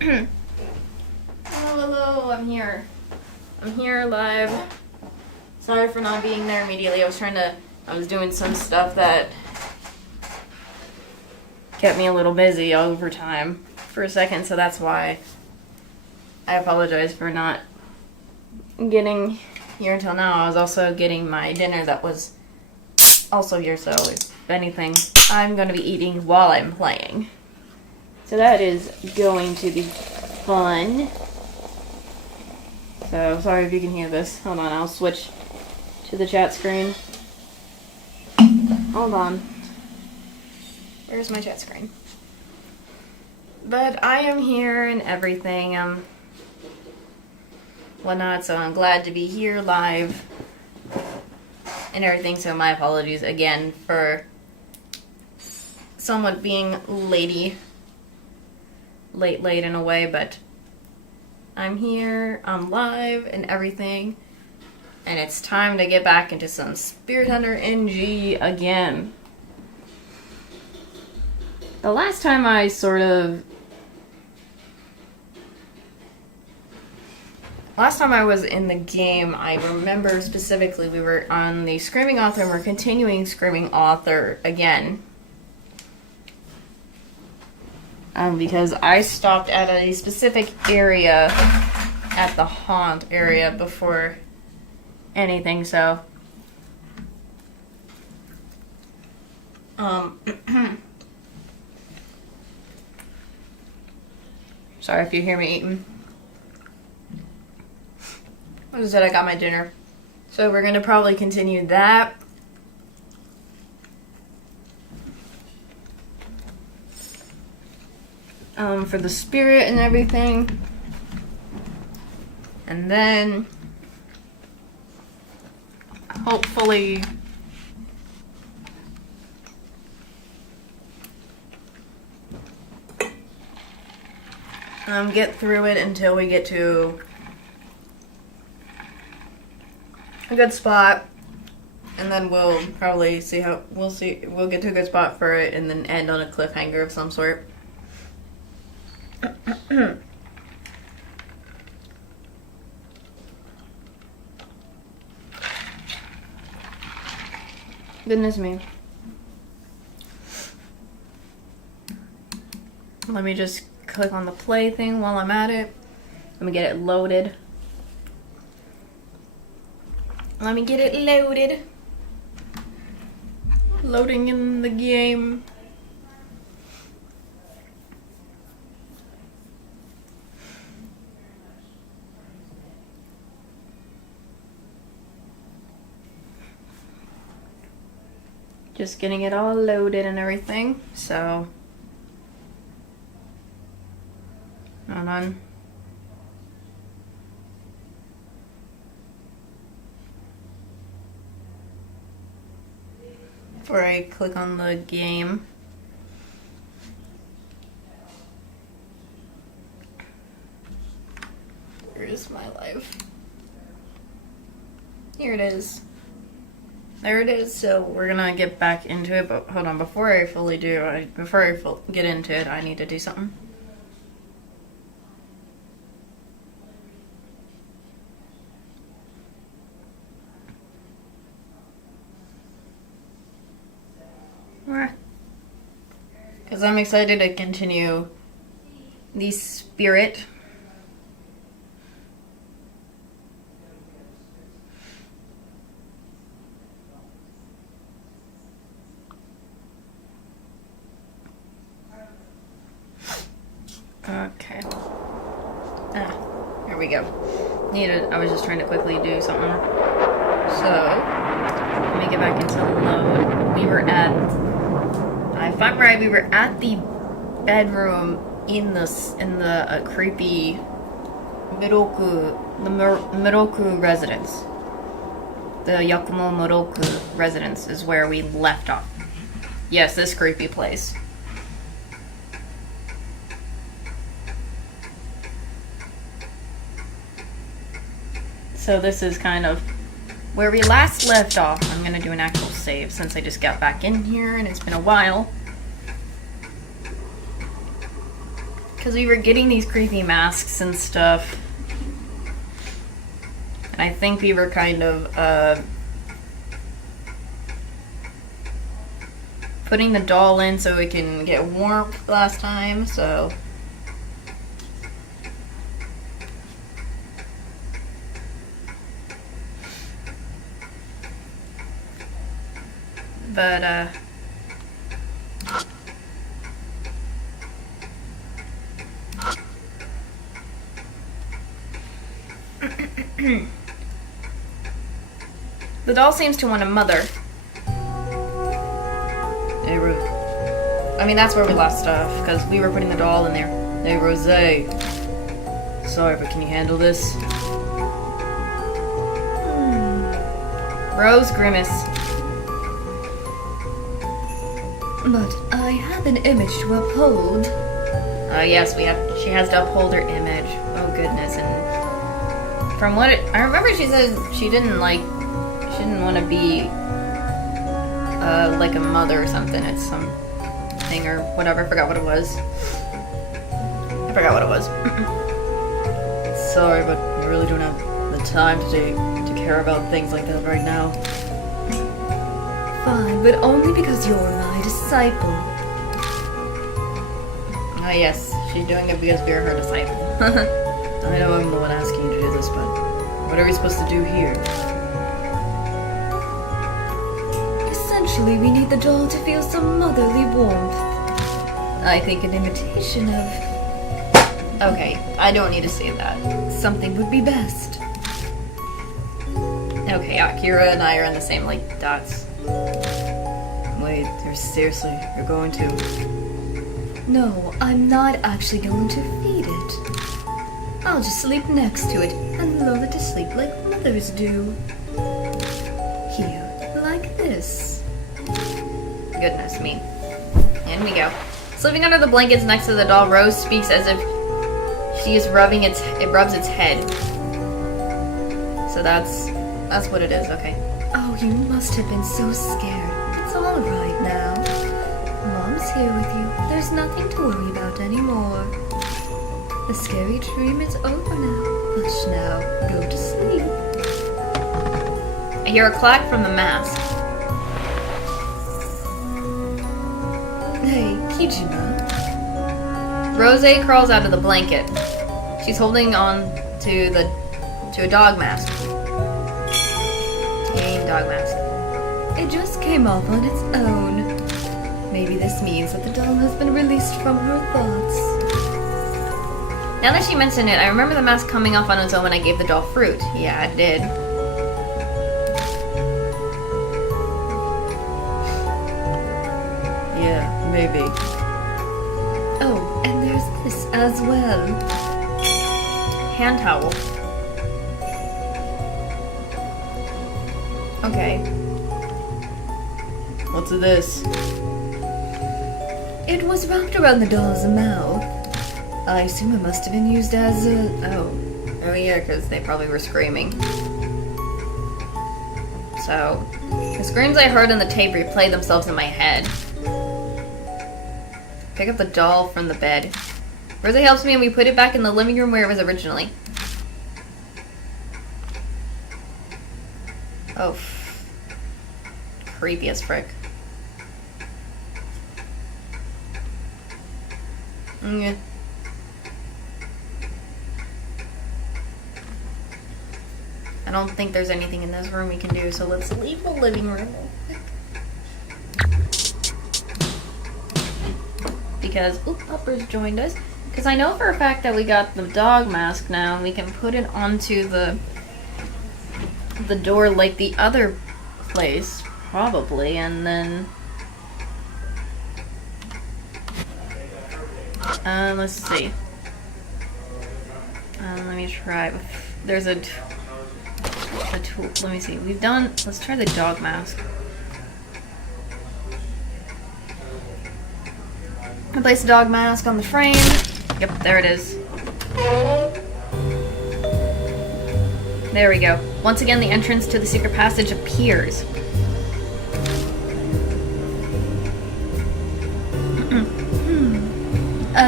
Hello, hello, I'm here. I'm here live. Sorry for not being there immediately. I was doing some stuff that kept me a little busy over time for a second, so that's why I apologize for not getting here until now. I was also getting my dinner that was also here, so if anything, I'm going to be eating while I'm playing. So that is going to be fun. So, sorry if you can hear this. Hold on, I'll switch to the chat screen. Hold on. Where's my chat screen? But I am here and everything, whatnot, so I'm glad to be here live and everything, so my apologies again for somewhat being late in a way, but I'm here, I'm live and everything, and it's time to get back into some Spirit Hunter NG again. The last time I was in the game, I remember specifically we were on the Screaming Author and we're continuing Screaming Author again. Because I stopped at a specific area, at the haunt area, before anything, so. Sorry if you hear me eating. Like I said, I got my dinner. So we're gonna probably continue that. For the spirit and everything. And then hopefully get through it until we get to a good spot, and then we'll probably we'll get to a good spot for it and then end on a cliffhanger of some sort. Goodness me. Let me just click on the play thing while I'm at it. Let me get it loaded. Let me get it loaded. Loading in the game. Just getting it all loaded and everything, so. Hold on. Before I click on the game. Where is my life? Here it is. There it is, so we're gonna get back into it, but hold on, before I get into it, I need to do something. Because I'm excited to continue the spirit. Okay. Here we go. I was just trying to quickly do something. So, let me get back into load. If I'm right, we were at the bedroom in the creepy Miroku residence. The Yakumo Miroku residence is where we left off. Yes, this creepy place. So this is kind of where we last left off. I'm gonna do an actual save since I just got back in here and it's been a while. Because we were getting these creepy masks and stuff. And I think we were kind of, putting the doll in so it can get warmth last time, so... But, the doll seems to want a mother. Hey, I mean, that's where we left stuff, because we were putting the doll in there. Hey, Rosé. Sorry, but can you handle this? Rose Grimace. But I have an image to uphold. Yes, she has to uphold her image. Oh, goodness, and... From what I remember, she said she didn't want to be, like a mother or something. It's something or whatever. I forgot what it was. Sorry, but we really don't have the time to care about things like that right now. Fine, but only because you're my disciple. Oh yes, she's doing it because we're her disciple. I know I'm the one asking you to do this, but what are we supposed to do here? Essentially, we need the doll to feel some motherly warmth. I think an imitation of... Okay, I don't need to say that. Something would be best. Okay, Akira and I are in the same, dots. Wait, you're going to... No, I'm not actually going to feed it. I'll just sleep next to it and lull it to sleep like mothers do. Here, like this. Goodness me. In we go. Sleeping under the blankets next to the doll, Rose speaks as if she is rubbing it rubs its head. So that's what it is, okay. Oh, you must have been so scared. It's all right now. Mom's here with you. There's nothing to worry about anymore. The scary dream is over now. Hush now. Go to sleep. I hear a clack from the mask. Hey, Kijima. Rosé crawls out of the blanket. She's holding on to a dog mask. Dang dog mask. It just came off on its own. Maybe this means that the doll has been released from her thoughts. Now that she mentioned it, I remember the mask coming off on its own when I gave the doll fruit. Yeah, I did. Yeah, maybe. Oh, and there's this as well. Hand towel. Okay. What's this? It was wrapped around the doll's mouth. I assume it must have been used as a... Oh yeah, because they probably were screaming. So, the screams I heard in the tape replay themselves in my head. Pick up the doll from the bed. Rosie helps me and we put it back in the living room where it was originally. Oh. Creepy as frick. Yeah. I don't think there's anything in this room we can do, so let's leave the living room real quick. Because, Pupper's joined us. Because I know for a fact that we got the dog mask now, and we can put it onto the door like the other place, probably, and then... let's see. Let me try. There's a tool. Let me see. Let's try the dog mask. I place the dog mask on the frame. Yep, there it is. There we go. Once again, the entrance to the secret passage appears.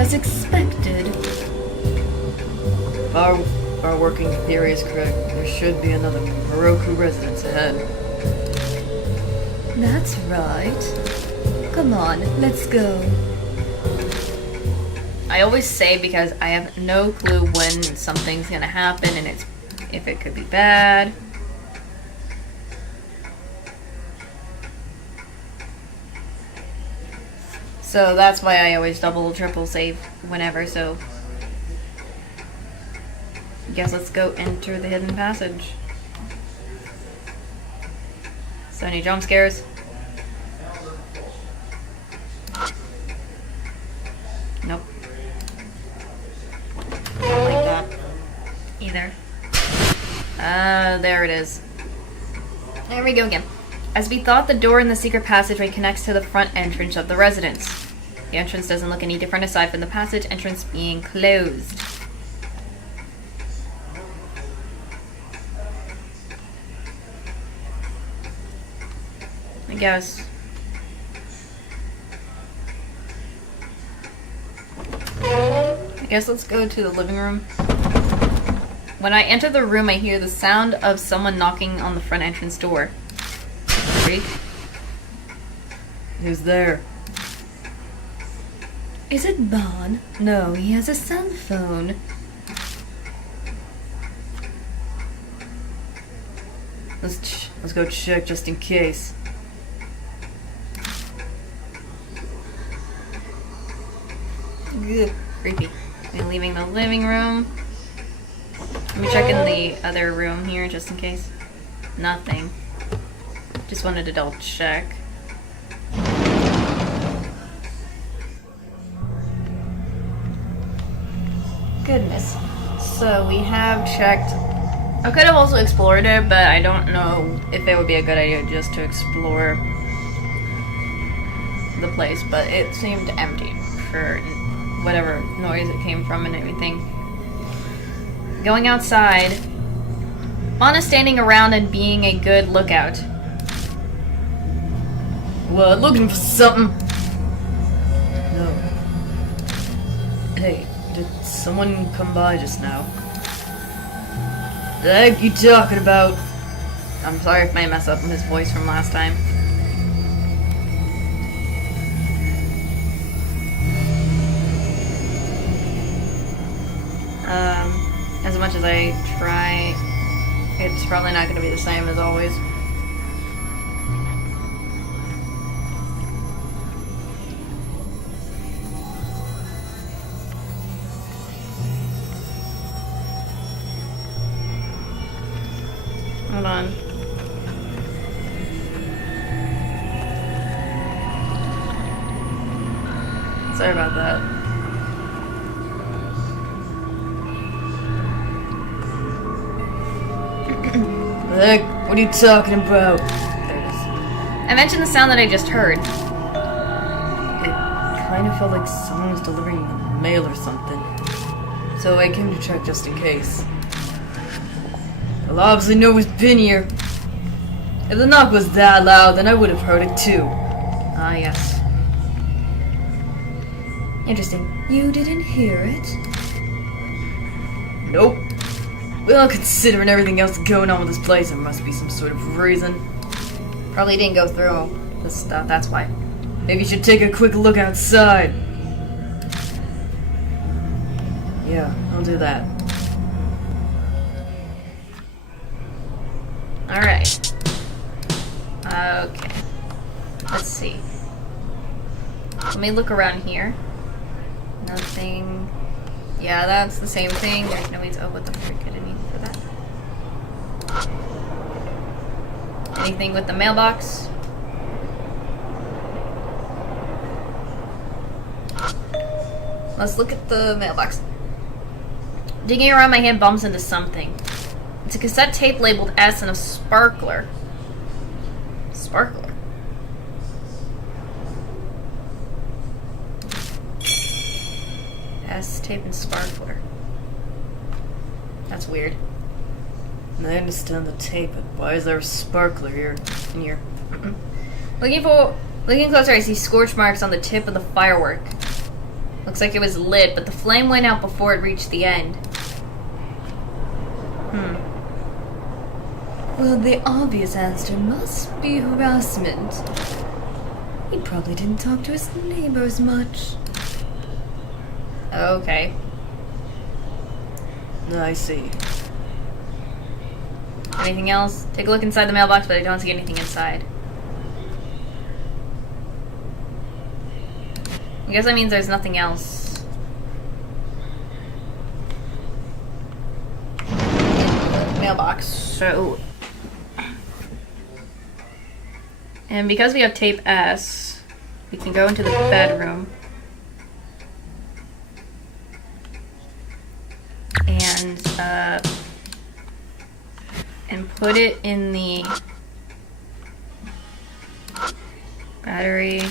as expected. Our working theory is correct. There should be another Heroku residence ahead. That's right. Come on, let's go. I always say because I have no clue when something's gonna happen and if it could be bad. So that's why I always double, triple save whenever, so... Guess let's go enter the hidden passage. So any jump scares? Nope. Don't like that either. There it is. There we go again. As we thought, the door in the secret passageway connects to the front entrance of the residence. The entrance doesn't look any different aside from the passage entrance being closed. I guess. I guess let's go to the living room. When I enter the room, I hear the sound of someone knocking on the front entrance door. Freak. Who's there? Is it Bon? No, he has a cell phone. Let's go check just in case. Ugh, creepy. I'm leaving the living room. Let me check in the other room here just in case. Nothing. Just wanted to double check. Goodness. So we have checked. I could have also explored it, but I don't know if it would be a good idea just to explore the place. But it seemed empty for whatever noise it came from and everything. Going outside. Bon is standing around and being a good lookout. What, looking for something? No. Hey, did someone come by just now? The heck you talking about? I'm sorry if I mess up his voice from last time. As much as I try, it's probably not going to be the same as always. Hold on. Sorry about that. Heck, what are you talking about? There it is. I mentioned the sound that I just heard. It kind of felt like someone was delivering mail or something. So I came to check just in case. They'll obviously know who's been here. If the knock was that loud, then I would have heard it too. Ah, yes. Interesting. You didn't hear it? Nope. Well, considering everything else going on with this place, there must be some sort of reason. Probably didn't go through this stuff, that's why. Maybe you should take a quick look outside. Yeah, I'll do that. Alright. Okay. Let's see. Let me look around here. Nothing. Yeah, that's the same thing. There's no way to. Oh, what the frick did I need for that? Anything with the mailbox? Let's look at the mailbox. Digging around, my hand bumps into something. It's a cassette tape labeled S and a sparkler. Sparkler? S tape and sparkler. That's weird. I understand the tape, but why is there a sparkler here? In here. Looking closer, I see scorch marks on the tip of the firework. Looks like it was lit, but the flame went out before it reached the end. Well, the obvious answer must be harassment. He probably didn't talk to his neighbors much. Okay. I see. Anything else? Take a look inside the mailbox, but I don't see anything inside. I guess that means there's nothing else. Mailbox. So... And because we have tape S, we can go into the bedroom. And put it in the battery.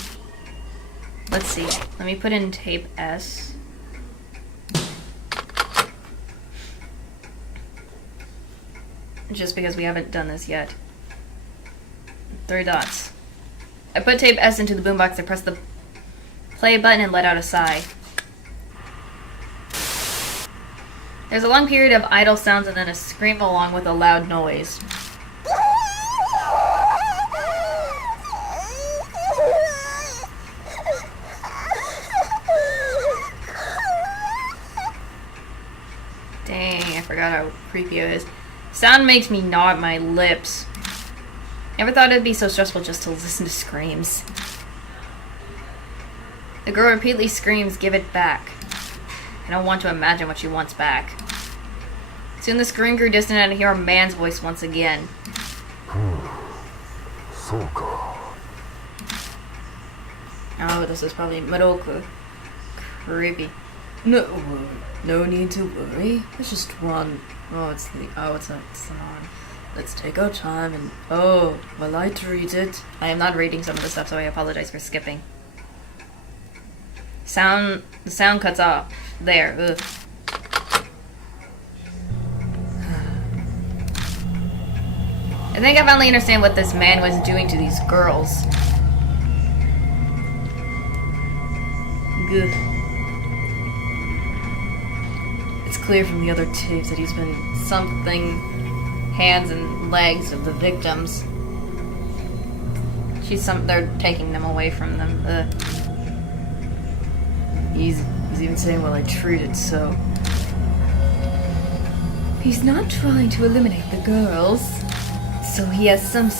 Let's see. Let me put in tape S. Just because we haven't done this yet. 3 dots. I put tape S into the boombox. I pressed the play button and let out a sigh. There's a long period of idle sounds and then a scream along with a loud noise. Dang, I forgot how creepy it is. Sound makes me gnaw at my lips. Never thought it'd be so stressful just to listen to screams. The girl repeatedly screams, "Give it back." I don't want to imagine what she wants back. Soon the scream grew distant and I hear a man's voice once again. Oh, this is probably Madoka. Creepy. No need to worry. It's just one. It's an on. Let's take our time and well, I to read it. I am not reading some of the stuff, so I apologize for skipping. The sound cuts off. There. Ugh. I think I finally understand what this man was doing to these girls. Good. It's clear from the other tapes that he's been Something hands and legs of the victims. They're taking them away from them. Ugh. He's even saying, well, I treated so. He's not trying to eliminate the girls, so he has to have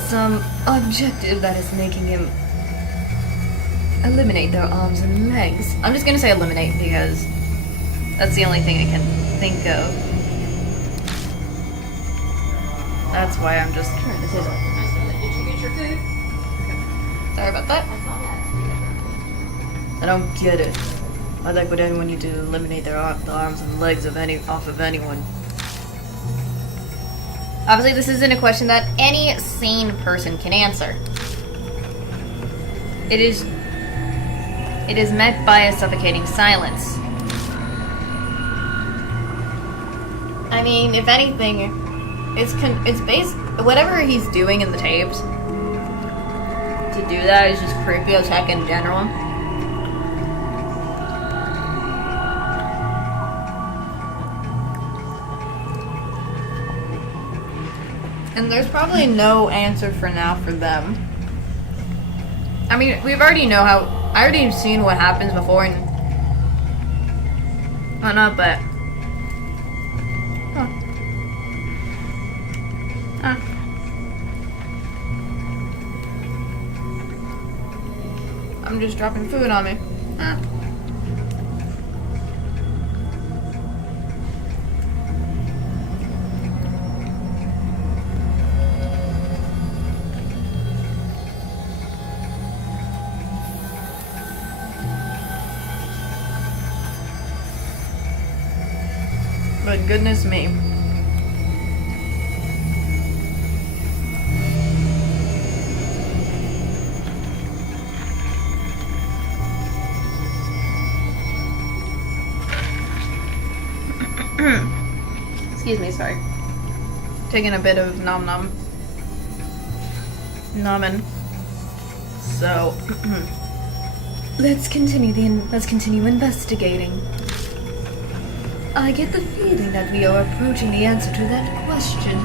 some objective that is making him eliminate their arms and legs. I'm just gonna say eliminate because that's the only thing I can think of. That's why I'm just trying to say that. Did you get your food? Sorry about that. I don't get it. Why would anyone need to eliminate the arms and legs off of anyone? Obviously, this isn't a question that any sane person can answer. It is met by a suffocating silence. I mean, if anything, it's based whatever he's doing in the tapes. To do that is just creepy as heck in general. And there's probably no answer for now for them. I mean, I already seen what happens before and whatnot, but I'm just dropping food on me. But goodness me. Excuse me, sorry. Taking a bit of nom nom. Nomin. So Let's continue investigating. I get the feeling that we are approaching the answer to that question.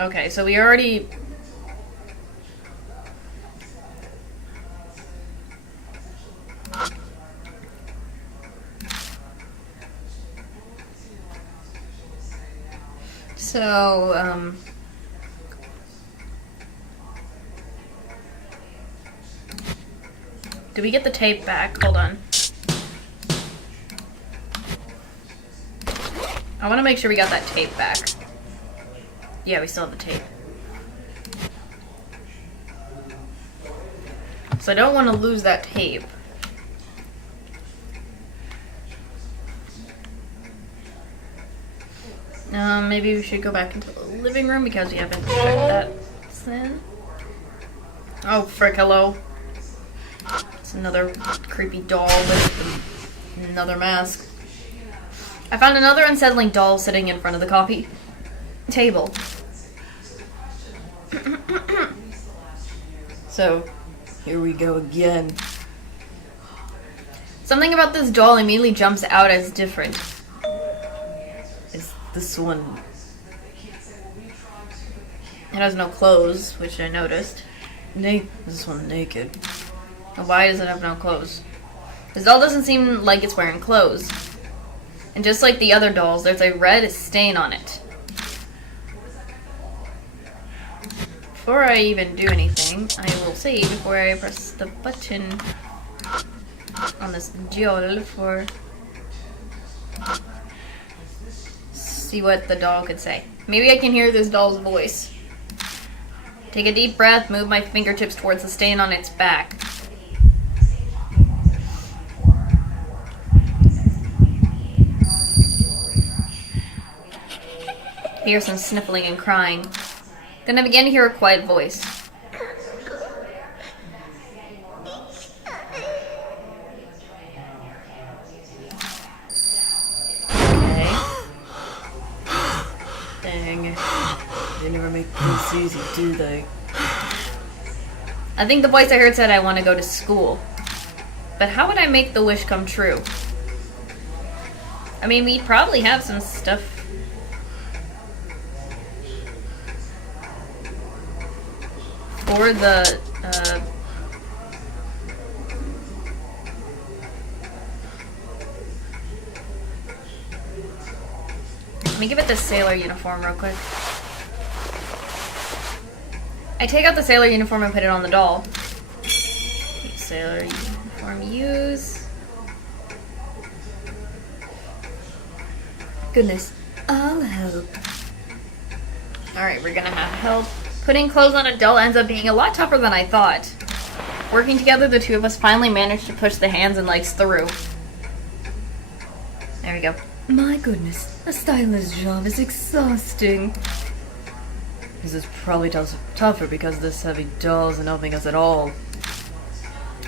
Okay, so we already... So, do we get the tape back? Hold on. I want to make sure we got that tape back. Yeah, we still have the tape. So I don't want to lose that tape. Maybe we should go back into the living room because we haven't checked that sin. Oh, frick, hello. It's another creepy doll with another mask. I found another unsettling doll sitting in front of the coffee table. So, here we go again. Something about this doll immediately jumps out as different. Is this one... It has no clothes, which I noticed. This one naked. Why does it have no clothes? This doll doesn't seem like it's wearing clothes. And just like the other dolls, there's a red stain on it. Before I even do anything, I will save before I press the button on this doll for... See what the doll could say. Maybe I can hear this doll's voice. Take a deep breath, move my fingertips towards the stain on its back. Hear some sniffling and crying. Then I begin to hear a quiet voice. Okay. Dang. They never make this easy, do they? I think the voice I heard said I want to go to school. But how would I make the wish come true? I mean, we probably have some stuff. For the, let me give it the sailor uniform real quick. I take out the sailor uniform and put it on the doll. Sailor uniform use. Goodness, I'll help. Alright, we're gonna have help. Putting clothes on a doll ends up being a lot tougher than I thought. Working together, the two of us finally managed to push the hands and legs through. There we go. My goodness, a stylist job is exhausting. This is probably tougher because this heavy doll isn't helping us at all.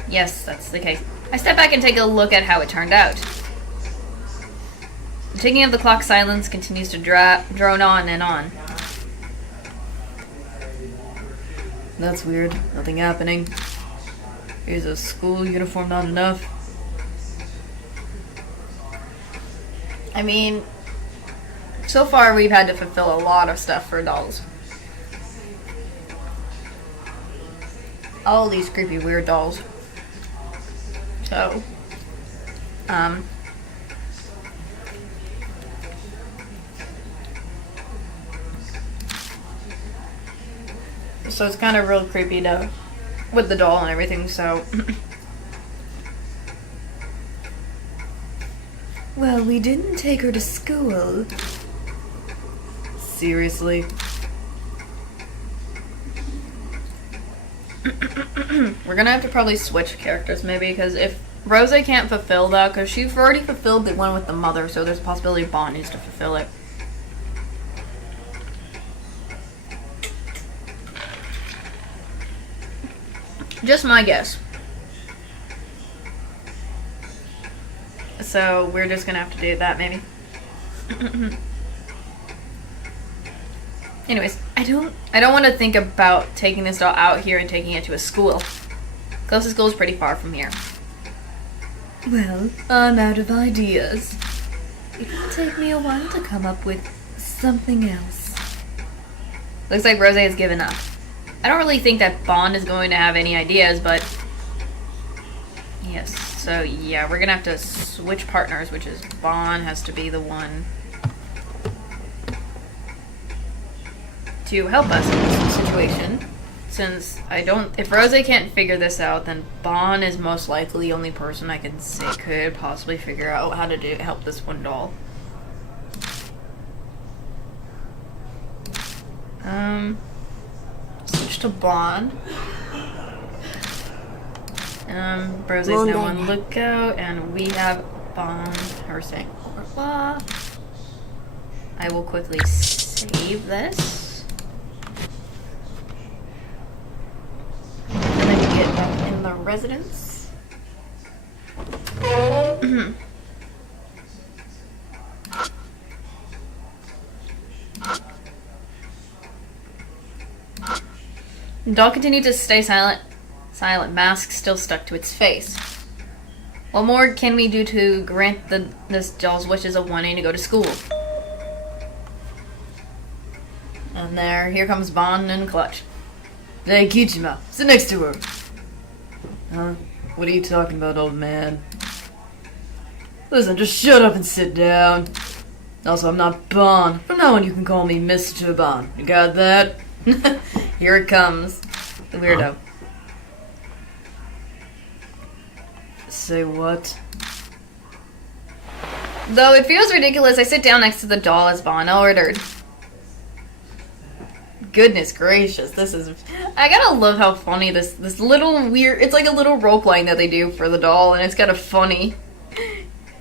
Yes, that's the case. I step back and take a look at how it turned out. The ticking of the clock silence continues to drone on and on. That's weird. Nothing happening. Is a school uniform not enough? I mean, so far we've had to fulfill a lot of stuff for dolls. All these creepy weird dolls. So, so it's kind of real creepy to, with the doll and everything, so. Well, we didn't take her to school. Seriously? We're gonna have to probably switch characters maybe, because if Rosa can't fulfill that, because she's already fulfilled the one with the mother, so there's a possibility Bond needs to fulfill it. Just my guess. So we're just gonna have to do that maybe. Anyways, I don't want to think about taking this doll out here and taking it to a school. Closest school is pretty far from here. Well, I'm out of ideas. It will take me a while to come up with something else. Looks like Rose has given up. I don't really think that Bond is going to have any ideas, but... Yes, so yeah, we're gonna have to switch partners, which is Bond has to be the one to help us in this situation. Since if Rose can't figure this out, then Bond is most likely the only person I can say could possibly figure out how to help this one doll. Switch to Bond. Rose's now on lookout, and we have Bond, her saying au revoir. I will quickly save this. And then get up in the residence. The doll continued to stay silent. Mask still stuck to its face. What more can we do to grant this doll's wishes of wanting to go to school? And here comes Bond and Clutch. Hey, Kichima, sit next to her. Huh? What are you talking about, old man? Listen, just shut up and sit down. Also, I'm not Bond. From now on, you can call me Mr. Bond. You got that? Here it comes. The weirdo. Say what? Though it feels ridiculous, I sit down next to the doll as Bond ordered. Goodness gracious, this is... I gotta love how funny this little weird... It's like a little role-playing that they do for the doll, and it's kind of funny.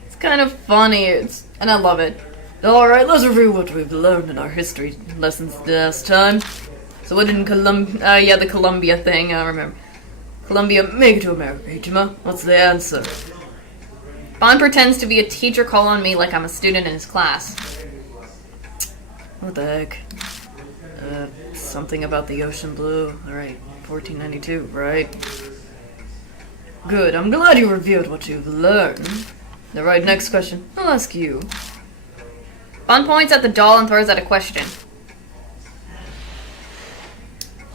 It's kind of funny, and I love it. Alright, let's review what we've learned in our history lessons last time. So what did the Columbia thing, I remember. Columbia, make it to America, Ichima. What's the answer? Bond pretends to be a teacher calling me like I'm a student in his class. What the heck? Something about the ocean blue. Alright, 1492, right? Good, I'm glad you revealed what you've learned. Alright, next question. I'll ask you. Bond points at the doll and throws out a question.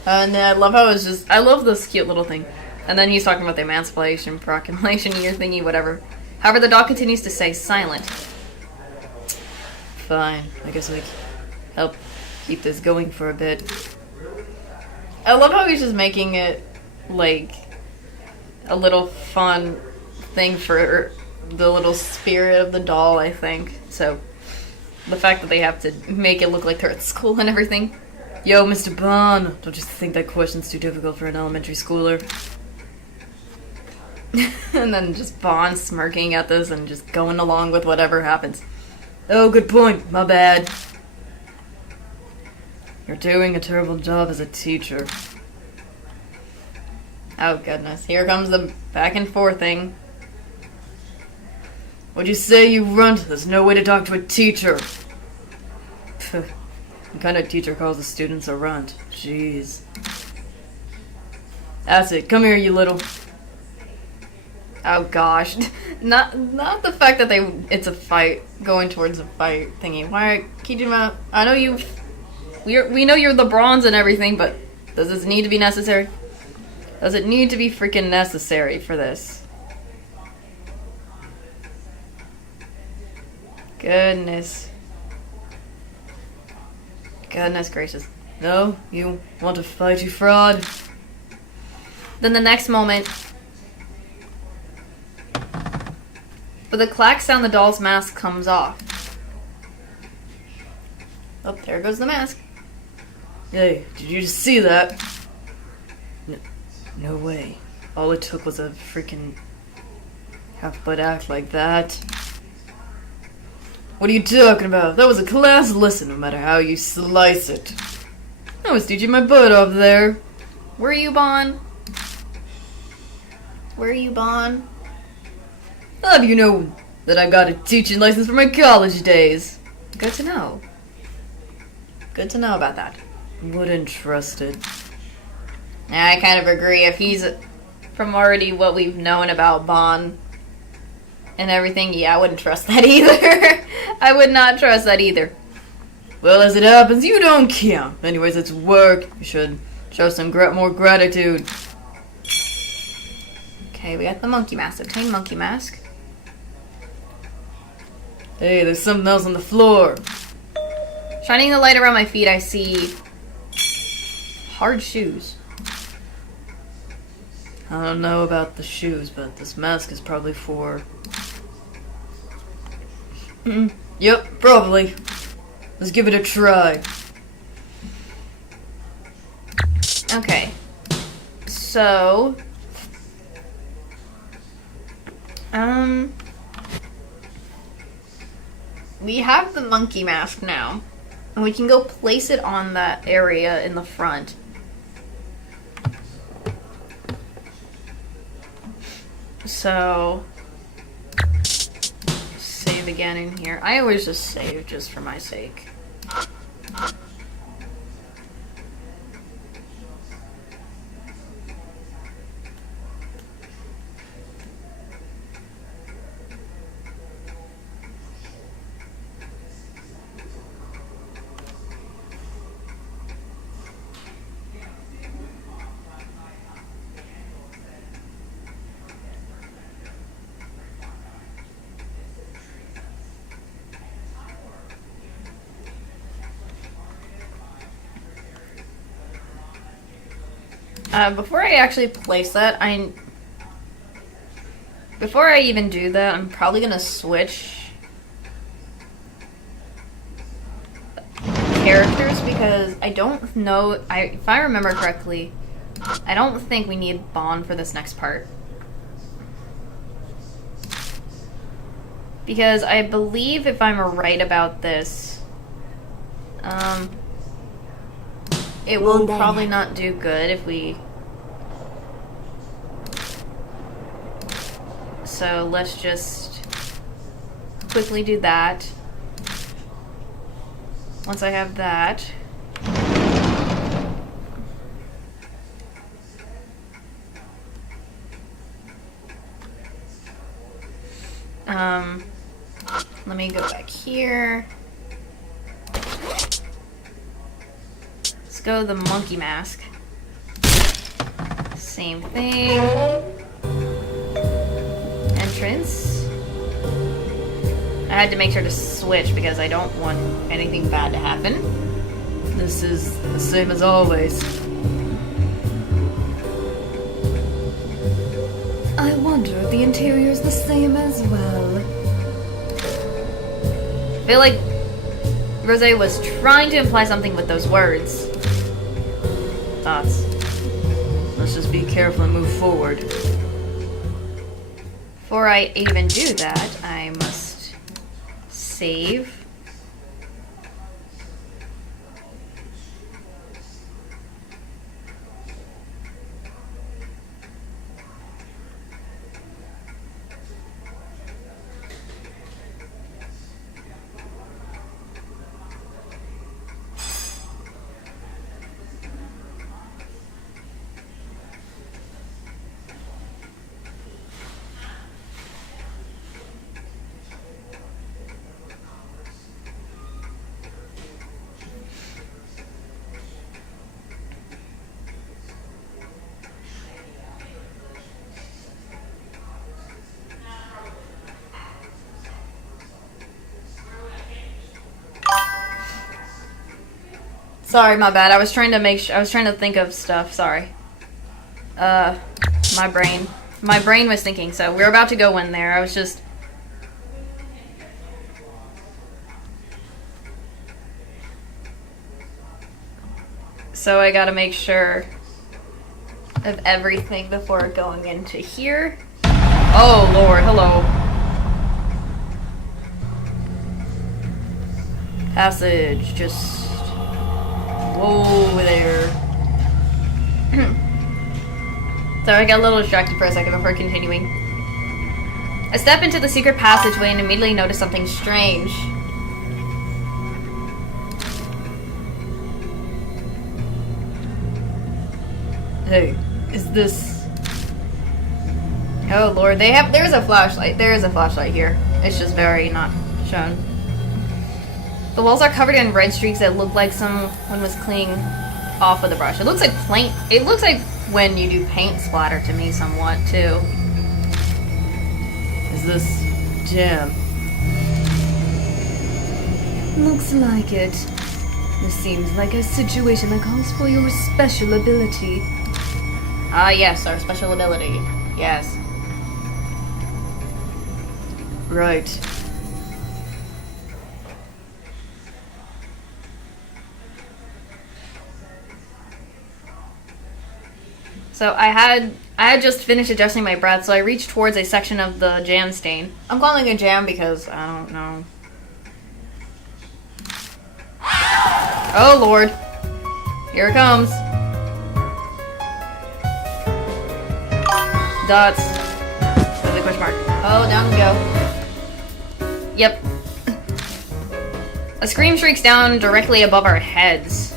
And I love how it's just... I love this cute little thing. And then he's talking about the Emancipation Proclamation year thingy, whatever. However, the doll continues to stay silent. Fine. I guess I help keep this going for a bit. I love how he's just making it, like, a little fun thing for the little spirit of the doll, I think. So, the fact that they have to make it look like they're at school and everything. Yo, Mr. Bond, don't you think that question's too difficult for an elementary schooler? And then just Bond smirking at this and just going along with whatever happens. Oh, good point. My bad. You're doing a terrible job as a teacher. Oh, goodness. Here comes the back and forth thing. What'd you say, you runt? There's no way to talk to a teacher. What kind of teacher calls the students a runt? Jeez. That's it. Come here, you little... Oh gosh. Not the fact that it's a fight, going towards a fight thingy. Why, Kijima, I know we know you're the bronze and everything, but does this need to be necessary? Does it need to be freaking necessary for this? Goodness. Goodness gracious. No? You want to fight, you fraud? Then the next moment... With a clack sound, the doll's mask comes off. Oh, there goes the mask. Hey, did you just see that? No way. All it took was a freaking half-butt act like that. What are you talking about? That was a class lesson, no matter how you slice it. I was teaching my butt off there. Were you, Bond? Were you, Bond? How do you know that I got a teaching license for my college days? Good to know. Good to know about that. Wouldn't trust it. Yeah, I kind of agree. If he's from already what we've known about Bon and everything, yeah, I wouldn't trust that either. I would not trust that either. Well, as it happens, you don't count. Anyways, it's work. You should show some more gratitude. Okay, we got the monkey mask. Obtain monkey mask. Hey, there's something else on the floor. Shining the light around my feet, I see hard shoes. I don't know about the shoes, but this mask is probably for... Yep, probably. Let's give it a try. Okay. So... we have the monkey mask now. And we can go place it on that area in the front. So... save again in here. I always just save just for my sake. Before I actually place that, before I even do that, I'm probably gonna switch characters because I don't know, if I remember correctly, I don't think we need Bond for this next part. Because I believe if I'm right about this, it will probably not do good if we... So let's just quickly do that. Once I have that... let me go back here. Let's go the monkey mask. Same thing. Entrance. I had to make sure to switch because I don't want anything bad to happen. This is the same as always. I wonder if the interior's the same as well. I feel like Rosé was trying to imply something with those words. Thoughts? Let's just be careful and move forward. Before I even do that, I must save. Sorry, my bad. I was trying to think of stuff. Sorry. My brain was thinking. So we're about to go in there. I was just. So I gotta make sure of everything before going into here. Oh Lord, hello. Passage, just. Whoa there. Sorry, I got a little distracted for a second before continuing. I step into the secret passageway and immediately notice something strange. Hey, is this... Oh lord, there's a flashlight. There is a flashlight here. It's just very not shown. The walls are covered in red streaks that look like someone was cleaning off with a brush. It looks like paint. It looks like when you do paint splatter to me somewhat too. Is this jam? Looks like it. This seems like a situation that calls for your special ability. Ah yes, our special ability. Yes. Right. So I had just finished adjusting my breath, so I reached towards a section of the jam stain. I'm calling it jam because I don't know. Oh lord. Here it comes. Dots. With a question mark. Oh, down we go. Yep. A scream shrieks down directly above our heads.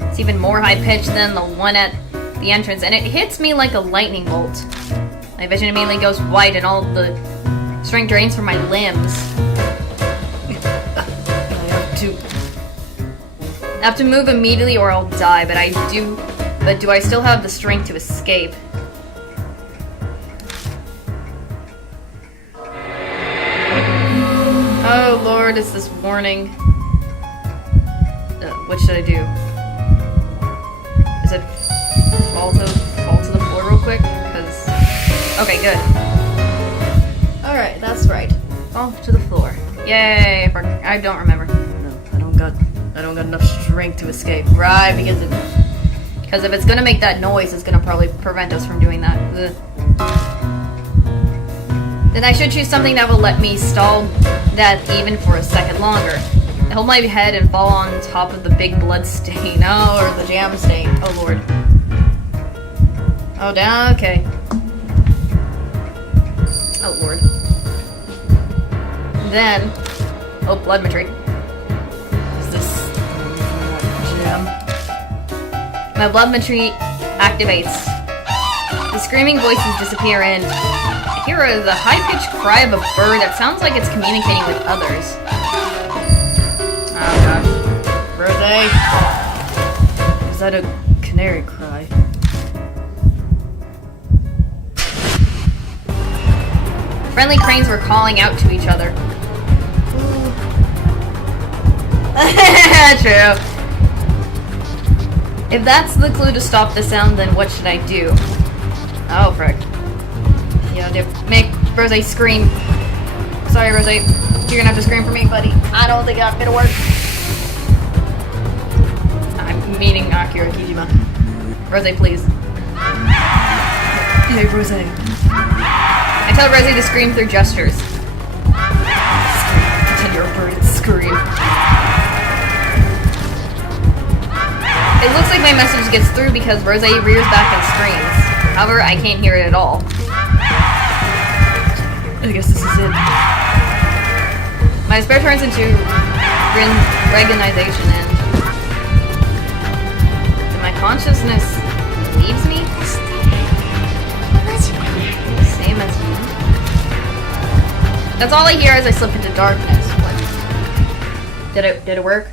It's even more high-pitched than the one at the entrance, and it hits me like a lightning bolt. My vision immediately goes white and all the strength drains from my limbs. I have to move immediately or I'll die, but do I still have the strength to escape? Oh lord, it's this warning. What should I do? Is it fall to the floor real quick? Because okay, good. All right, that's right. Fall to the floor. Yay! I don't remember. No, I don't got enough strength to escape. Right, because if it's gonna make that noise, it's gonna probably prevent us from doing that. Ugh. Then I should choose something that will let me stall death even for a second longer. I hold my head and fall on top of the big blood stain. Oh, or the jam stain. Oh lord. Oh, down. Okay. Oh lord. Then, oh, bloodmetry. Is this jam? My bloodmetry activates. The screaming voices disappear and I hear the high-pitched cry of a bird that sounds like it's communicating with others. Oh gosh. Rosé. Is that a canary cry? Friendly cranes were calling out to each other. True. If that's the clue to stop the sound, then what should I do? Oh, frick. Yeah, make Rosé scream. Sorry, Rosé. You're gonna have to scream for me, buddy. I don't think that's gonna work. I'm meaning Akira Kijima. Rosé, please. Hey, Rosé. I tell Rosé to scream through gestures. Pretend you're a bird and scream. It looks like my message gets through because Rosé rears back and screams. However, I can't hear it at all. I guess this is it. My despair turns into regonization and my consciousness leaves me? Same as me. That's all I hear as I slip into darkness. What? Did it work?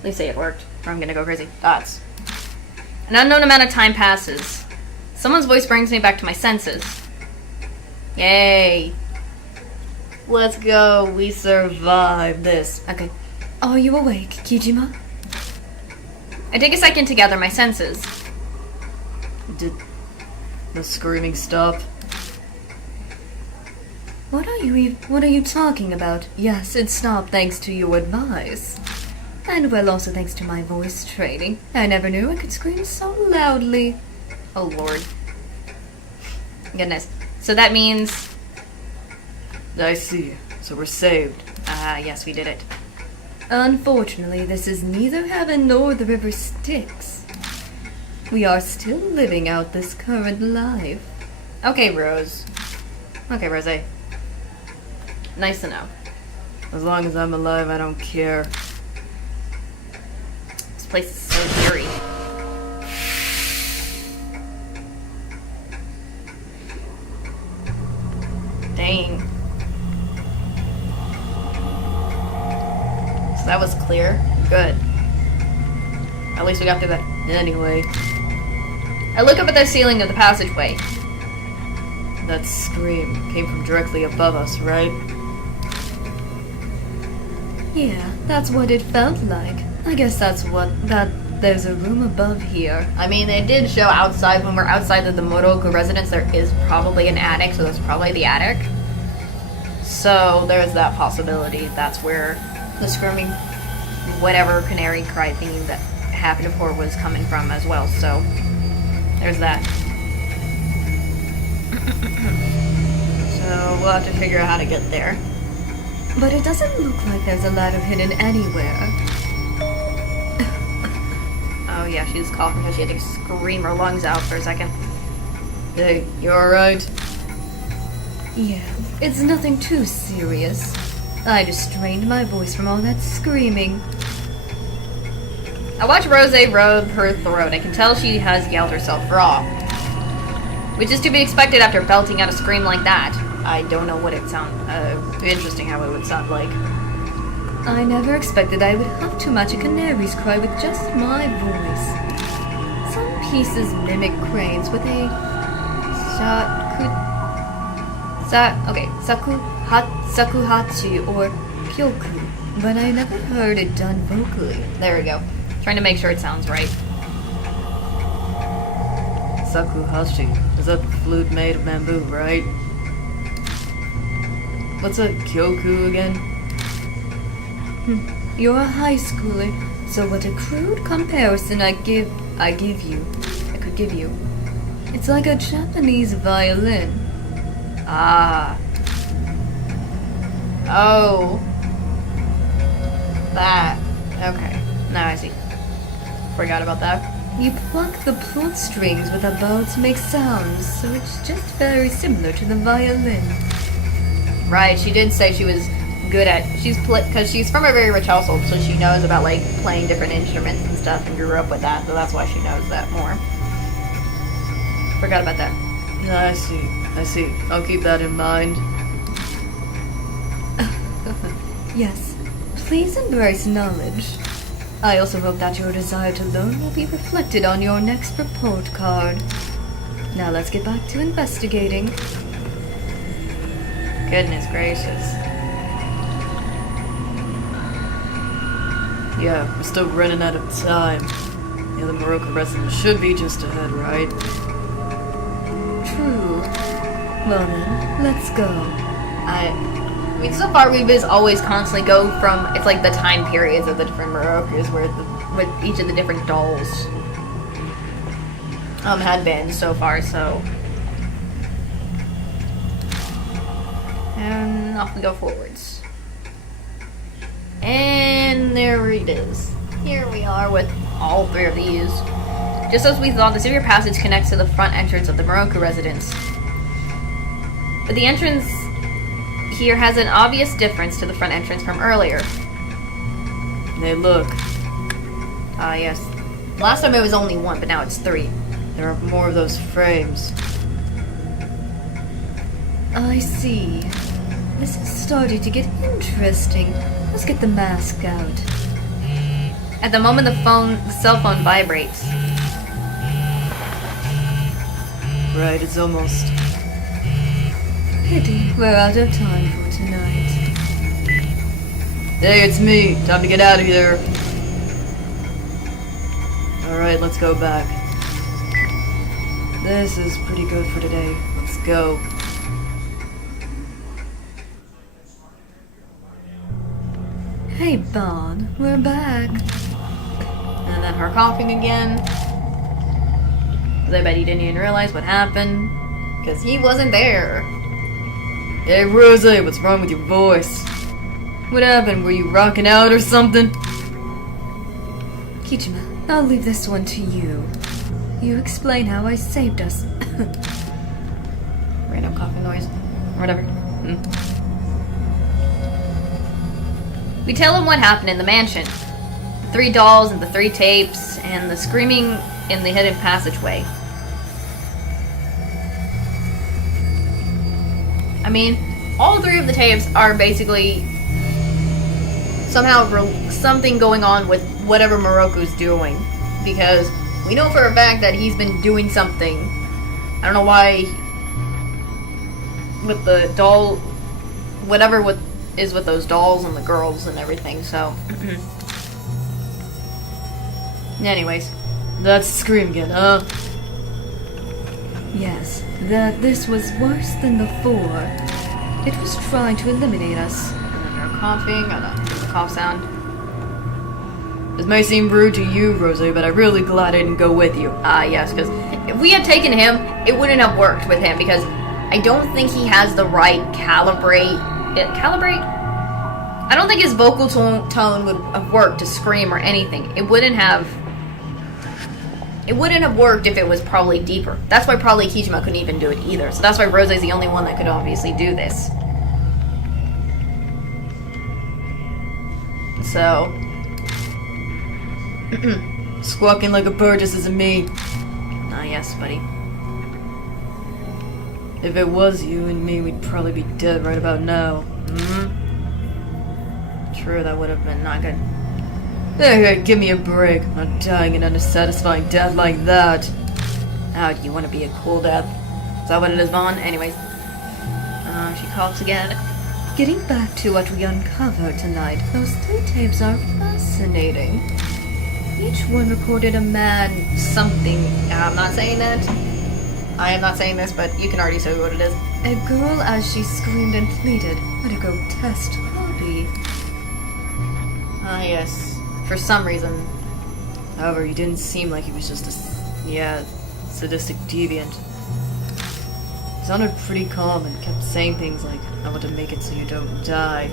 Please say it worked, or I'm gonna go crazy. Dots. An unknown amount of time passes. Someone's voice brings me back to my senses. Yay. Let's go. We survived this. Okay. Are you awake, Kijima? I take a second to gather my senses. Did the screaming stop? What are you talking about? Yes, it stopped thanks to your advice. And well, also thanks to my voice training. I never knew I could scream so loudly. Oh lord. Goodness. So that means... I see. So we're saved. Yes, we did it. Unfortunately, this is neither heaven nor the river Styx. We are still living out this current life. Okay, Rose. Okay, Rosé. Nice to know. As long as I'm alive, I don't care. This place is so eerie. staying. So that was clear. Good. At least we got through that. Anyway, I look up at the ceiling of the passageway. that scream came from directly above us, right? Yeah, that's what it felt like. I guess that's there's a room above here. I mean, they did show outside, when we're outside of the Morocco residence, there is probably an attic, so that's probably the attic. So there's that possibility. That's where the screaming, whatever canary cry thingy that happened before was coming from as well. So there's that. So we'll have to figure out how to get there. But it doesn't look like there's a ladder hidden anywhere. Oh yeah, she was coughing because she had to scream her lungs out for a second. Hey, you alright? Yeah, it's nothing too serious. I just strained my voice from all that screaming. I watch Rose rub her throat. I can tell she has yelled herself raw. Which is to be expected after belting out a scream like that. I don't know what it sounds... interesting how it would sound like. I never expected I would have to match a canary's cry with just my voice. Some pieces mimic cranes with a... sakuhatsu or kyoku, but I never heard it done vocally. There we go. Trying to make sure it sounds right. Sakuhashi. Is that flute made of bamboo, right? What's a kyoku again? You're a high schooler, so what a crude comparison I could give you. It's like a Japanese violin. Ah. Oh. That. Okay. Now I see. Forgot about that. You pluck the flute strings with a bow to make sounds, so it's just very similar to the violin. Right, she did say she was good at... because she's from a very rich household, so she knows about, like, playing different instruments and stuff and grew up with that, so that's why she knows that more. Forgot about that. I see. I'll keep that in mind. Yes, please embrace knowledge. I also hope that your desire to learn will be reflected on your next report card. Now let's get back to investigating. Goodness gracious. Yeah, we're still running out of time. Yeah, the Morocco residence should be just ahead, right? True. Well then, let's go. I mean, so far we've just always constantly go from... It's like the time periods of the different Moroccos with each of the different dolls had been so far, so... And off we go forwards. And there it is. Here we are with all three of these. Just as we thought, the secret passage connects to the front entrance of the Morocco residence. But the entrance here has an obvious difference to the front entrance from earlier. Hey, look. Ah, yes. Last time it was only one, but now it's three. There are more of those frames. I see. This is starting to get interesting. Let's get the mask out. At the moment the cell phone vibrates. Right, it's almost... Pity we're out of time for tonight. Hey, it's me. Time to get out of here. Alright, let's go back. This is pretty good for today. Let's go. Hey, Bon, we're back. And then her coughing again. 'Cause I bet he didn't even realize what happened. Because he wasn't there. Hey, Rose, what's wrong with your voice? What happened? Were you rocking out or something? Kichima, I'll leave this one to you. You explain how I saved us. Random coughing noise. Whatever. We tell him what happened in the mansion. The 3 dolls and the 3 tapes and the screaming in the hidden passageway. I mean, all three of the tapes are basically somehow something going on with whatever Moroku's doing, because we know for a fact that he's been doing something. I don't know why with the doll, whatever is with those dolls and the girls and everything. So, anyways, That's Scream again, huh? Yes, that this was worse than before. It was trying to eliminate us. and then you're coughing. I don't know, the cough sound. This may seem rude to you, Rosie, but I'm really glad I didn't go with you. Yes, because if we had taken him, it wouldn't have worked with him, because I don't think he has the right calibrate. I don't think his vocal tone would have worked to scream or anything. It wouldn't have worked if it was probably deeper. That's why probably Kijima couldn't even do it either. So that's why Rose's the only one that could obviously do this. So, Squawking like a bird just isn't me. yes, buddy. If it was you and me, we'd probably be dead right about now. True, that would have been not good. Hey, give me a break. I'm not dying an unsatisfying death like that. Oh, do you want to be a cool death? Is that what it is, Vaughn? Anyways. She coughs again. Getting back to what we uncovered tonight, those 3 tapes are fascinating. Each one recorded a man Something. I'm not saying that. I am not saying this, but you can already say what it is. a girl as she screamed and pleaded. What a grotesque hobby. Yes. For some reason. However, he didn't seem like he was just a sadistic deviant. He sounded pretty calm and kept saying things like, I want to make it so you don't die.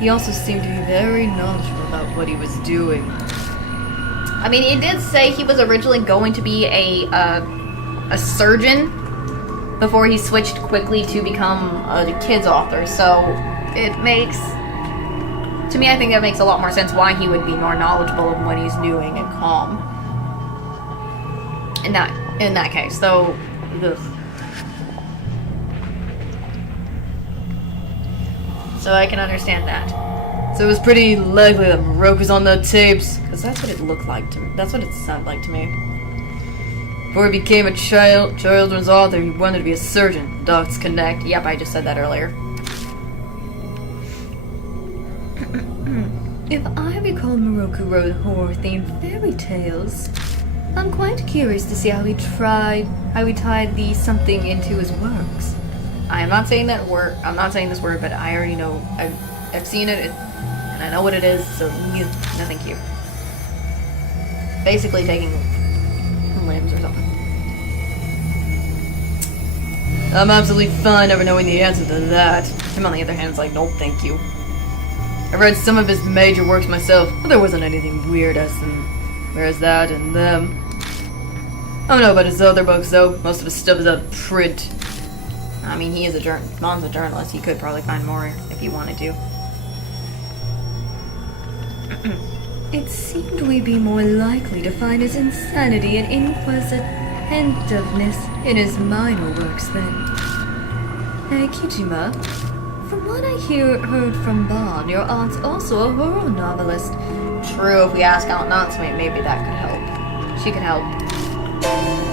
He also seemed to be very knowledgeable about what he was doing. I mean, it did say he was originally going to be a surgeon before he switched quickly to become a kids author. So it makes, to me, I think that makes a lot more sense why he would be more knowledgeable of what he's doing and calm. In that case, so. Ugh. So I can understand that. So it was pretty likely that Moroku's on the tapes, because that's what it looked like to me. That's what it sounded like to me. Before he became a children's author, he wanted to be a surgeon. Docs connect. Yep, I just said that earlier. If I recall, Moroku wrote horror-themed fairy tales. I'm quite curious to see how he tied the something into his works. I am not saying that word. I'm not saying this word, but I already know. I've seen it, and I know what it is. So no, thank you. Basically, taking limbs or something. I'm absolutely fine never knowing the answer to that. Him, on the other hand, is like, nope, thank you. I read some of his major works myself, but there wasn't anything weird as that and them. I don't know about his other books, though. Most of his stuff is out of print. I mean, he is Mom's a journalist. He could probably find more if he wanted to. It seemed we'd be more likely to find his insanity and inquisitiveness in his minor works then. Hey, Kijima, from what I heard from Bon, your aunt's also a horror novelist. True, if we ask Aunt Natsume, maybe that could help. She could help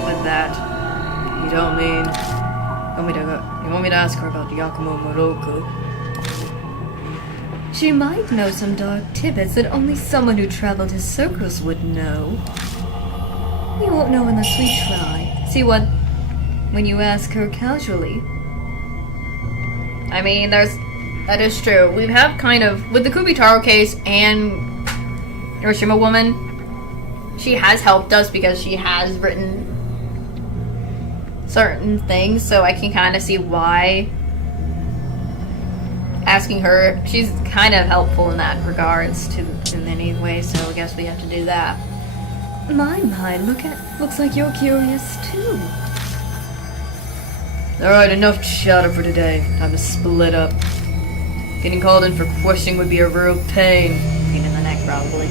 with that. You don't mean... You want me to ask her about Yakumo Moroku? She might know some dark tidbits that only someone who traveled his circles would know. We won't know unless we try. See what? When you ask her casually. I mean, that is true. We have kind of, with the Kubitaro case and Hiroshima Woman, she has helped us because she has written certain things, so I can kind of see why asking her, she's kind of helpful in that regards to in many ways, so I guess we have to do that. My, looks like you're curious too. Alright, enough chatter for today. Time to split up. Getting called in for questioning would be a real pain. Pain in the neck, probably.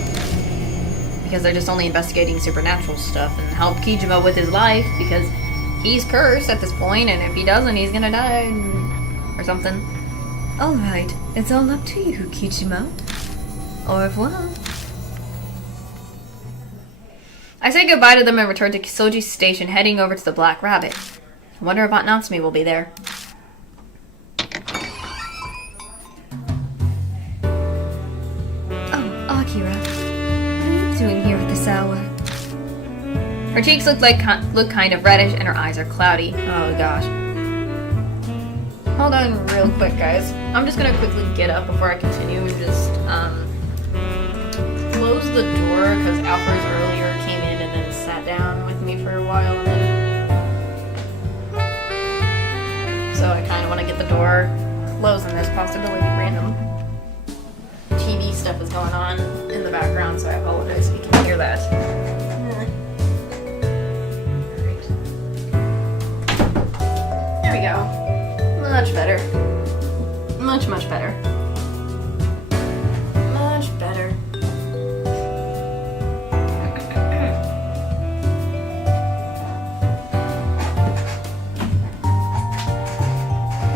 Because they're just only investigating supernatural stuff and help Kijima with his life, because he's cursed at this point, and if he doesn't, he's gonna die or something. Alright, it's all up to you, Kichimo. Au revoir. I say goodbye to them and return to Soji's station, heading over to the Black Rabbit. I wonder if Aunt Natsumi will be there. Oh, Akira. What are you doing here at this hour? Her cheeks look kind of reddish, and her eyes are cloudy. Oh gosh. Hold on real quick, guys. I'm just gonna quickly get up before I continue and just close the door, because Alfred's earlier came in and then sat down with me for a while, and then so I kind of want to get the door closed, and there's possibility random TV stuff is going on in the background, so I apologize if you can hear that. There we go. Much better. Much, much better. Much better.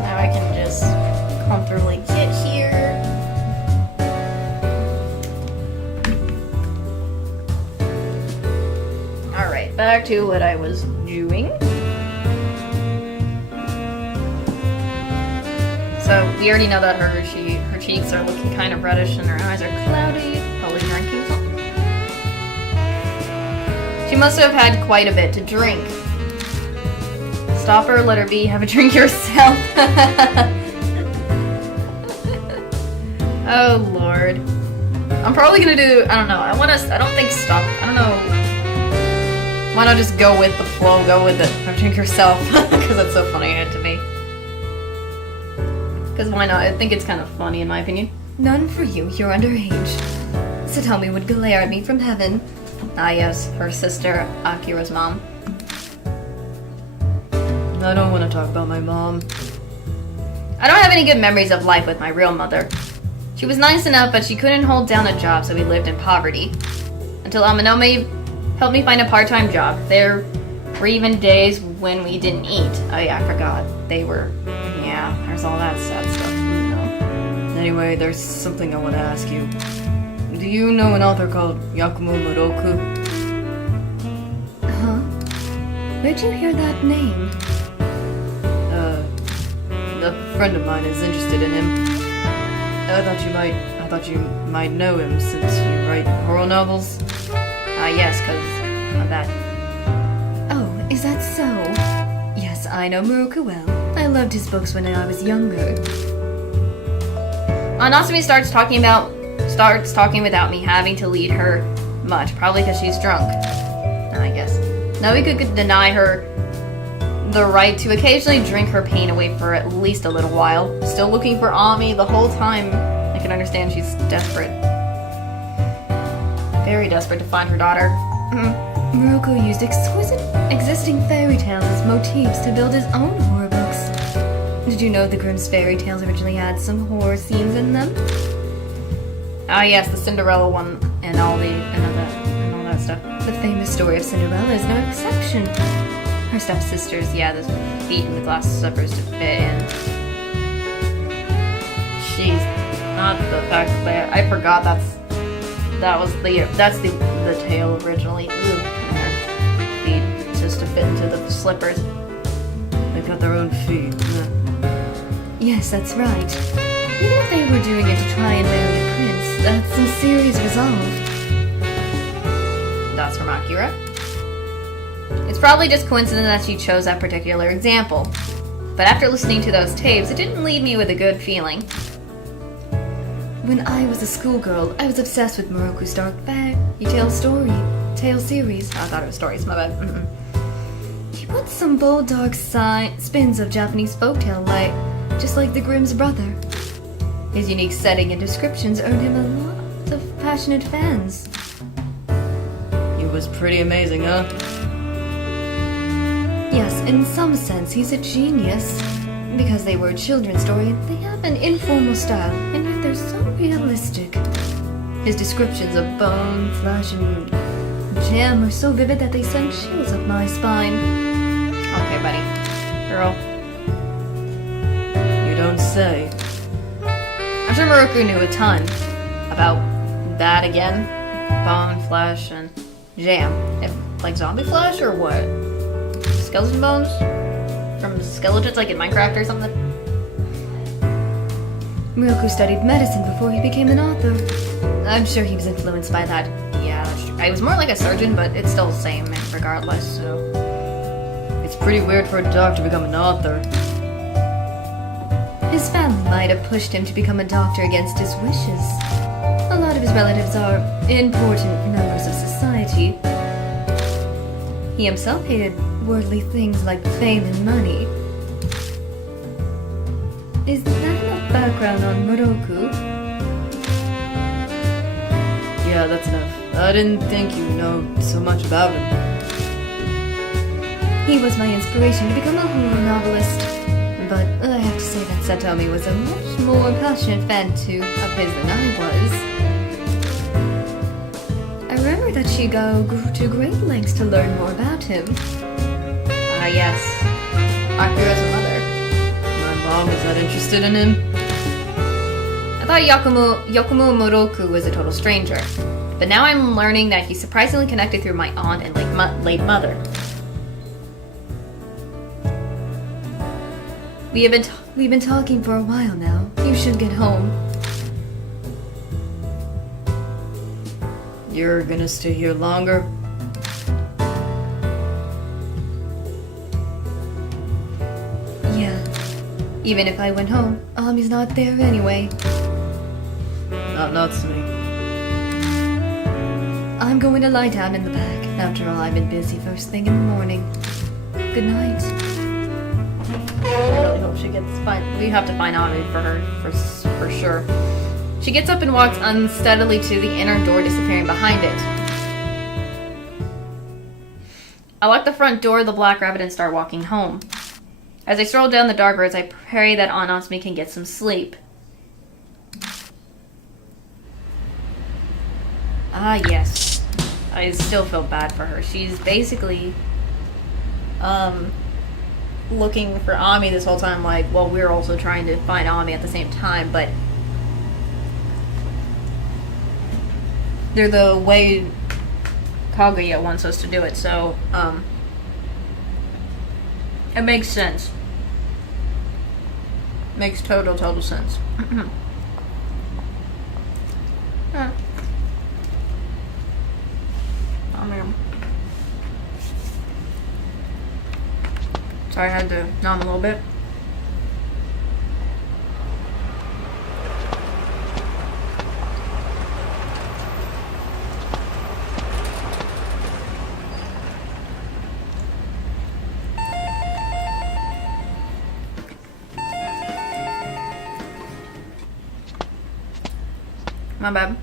Now I can just comfortably get here. Alright, back to what I was doing. So we already know that her cheeks are looking kind of reddish and her eyes are cloudy, probably drinking something. She must have had quite a bit to drink. Stop her, let her be, have a drink yourself. Oh Lord. I'm probably gonna do, I don't know, I don't think stop, I don't know. Why not just go with the flow, go with it, have a drink yourself, because that's so funny to me. Because why not? I think it's kind of funny in my opinion. None for you, you're underage. Satomi would glare at me from heaven. Ah yes, her sister, Akira's mom. I don't want to talk about my mom. I don't have any good memories of life with my real mother. She was nice enough, but she couldn't hold down a job, so we lived in poverty. Until Amanome helped me find a part-time job. There were even days when we didn't eat. Oh yeah, I forgot. Yeah, there's all that sad stuff. No. Anyway, there's something I want to ask you. Do you know an author called Yakumo Muroku? Huh? Where'd you hear that name? A friend of mine is interested in him. I thought you might know him since you write horror novels. Yes, because of that. Oh, is that so? Yes, I know Muroku well. I loved his books when I was younger. Natsumi starts talking without me having to lead her much, probably because she's drunk. I guess. Nobody could deny her the right to occasionally drink her pain away for at least a little while. Still looking for Ami the whole time. I can understand she's desperate. Very desperate to find her daughter. Muroku used exquisite existing fairy tales as motifs to build his own horror books. Did you know the Grimm's fairy tales originally had some horror scenes in them? Ah yes, the Cinderella one and all that stuff. The famous story of Cinderella is no exception. Her stepsisters, yeah, the feet and the glass slippers to fit in. She's not the fact that I forgot that's the tale originally. Ooh, her feet just to fit into the slippers. They got their own feet. Yes, that's right. Even if they were doing it to try and marry a prince, that's some serious resolve. That's from Akira. It's probably just coincidence that she chose that particular example. But after listening to those tapes, it didn't leave me with a good feeling. When I was a schoolgirl, I was obsessed with Muroku's dark fairy tale series. I thought it was stories, my bad. He put some bold, dark spins of Japanese folktale just like the Grimm's brother. His unique setting and descriptions earned him a lot of passionate fans. It was pretty amazing, huh? Yes, in some sense, he's a genius. Because they were a children's story, they have an informal style, and yet they're so realistic. His descriptions of bone, flesh, and jam are so vivid that they send chills up my spine. Okay, buddy. Girl. You don't say. I'm sure Moroku knew a ton about that again. Bone, flesh, and jam. If, like zombie flesh or what? Skeleton bones? From skeletons like in Minecraft or something? Moroku studied medicine before he became an author. I'm sure he was influenced by that. Yeah, that's true. I was more like a surgeon, but it's still the same regardless, so. It's pretty weird for a dog to become an author. His family might have pushed him to become a doctor against his wishes. A lot of his relatives are important members of society. He himself hated worldly things like fame and money. Is that enough background on Moroku? Yeah, that's enough. I didn't think you know so much about him. He was my inspiration to become a horror novelist. But I have to say that Satomi was a much more passionate fan of his than I was. I remember that she go to great lengths to learn more about him. Yes. Akira's mother. My mom was that interested in him. I thought Yakumo Moroku was a total stranger. But now I'm learning that he's surprisingly connected through my aunt and late mother. We've been talking for a while now. You should get home. You're gonna stay here longer? Yeah. Even if I went home, Ami's not there anyway. Not nuts me. I'm going to lie down in the back. After all, I've been busy first thing in the morning. Good night. I really hope she gets we have to find Ami for her, for sure. She gets up and walks unsteadily to the inner door, disappearing behind it. I lock the front door of the Black Rabbit and start walking home. As I stroll down the dark roads, I pray that Aunt Natsumi can get some sleep. Ah, yes. I still feel bad for her. She's basically, looking for Ami this whole time, like, well, we're also trying to find Ami at the same time, but they're the way Kaguya wants us to do it, so, it makes sense. Makes total sense. Huh. Oh, man. Sorry, I had to numb a little bit. My bad.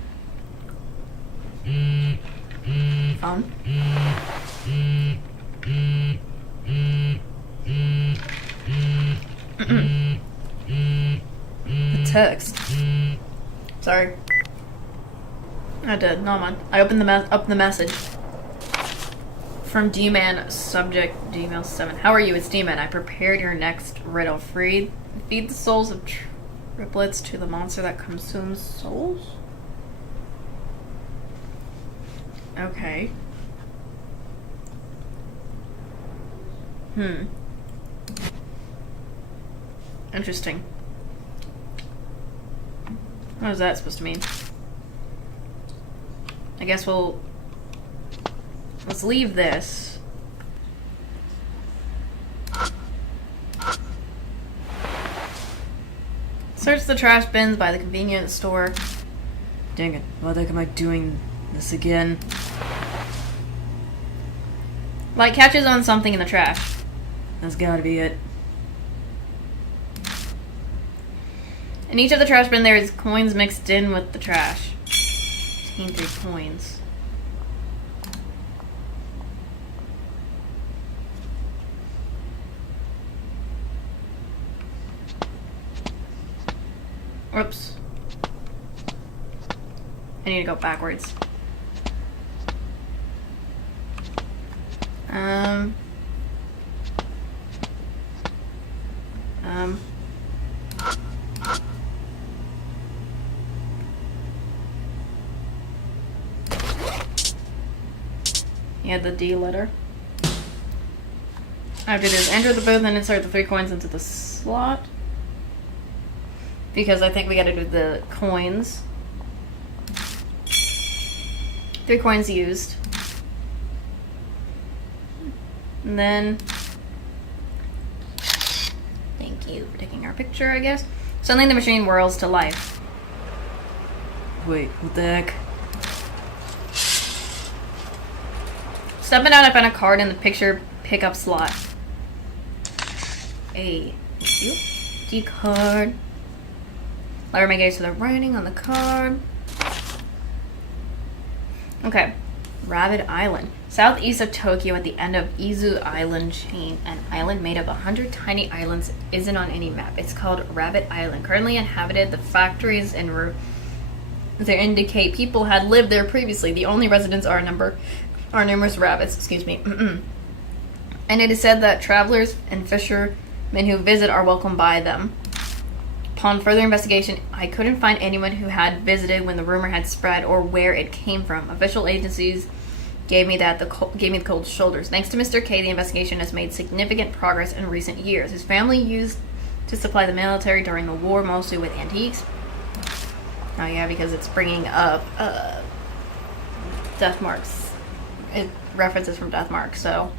Phone. The text. Sorry. I did. No, man. I opened the message. From D-Man, subject D-Mail 7. How are you? It's D-Man. I prepared your next riddle. Feed the souls of triplets to the monster that consumes souls? Okay. Interesting. What is that supposed to mean? I guess let's leave this. Search the trash bins by the convenience store. Dang it, why the heck am I doing this again? Light catches on something in the trash. That's gotta be it. In each of the trash bin there is coins mixed in with the trash. 3 coins. Whoops. I need to go backwards. He had the D letter. After this, enter the booth and insert the 3 coins into the slot. Because I think we gotta do the coins. 3 coins used. And then... Thank you for taking our picture, I guess. Suddenly the machine whirls to life. Wait, what the heck? Stepping out, I found a card in the picture pickup slot. A D card. Lower my gaze to the writing on the card. Okay. Rabbit Island. Southeast of Tokyo at the end of Izu Island chain. An island made of 100 tiny islands isn't on any map. It's called Rabbit Island. Currently inhabited, the factories and they indicate people had lived there previously. The only residents are numerous rabbits, excuse me. And it is said that travelers and fishermen who visit are welcomed by them. Upon further investigation, I couldn't find anyone who had visited when the rumor had spread or where it came from. Official agencies gave me the cold shoulders. Thanks to Mr. K, the investigation has made significant progress in recent years. His family used to supply the military during the war, mostly with antiques. Oh yeah, because it's bringing up death marks. It references from death marks, so...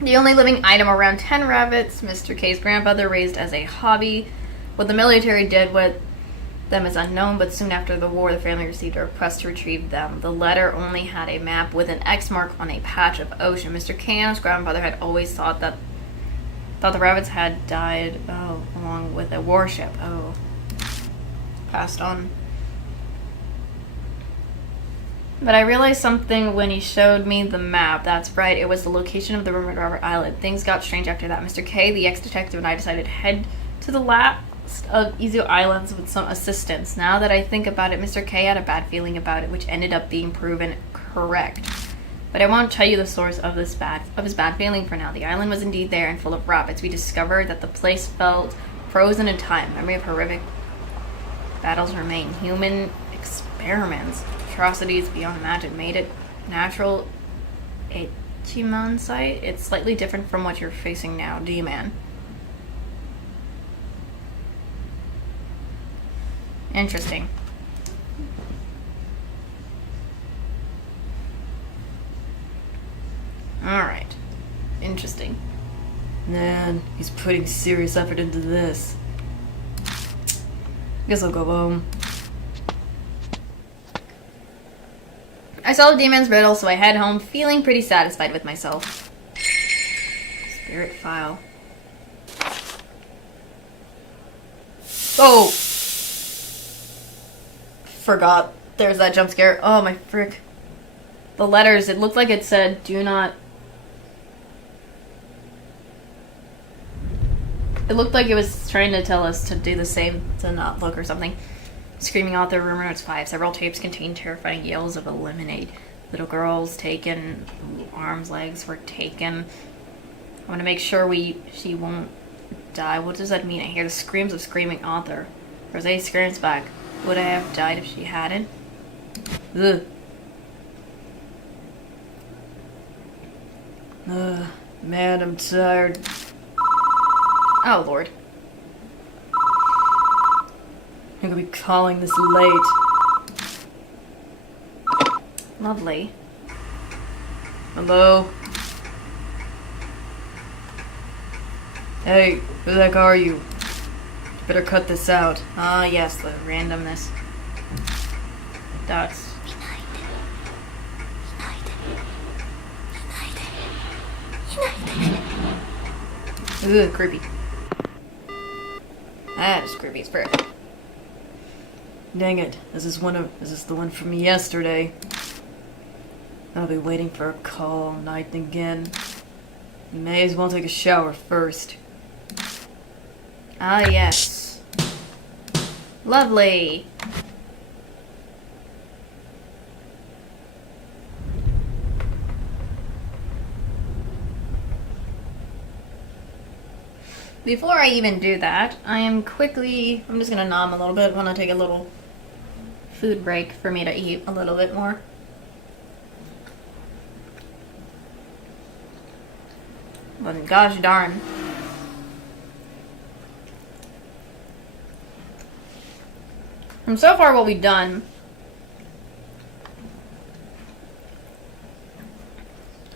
The only living item around 10 rabbits Mr. K's grandfather raised as a hobby. What the military did with them is unknown, but soon after the war, the family received a request to retrieve them. The letter only had a map with an X mark on a patch of ocean. Mr. K and his grandfather had always thought the rabbits had died, along with a warship. Passed on. But I realized something when he showed me the map. That's right, it was the location of the rumored Rabbit Island. Things got strange after that. Mr. K, the ex-detective, and I decided to head to the last of Izu Islands with some assistance. Now that I think about it, Mr. K had a bad feeling about it, which ended up being proven correct. But I won't tell you the source of his bad feeling for now. The island was indeed there and full of rabbits. We discovered that the place felt frozen in time. Memory of horrific battles remain. Human experiments, atrocities beyond imagine, made it natural Ichiman site. It's slightly different from what you're facing now, D-Man. Interesting. Alright. Interesting. Man, he's putting serious effort into this. Guess I'll go home. I solved Demon's riddle, so I head home feeling pretty satisfied with myself. Spirit file. Oh! Forgot. There's that jump scare. Oh my frick. The letters, it looked like it said, do not... It looked like it was trying to tell us to do the same, to not look or something. Screaming out their rumor, it's 5. Several tapes contain terrifying yells of eliminate. Little girls taken, arms, legs were taken. I want to make sure she won't die. What does that mean? I hear the screams of screaming author. Rosé screams back. Would I have died if she hadn't? Ugh. Man, I'm tired. Oh, Lord. I'm gonna be calling this late. Lovely. Hello? Hey, who the heck are you? You better cut this out. Ah, yes, the randomness. Dots. Ugh, creepy. That is creepy as frick. Dang it, this is the one from yesterday. I'll be waiting for a call all night again. May as well take a shower first. Ah, yes. Lovely. Before I even do that, I'm just gonna nom a little bit. I wanna take a little food break for me to eat a little bit more. Then gosh darn. And so far what we've done,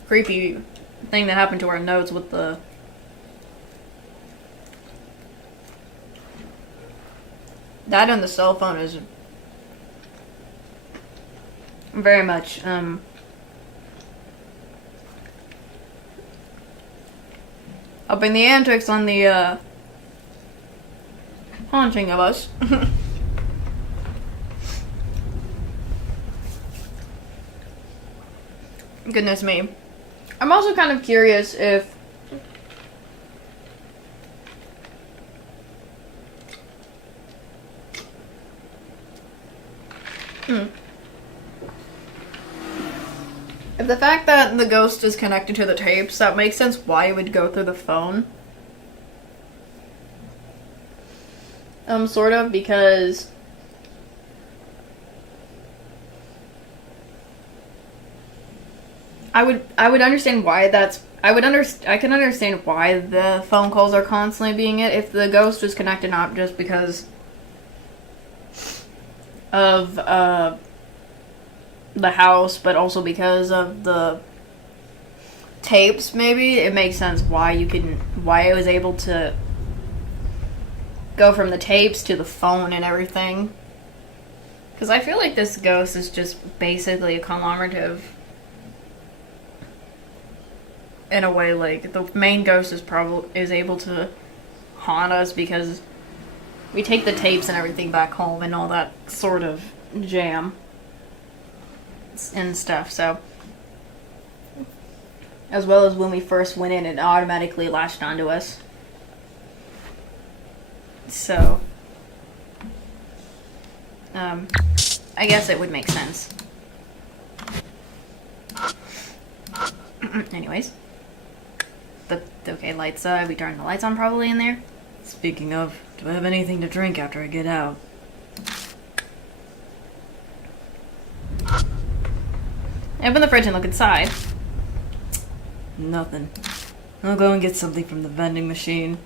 creepy thing that happened to our notes with the that on the cell phone is very much upping the antics on the haunting of us. Goodness me. I'm also kind of curious if if the fact that the ghost is connected to the tapes, that makes sense why it would go through the phone. Sort of, because I would understand why that's I can understand why the phone calls are constantly being it if the ghost is connected not just because of the house, but also because of the tapes. Maybe it makes sense why it was able to go from the tapes to the phone and everything. Because I feel like this ghost is just basically a conglomerative. In a way, like, the main ghost is able to haunt us because we take the tapes and everything back home and all that sort of jam and stuff, so. As well as when we first went in, it automatically latched onto us. So. I guess it would make sense. Anyways. Okay, lights, we turn the lights on probably in there. Speaking of, do I have anything to drink after I get out? Open the fridge and look inside. Nothing. I'll go and get something from the vending machine.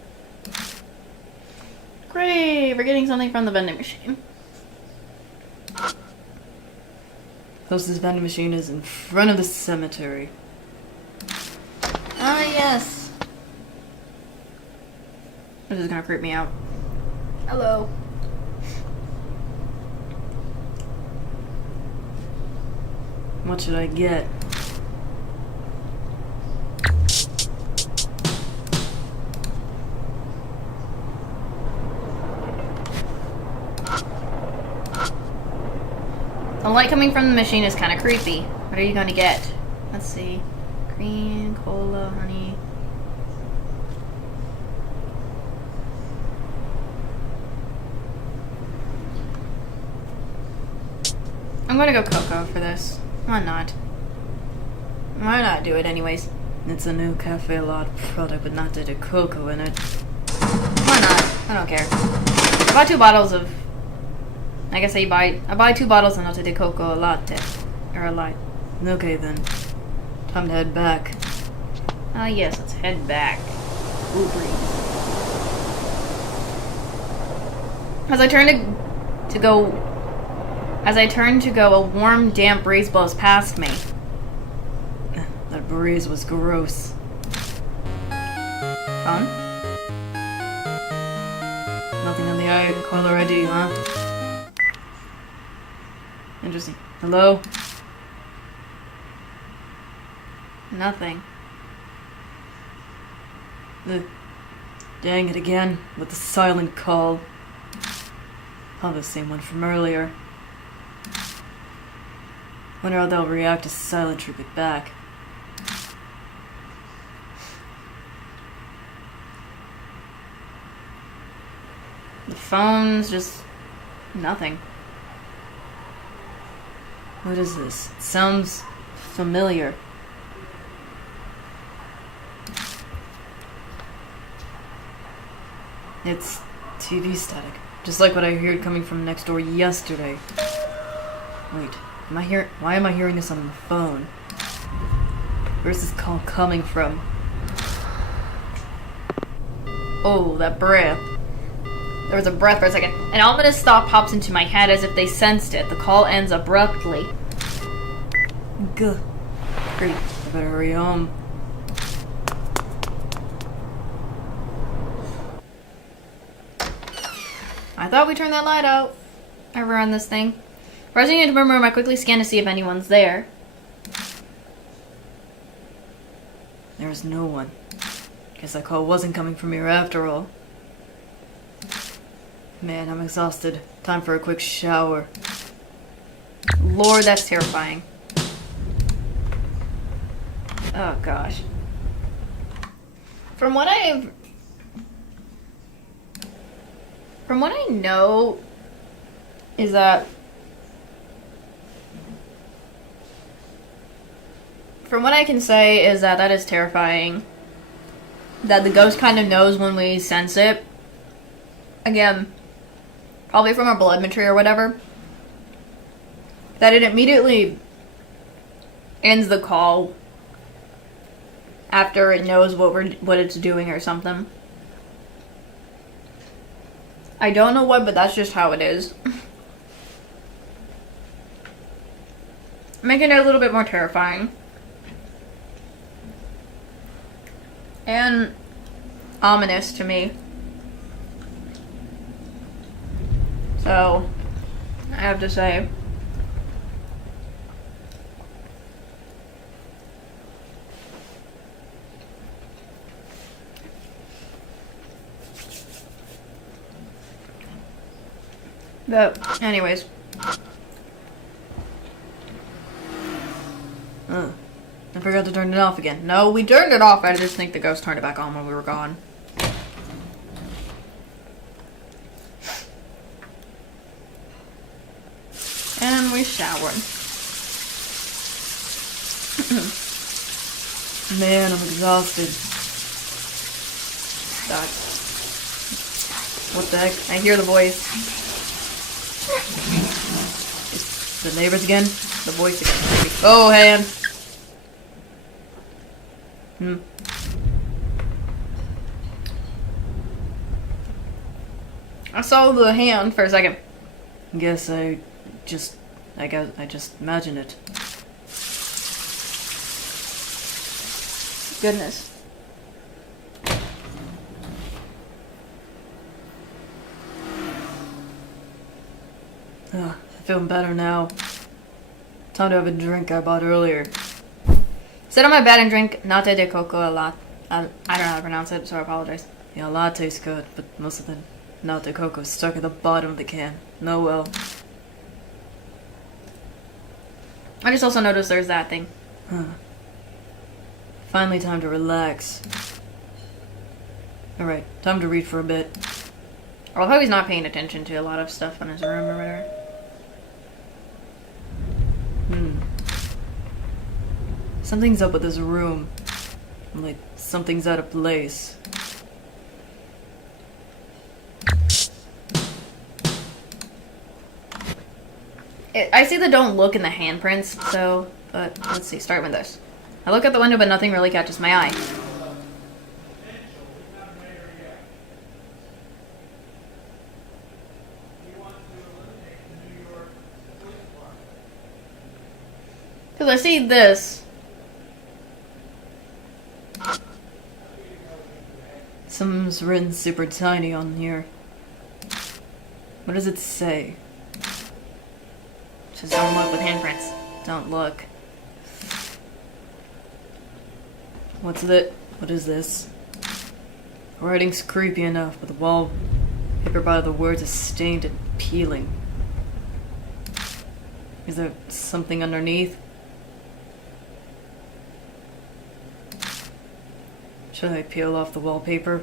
Great, we're getting something from the vending machine. Closest vending machine is in front of the cemetery. Ah, yes. This is gonna creep me out. Hello. What should I get? The light coming from the machine is kind of creepy. What are you going to get? Let's see. Green, cola, honey. I'm going to go cocoa for this. Why not? Why not do it anyways? It's a new Cafe Lot product, but not the cocoa in it. Why not? I don't care. I bought 2 bottles of... I guess I buy 2 bottles and I'll take the cocoa latte. Or a light. Okay then. Time to head back. Ah, yes, let's head back. Ooh, breathe. As I turn to go, a warm, damp breeze blows past me. That breeze was gross. Phone? Nothing on the caller ID, huh? Interesting. Hello? Nothing. Dang it again, with the silent call. Oh, the same one from earlier. Wonder how they'll react to silent treatment back. The phone's just... nothing. What is this? It sounds familiar. It's TV static. Just like what I heard coming from next door yesterday. Wait, why am I hearing this on the phone? Where's this call coming from? Oh, that breath. There was a breath for a second. An ominous thought pops into my head as if they sensed it. The call ends abruptly. Gah. Great. I better hurry home. I thought we turned that light out. Over on this thing. Rushing into my room, I quickly scan to see if anyone's there. There was no one. Guess that call wasn't coming from here after all. Man, I'm exhausted. Time for a quick shower. Lord, that's terrifying. Oh, gosh. From what I know is that from what I can say is that that is terrifying. That the ghost kind of knows when we sense it. Again, probably from our blood material or whatever. That it immediately ends the call after it knows what it's doing or something. I don't know what, but that's just how it is. Making it a little bit more terrifying. And ominous to me. So, I have to say. But, anyways. I forgot to turn it off again. No, we turned it off. I just think the ghost turned it back on when we were gone. And we showered. Man, I'm exhausted. What the heck? I hear the voice. The neighbors again? The voice again, maybe. Oh, hand! I saw the hand for a second. Guess I just imagined it. Goodness. I'm feeling better now. Time to have a drink I bought earlier. Sit on my bed and drink latte de coco a lot. I don't know how to pronounce it, so I apologize. Yeah, latte's good, but most of the latte cocoa is stuck at the bottom of the can. No well. I just also noticed there's that thing. Finally time to relax. Alright, time to read for a bit. I hope he's not paying attention to a lot of stuff in his room or whatever. Something's up with this room. Like, something's out of place. I see the don't look in the handprints, so... But, let's see, start with this. I look at the window, but nothing really catches my eye. Because I see this. Something's written super tiny on here. What does it say? Just don't look with handprints. Don't look. What's it? What is this? The writing's creepy enough, but the wallpaper by the words is stained and peeling. Is there something underneath? Should I peel off the wallpaper?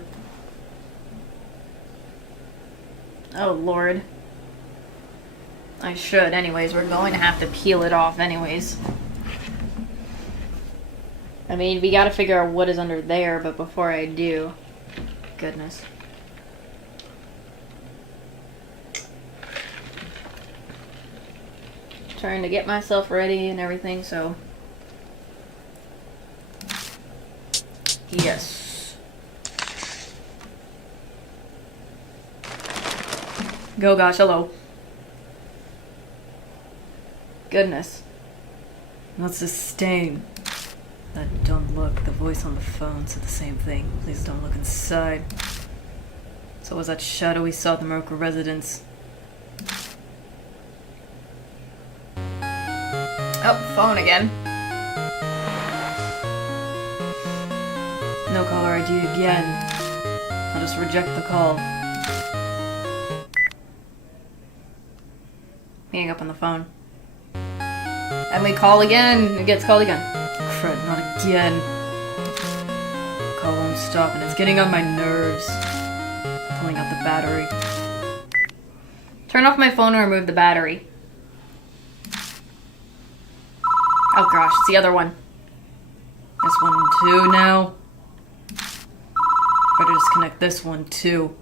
Oh, Lord. I should, anyways. We're going to have to peel it off, anyways. I mean, we gotta figure out what is under there, but before I do... Goodness. Trying to get myself ready and everything, so... Yes. Go gosh, hello. Goodness. What's this stain? That dumb look, the voice on the phone said the same thing. Please don't look inside. So was that shadow we saw at the Morocco residence? Oh, phone again. No caller ID again. I'll just reject the call. Hang up on the phone. And we call again. It gets called again. Crud, not again. The call won't stop and it's getting on my nerves. Pulling out the battery. Turn off my phone and remove the battery. Oh gosh, it's the other one. This one too now. Better disconnect this one too.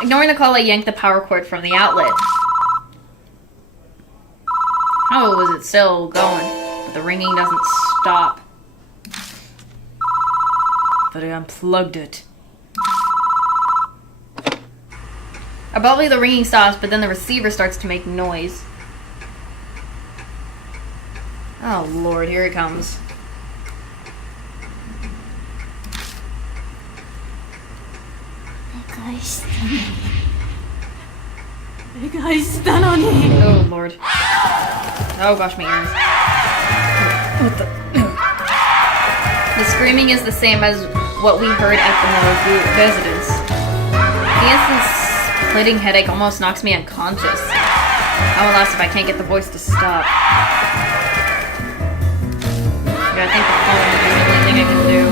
Ignoring the call, I yanked the power cord from the outlet. How was it still going? But the ringing doesn't stop. But I unplugged it. Abruptly, the ringing stops, but then the receiver starts to make noise. Oh lord, here it comes. Oh lord. Oh gosh, my ears. What the? The screaming is the same as what we heard at the Morocco residence. The instant splitting headache almost knocks me unconscious. How will last if I can't get the voice to stop? Yeah, I think the phone is the only thing I can do.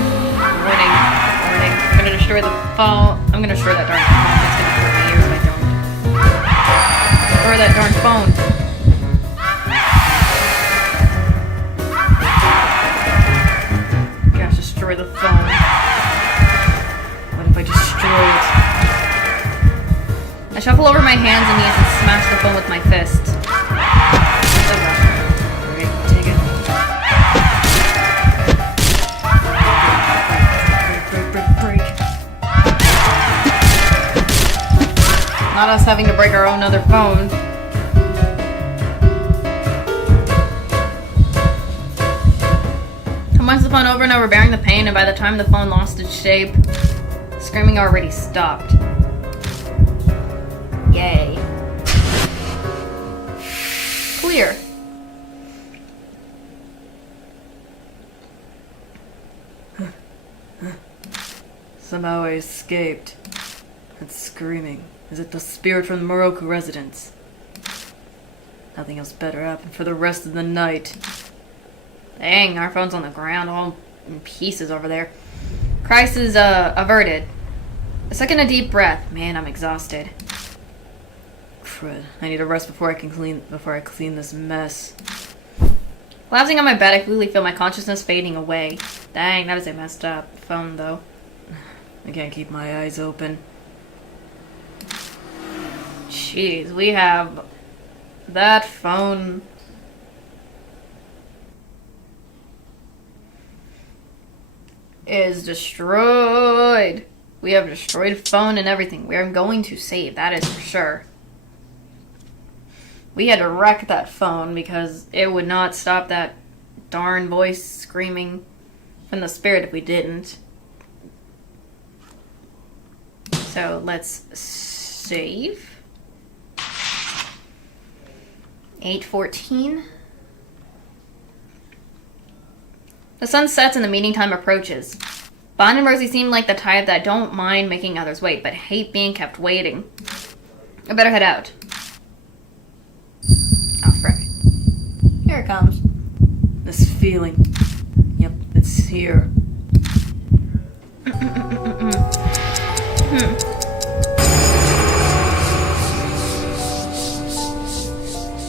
Warning. Warning. I'm gonna destroy the phone. I'm gonna destroy that darn phone. It's gonna hurt my ears if I don't. Destroy that darn phone. Gosh, destroy the phone. What if I destroy it? I shuffle over my hands and knees and smash the phone with my fist. Oh gosh. Alright, take it. Break. Not us having to break our own other phone. I punched the phone over and over, bearing the pain, and by the time the phone lost its shape, screaming already stopped. Yay. Clear. Somehow I escaped. That screaming. Is it the spirit from the Morocco residence? Nothing else better happened for the rest of the night. Dang, our phone's on the ground, all in pieces over there. Crisis averted. I took in a deep breath. Man, I'm exhausted. Crud. I need a rest before I clean this mess. Collapsing on my bed, I quickly feel my consciousness fading away. Dang, that is a messed up phone, though. I can't keep my eyes open. Jeez, we have that phone. Is destroyed. We have destroyed phone and everything. We are going to save, that is for sure. We had to wreck that phone because it would not stop that darn voice screaming from the spirit if we didn't. So let's save. 8:14. The sun sets and the meeting time approaches. Bond and Rosie seem like the type that don't mind making others wait, but hate being kept waiting. I better head out. Oh, frick. Here it comes. This feeling. Yep, it's here.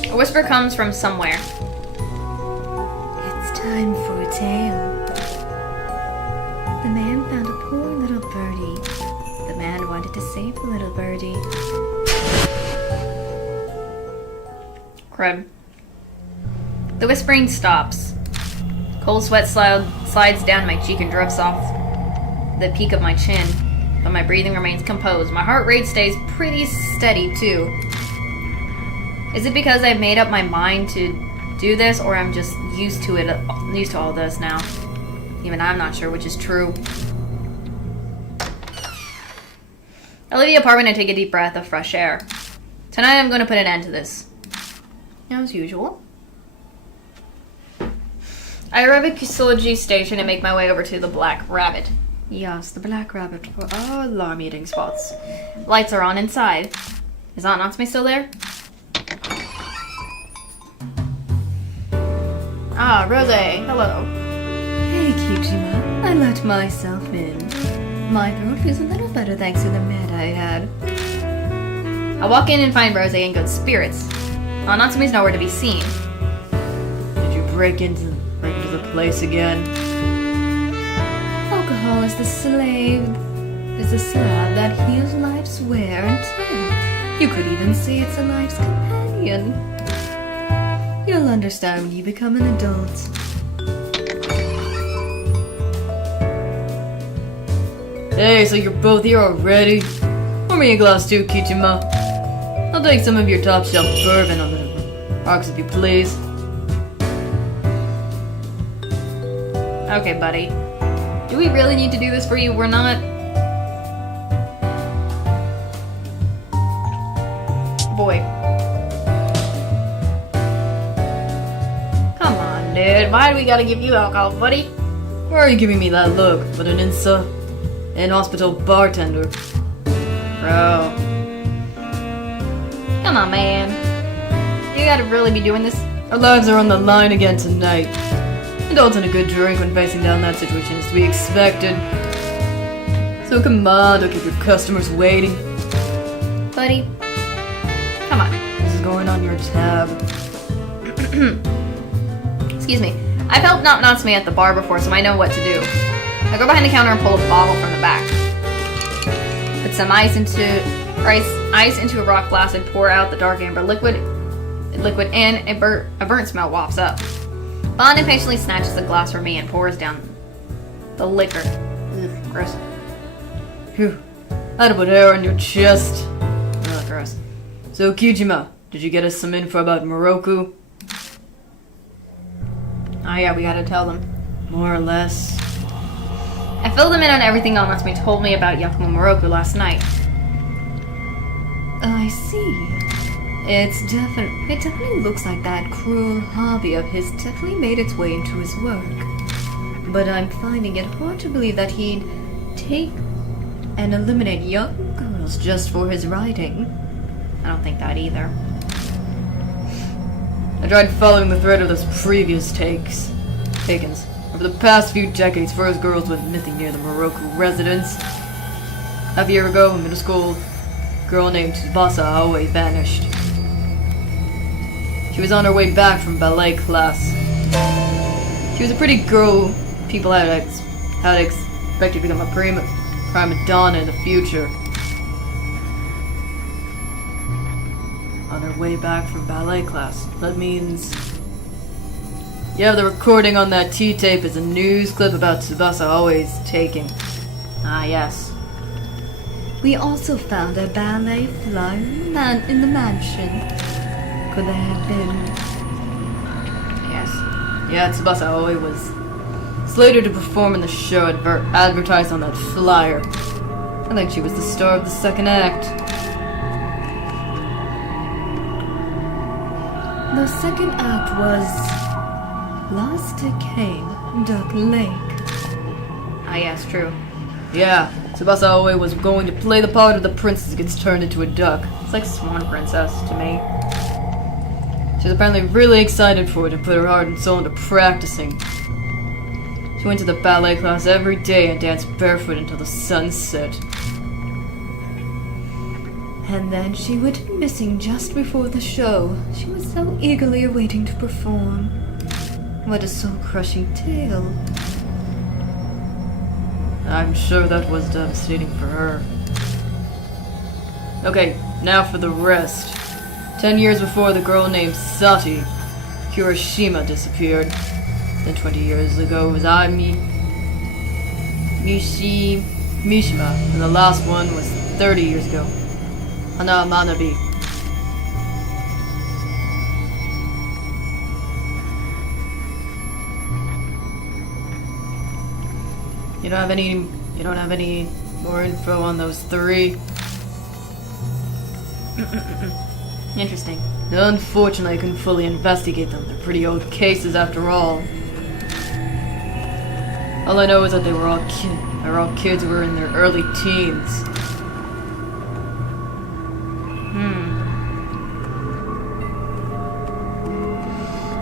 A whisper comes from somewhere. It's time for a tale. The man found a poor little birdie. The man wanted to save the little birdie. Crud. The whispering stops. Cold sweat slides down my cheek and drifts off the peak of my chin. but my breathing remains composed. My heart rate stays pretty steady, too. Is it because I've made up my mind to do this, or I'm just used to it, used to all this now? Even I'm not sure which is true. I leave the apartment and take a deep breath of fresh air. Tonight I'm going to put an end to this. As usual. I arrive at Kisulogy Station and make my way over to the Black Rabbit. Yes, the Black Rabbit for our alarm meeting spots. Lights are on inside. Is Aunt Natsume still there? Ah, Rose, hello. Hey, Kijima. I let myself in. My throat feels a little better thanks to the med I had. I walk in and find Rose in good spirits. Aunt Natsume's nowhere to be seen. Did you break into the place again? Alcohol is the slave that heals life's wear and tear. You could even say it's a life's companion. You'll understand when you become an adult. Hey, so you're both here already? Pour me a glass too, Kijima. I'll take some of your top shelf bourbon on the rocks if you please. Okay, buddy. Do we really need to do this for you? We're not... Boy. Come on, dude. Why do we gotta give you alcohol, buddy? Why are you giving me that look? But an in-hospital bartender. Bro. Come on, man. You gotta really be doing this? Our lives are on the line again tonight. Indulging a good drink when facing down that situation is to be expected. So come on, don't keep your customers waiting. Buddy. Come on. This is going on your tab. Excuse me. I've helped Natsume at the bar before, so I know what to do. I go behind the counter and pull a bottle from the back. Put some ice into a rock glass and pour out the dark amber liquid and a burnt smell wafts up. Bond impatiently snatches the glass from me and pours down the liquor. Ugh, gross. Phew. I'd put hair on your chest. Ugh, gross. So, Kijima, did you get us some info about Moroku? Oh yeah, we gotta tell them. More or less. I filled them in on everything Aunt Natsume told me about Yakumo Moroku last night. I see. It definitely looks like that cruel hobby of his definitely made its way into his work. But I'm finding it hard to believe that he'd take and eliminate young girls just for his writing. I don't think that either. I tried following the thread of those previous takens. Over the past few decades, first girls went missing near the Moroku residence. Half a year ago, in middle school, a girl named Tsubasa Aoi vanished. She was on her way back from ballet class. She was a pretty girl people had expected to become a prima donna in the future. On her way back from ballet class. That means... Yeah, the recording on that T-tape is a news clip about Tsubasa Aoi's taking. Ah, yes. We also found a ballet flyer in the mansion. Could there have been... Yes. Yeah, Tsubasa Aoi was slated to perform in the show advertised on that flyer. I think she was the star of the second act. The second act was... Last it came, Duck Lake. Ah, yes, true. Yeah, Tsubasa Aoi was going to play the part of the princess who gets turned into a duck. It's like Swan Princess to me. She was apparently really excited for it and put her heart and soul into practicing. She went to the ballet class every day and danced barefoot until the sun set. And then she went missing just before the show. She was so eagerly awaiting to perform. What a soul-crushing tale. I'm sure that was devastating for her. Okay, now for the rest. 10 years before the girl named Sati Kirishima disappeared. Then 20 years ago was Mishima Mishima, and the last one was 30 years ago. Hana Manabi. You don't have any more info on those three? Interesting. Unfortunately, I couldn't fully investigate them. They're pretty old cases after all. All I know is that they were all kids who were in their early teens.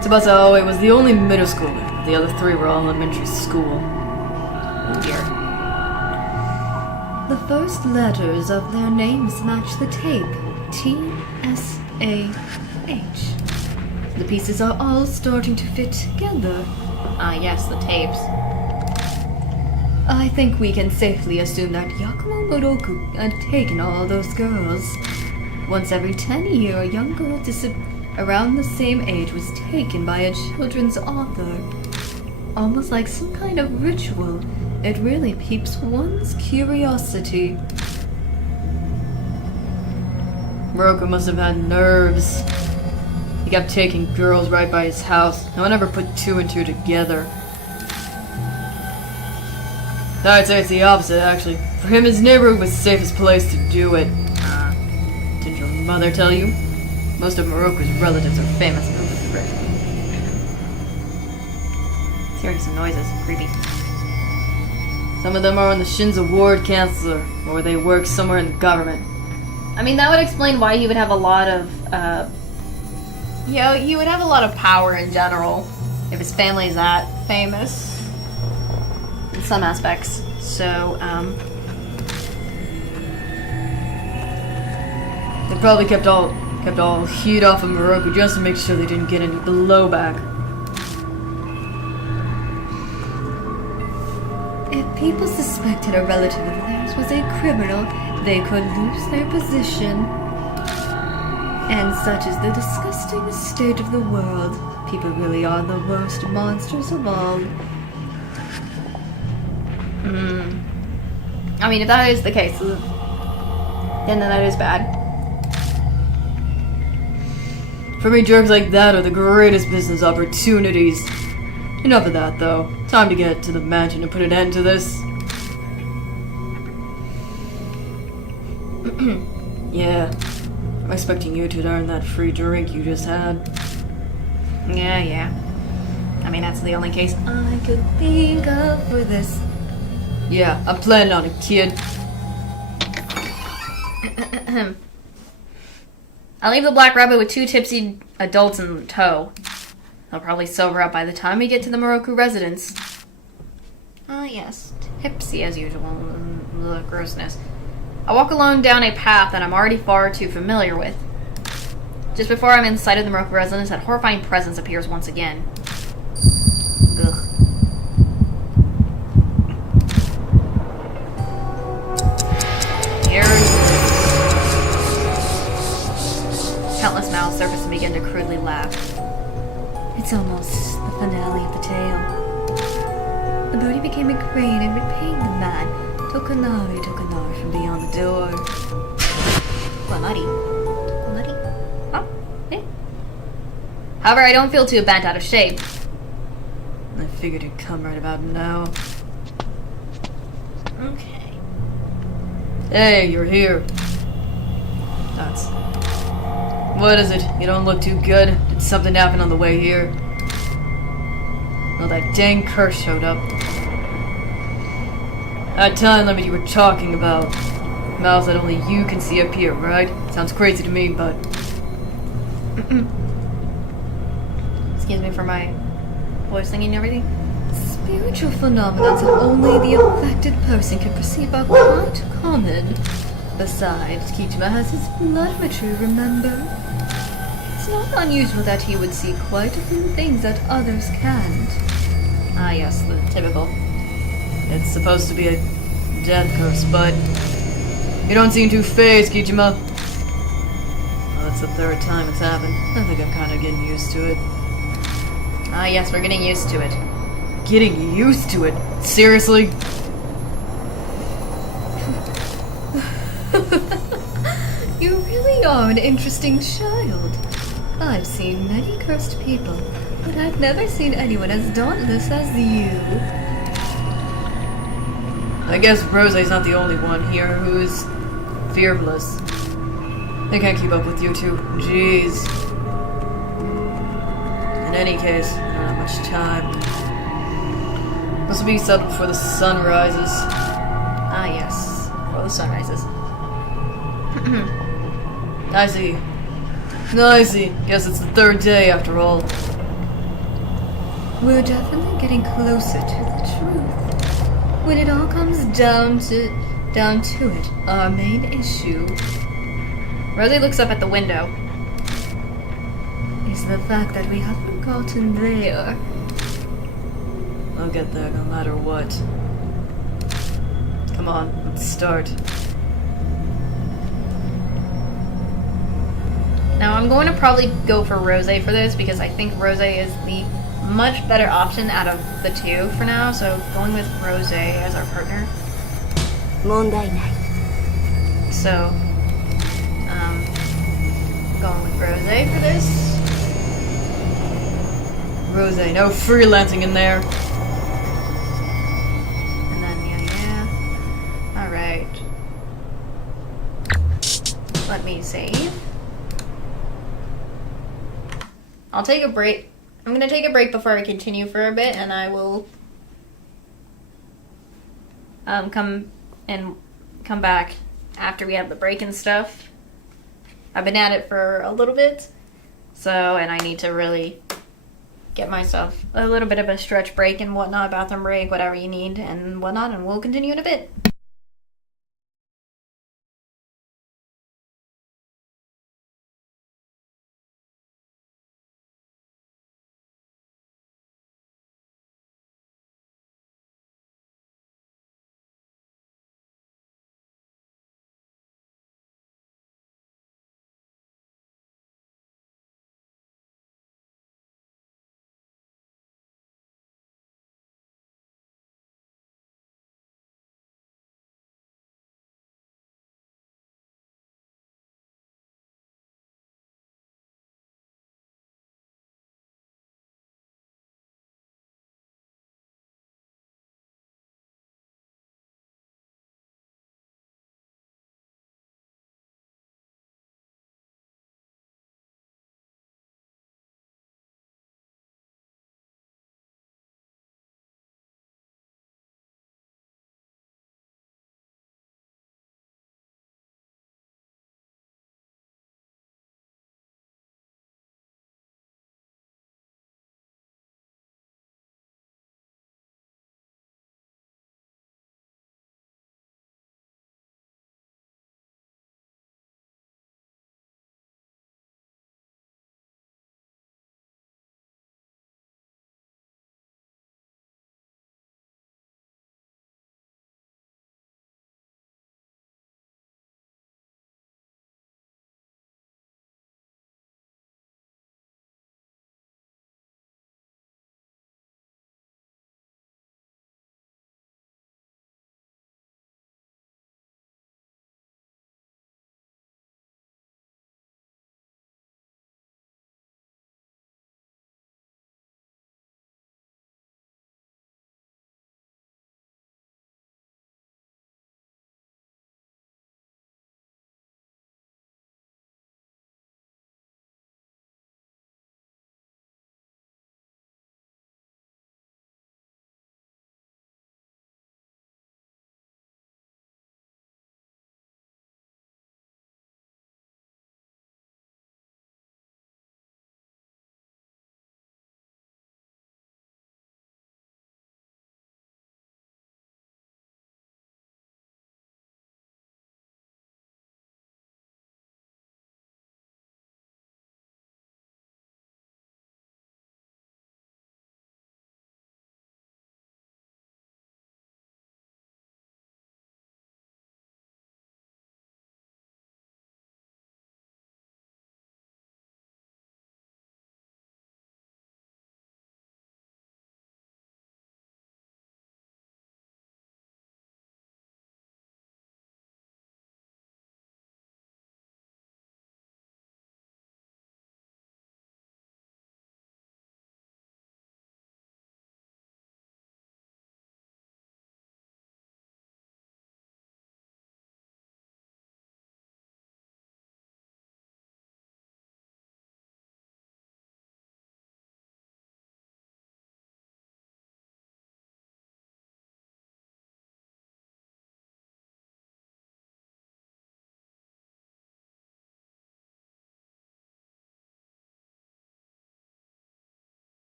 Tsubasa was the only middle schooler. The other three were all elementary school. Oh dear. The first letters of their names match the tape. T-S-A-H. The pieces are all starting to fit together. Ah, yes, the tapes. I think we can safely assume that Yakumo Moroku had taken all those girls. Once every 10 years, a young girl around the same age was taken by a children's author. Almost like some kind of ritual. It really piques one's curiosity. Moroku must have had nerves. He kept taking girls right by his house. No one ever put two and two together. I'd say it's the opposite, actually. For him, his neighborhood was the safest place to do it. Didn't your mother tell you? Most of Moroku's relatives are famous for the Sprit. Hearing some noises. Creepy. Some of them are on the Shinza Ward Councilor, or they work somewhere in the government. I mean, that would explain why he would have a lot of, he would have a lot of power in general. If his family's that famous. In some aspects. So, They probably kept all heat off of Moroku just to make sure they didn't get any blowback. If people suspected a relative of theirs was a criminal, they could lose their position. And such is the disgusting state of the world. People really are the worst monsters of all. I mean, if that is the case, then that is bad. For me, jerks like that are the greatest business opportunities. Enough of that, though. Time to get to the mansion and put an end to this. Yeah. I'm expecting you to earn that free drink you just had. Yeah. I mean, that's the only case I could think of for this. Yeah, I'm planning on it, kid. I'll leave the Black Rabbit with 2 tipsy adults in tow. They'll probably sober up by the time we get to the Moroku residence. Ah, yes. Tipsy as usual. Ugh, grossness. I walk alone down a path that I'm already far too familiar with. Just before I'm in sight of the Moroku residence, that horrifying presence appears once again. Ugh. Countless mouths surface and begin to crudely laugh. It's almost the finale of the tale. The birdie became a crane and repaying the man. Tokanari from beyond the door. Lamari. Huh? Yeah. However, I don't feel too bent out of shape. I figured it'd come right about now. Okay. Hey, you're here. That's... What is it? You don't look too good. Did something happen on the way here? Oh, that dang curse showed up. That time limit you were talking about. Miles that only you can see up here, right? Sounds crazy to me, but... Excuse me for my voice singing and everything. Spiritual phenomena that only the affected person can perceive are quite common. Besides, Kijima has his telemetry, remember? It's not unusual that he would see quite a few things that others can't. Ah, yes, the typical. It's supposed to be a death curse, but... You don't seem too phased, Kijima. Well, it's the 3rd time it's happened. I think I'm kind of getting used to it. Ah, yes, we're getting used to it. Getting used to it? Seriously? You really are an interesting child. I've seen many cursed people, but I've never seen anyone as dauntless as you. I guess Rose's not the only one here who is fearless. They can't keep up with you two. Jeez. In any case, I don't have much time. Must be settled before the sun rises. Ah, yes. Before the sun rises. I see. I see. Guess it's the third day after all. We're definitely getting closer to the truth. When it all comes down to it, our main issue Rosie looks up at the window. is the fact that we haven't gotten there. I'll get there no matter what. Come on, let's start. Now I'm going to probably go for Rose for this because I think Rose is the much better option out of the two for now. So going with Rose as our partner. 問題ない。 So, going with Rose for this. Rose, no freelancing in there. And then, yeah. Alright. Let me save. I'll take a break. I'm gonna take a break before I continue for a bit, and I will come back after we have the break and stuff. I've been at it for a little bit, so, and I need to really get myself a little bit of a stretch break and whatnot, bathroom break, whatever you need and whatnot, and we'll continue in a bit.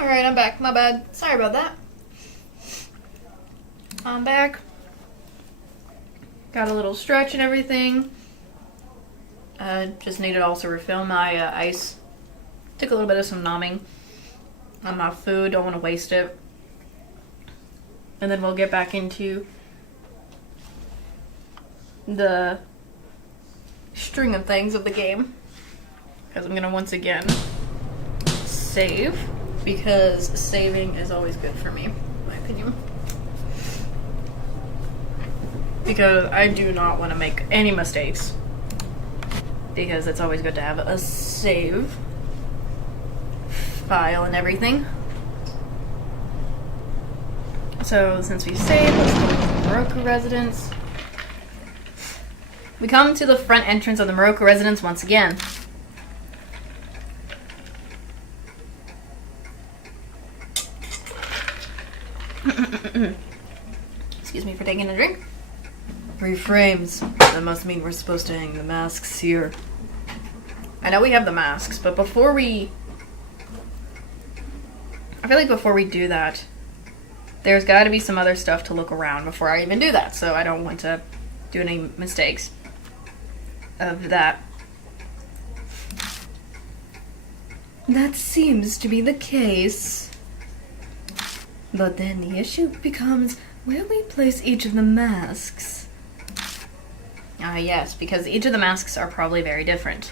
Alright, I'm back. My bad. Sorry about that. I'm back. Got a little stretch and everything. Just needed to also refill my ice. Took a little bit of some numbing on my food. Don't want to waste it. And then we'll get back into the string of things of the game. Because I'm going to once again save. Because saving is always good for me, in my opinion. Because I do not want to make any mistakes. Because it's always good to have a save file and everything. So since we saved, let's go to the Moroku residence. We come to the front entrance of the Moroku residence once again. Excuse me for taking a drink. 3 frames. That must mean we're supposed to hang the masks here. I know we have the masks, but before we... I feel like before we do that, there's got to be some other stuff to look around before I even do that, so I don't want to do any mistakes of that. That seems to be the case. But then the issue becomes where we place each of the masks. Yes, because each of the masks are probably very different,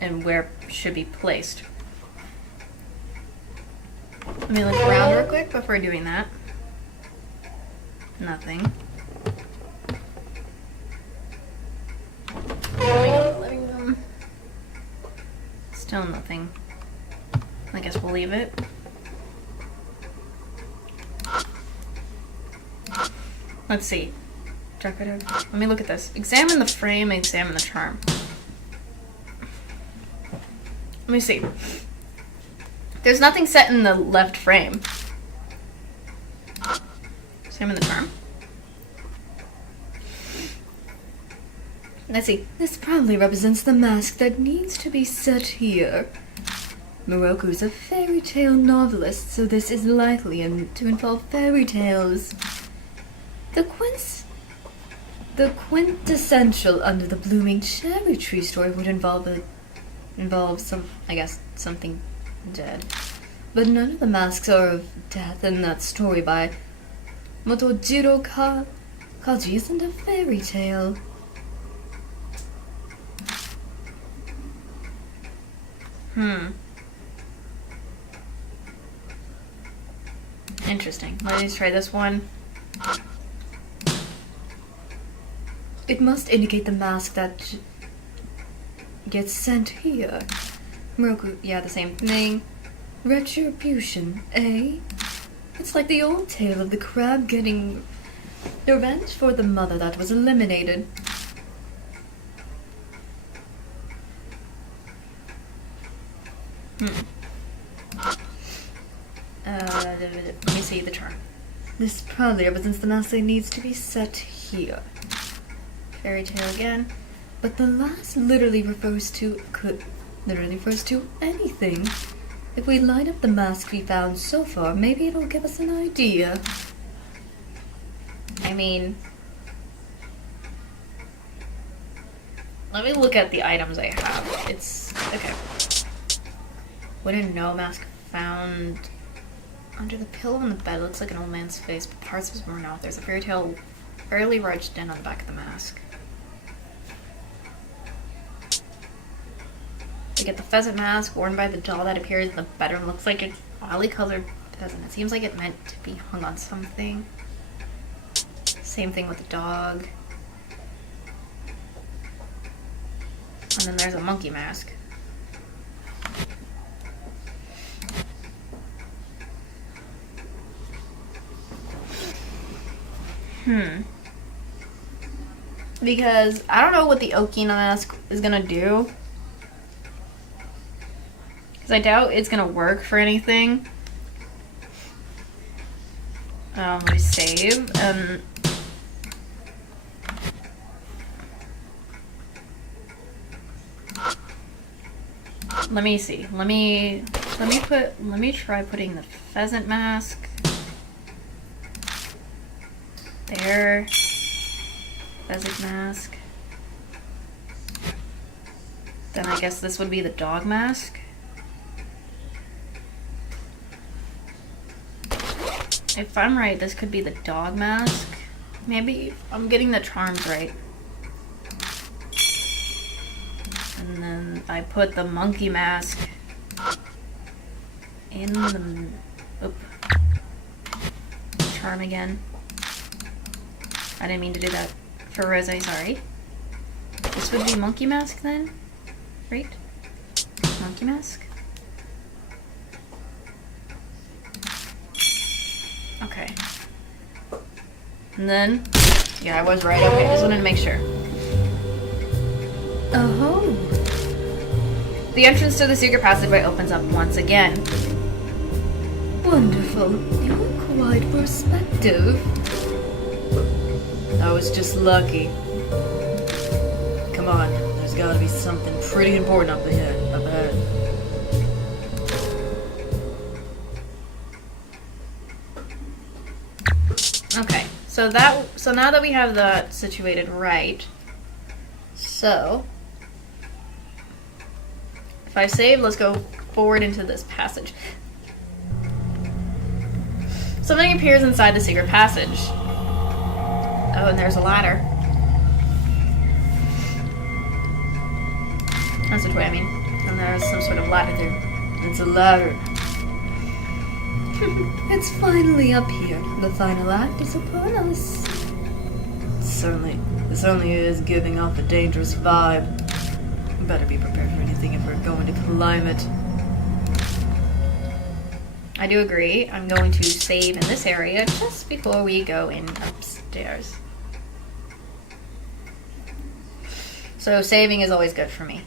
and where should be placed. Let me look around real quick before doing that. Nothing. Going in the living room. Still nothing. I guess we'll leave it. Let's see. Let me look at this. Examine the frame, examine the charm. Let me see. There's nothing set in the left frame. Examine the charm. Let's see. This probably represents the mask that needs to be set here. Moroku's a fairy tale novelist, so this is likely to involve fairy tales. The quintessential under the blooming cherry tree story would involve something dead. But none of the masks are of death, and that story by Motojiro Kaji isn't a fairy tale. Interesting. Let's try this one. It must indicate the mask that gets sent here. Moroku, yeah, the same thing. Retribution, eh? It's like the old tale of the crab getting revenge for the mother that was eliminated. Let me see the charm. This probably represents the mask that needs to be set here. Fairy tale again. But the last literally refers to anything. If we line up the mask we found so far, maybe it'll give us an idea. I mean, let me look at the items I have. It's okay. Wooden no mask found under the pillow on the bed. Looks like an old man's face, but parts of his worn out. There's a fairy tale barely rubbed in on the back of the mask. We get the pheasant mask worn by the doll that appears in the bedroom. Looks like it's oddly colored pheasant. It seems like it meant to be hung on something. Same thing with the dog. And then there's a monkey mask. Because I don't know what the Okina mask is gonna do. Because I doubt it's gonna work for anything. Let me save. Let me see. Let me Let me try putting the pheasant mask. There. Pheasant mask. Then I guess this would be the dog mask. If I'm right, this could be the dog mask. Maybe I'm getting the charms right. And then I put the monkey mask in the charm again. I didn't mean to do that for Rose, sorry. This would be monkey mask then, right? Monkey mask. Okay. And then, yeah, I was right. Okay, just wanted to make sure. Oh. The entrance to the secret passageway opens up once again. Wonderful. You're quite perspective. I was just lucky. Come on, there's gotta be something pretty important up ahead. Okay, so now that we have that situated right, so if I save, let's go forward into this passage. Something appears inside the secret passage. Oh, and there's a ladder. That's which way I mean. And there's some sort of ladder there. It's a ladder. It's finally up here. The final act is upon us. This certainly is giving off a dangerous vibe. Better be prepared for anything if we're going to climb it. I do agree. I'm going to save in this area just before we go in upstairs. So saving is always good for me.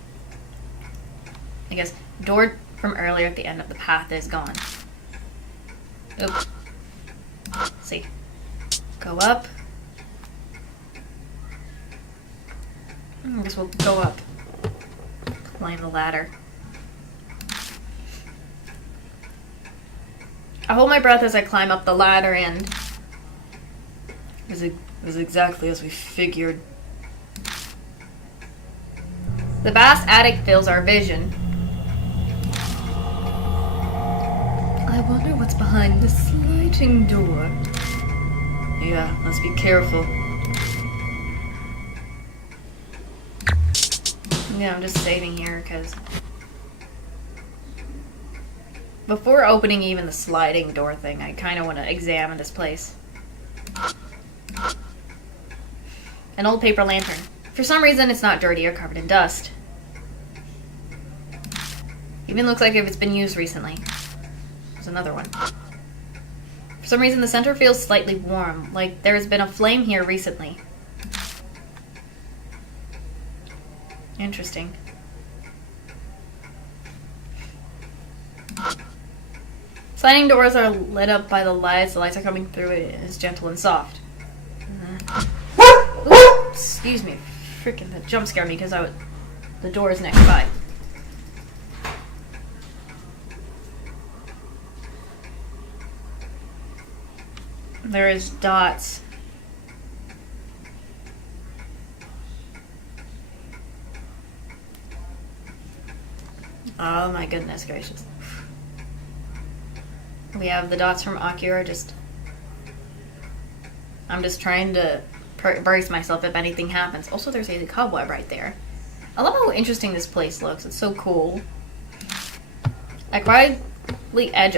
I guess door from earlier at the end of the path is gone. Oops. Let's see. Go up. I guess we'll go up. Climb the ladder. I hold my breath as I climb up the ladder and... It was exactly as we figured. The vast attic fills our vision. I wonder what's behind the sliding door. Yeah, let's be careful. Yeah, I'm just saving here because... Before opening even the sliding door thing, I kind of want to examine this place. An old paper lantern. For some reason, it's not dirty or covered in dust. Even looks like if it's been used recently. There's another one. For some reason, the center feels slightly warm, like there has been a flame here recently. Interesting. Sliding doors are lit up by the lights. The lights are coming through it. It's gentle and soft. Ooh, excuse me. Freaking that jump scared me because the door is next by. There is dots. Oh my goodness gracious. We have the dots from Akira. I'm just trying to brace myself if anything happens. Also, there's a cobweb right there. I love how interesting this place looks. It's so cool. I quietly edge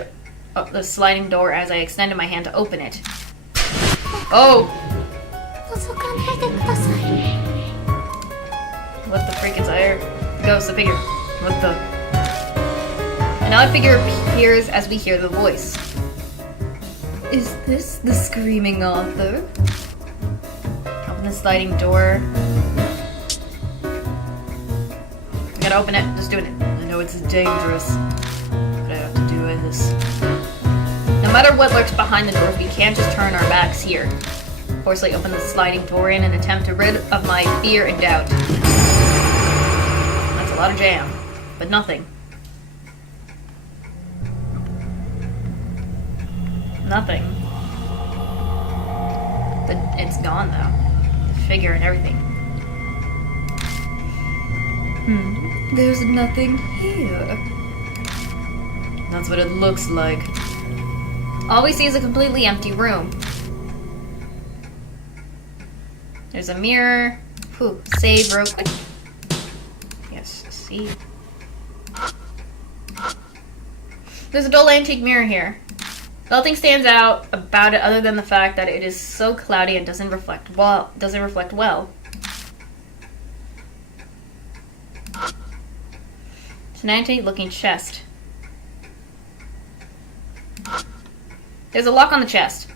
up the sliding door as I extended my hand to open it. Oh! What the freak is there? Ghost, the figure. What the? Another figure appears as we hear the voice. Is this the screaming author? Open the sliding door. I gotta open it. Just doing it. I know it's dangerous, but I have to do this. No matter what lurks behind the door, we can't just turn our backs here. Forcefully open the sliding door in an attempt to rid of my fear and doubt. That's a lot of jam, but nothing. nothing. But it's gone though. The figure and everything. There's nothing here. That's what it looks like. All we see is a completely empty room. There's a mirror. Whew, save real quick. Yes, see. There's a dull antique mirror here. Nothing stands out about it other than the fact that it is so cloudy and doesn't reflect well. It's an antique looking chest. There's a lock on the chest.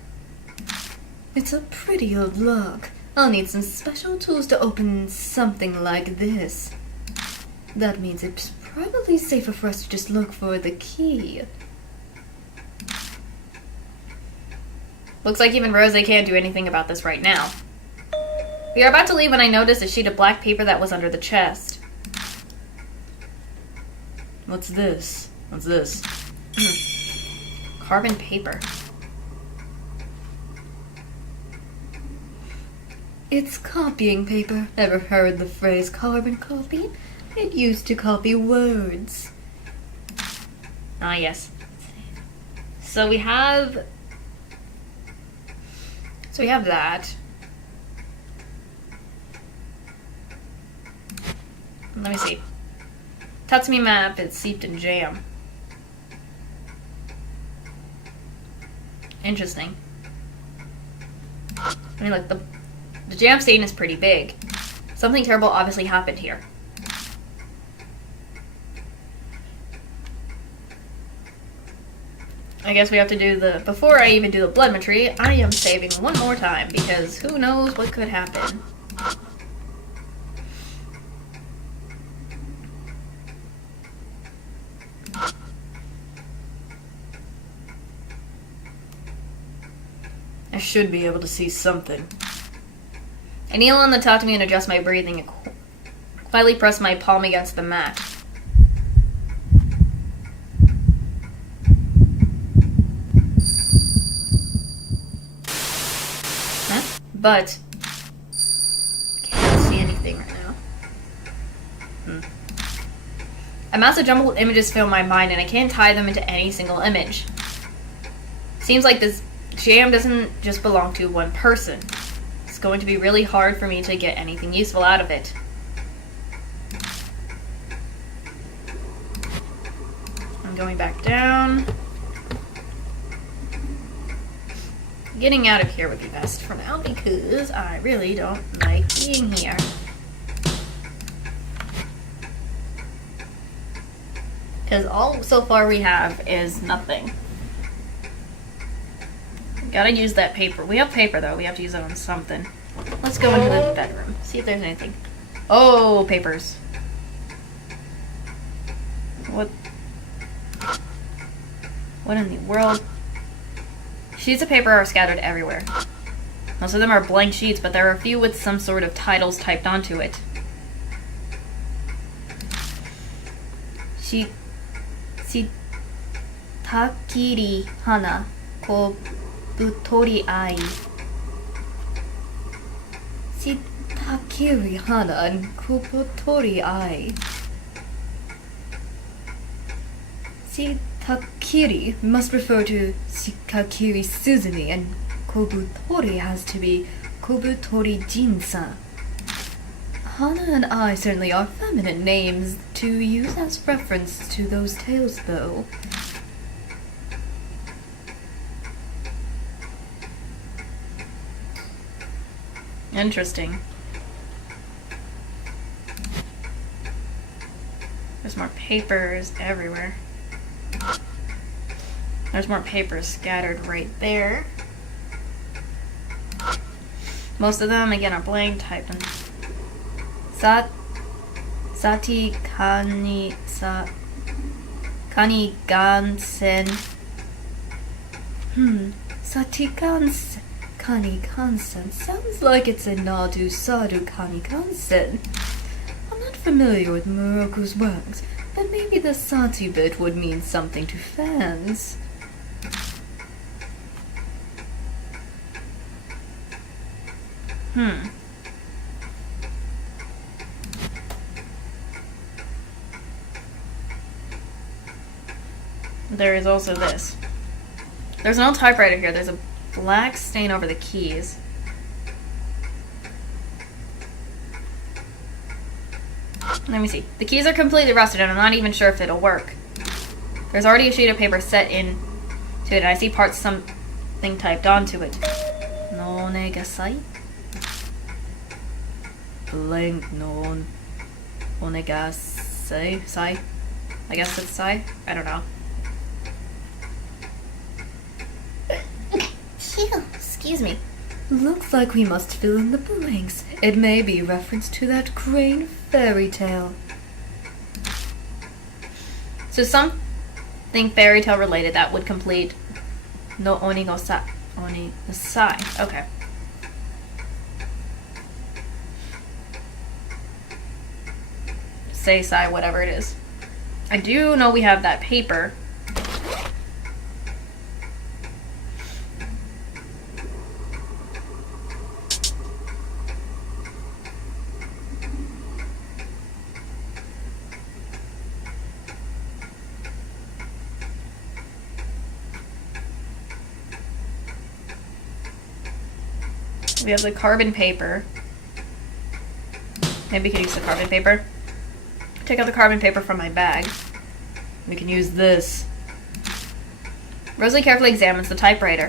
It's a pretty old lock. I'll need some special tools to open something like this. That means it's probably safer for us to just look for the key. Looks like even Rose can't do anything about this right now. We are about to leave when I noticed a sheet of black paper that was under the chest. What's this? What's this? Carbon paper. It's copying paper. Ever heard the phrase carbon copy? It used to copy words. Ah, yes. So we have that. Let me see. Tatsumi map is seeped in jam. Interesting. I mean, like, the jam stain is pretty big. Something terrible obviously happened here. I guess we have to do before I even do the bloodmetry, I am saving one more time because who knows what could happen. I should be able to see something. I kneel on the top to me and adjust my breathing and quietly press my palm against the mat. Huh? But can't see anything right now. A massive jumbled images fill my mind and I can't tie them into any single image. Seems like this jam doesn't just belong to one person. It's going to be really hard for me to get anything useful out of it. I'm going back down. Getting out of here would be best for now because I really don't like being here. Because all so far we have is nothing. Gotta use that paper. We have paper though. We have to use it on something. Let's go into the bedroom. See if there's anything. Oh, papers. What in the world? Sheets of paper are scattered everywhere. Most of them are blank sheets, but there are a few with some sort of titles typed onto it. Shitakiri hana kobutori ai. Shitakiri hana and kobutori ai. Shitakiri must refer to Shikakiri Suzumi, and Kobutori has to be Kobutori Jinsan. Hana and I certainly are feminine names to use as reference to those tales, though. Interesting. There's more papers everywhere. There's more papers scattered right there. Most of them, again, are blank, typed in. Sati kani gansen. Sati gansen. Kani Kansen sounds like it's a nod to Sadhu Kani Kansen. I'm not familiar with Moroku's works, but maybe the Sati bit would mean something to fans. There is also this. There's no typewriter here. There's a black stain over the keys. Let me see. The keys are completely rusted and I'm not even sure if it'll work. There's already a sheet of paper set in to it and I see parts something typed onto it. No negasai? Blank non onegasai. Sai? I guess it's sai? I don't know. Phew, excuse me. Looks like we must fill in the blanks. It may be reference to that crane fairy tale. So something fairy tale related that would complete no onigosai. Onigosai. Okay. Say sai, whatever it is. I do know we have that paper. We have the carbon paper. Maybe we could use the carbon paper. Take out the carbon paper from my bag. We can use this. Rosalie carefully examines the typewriter.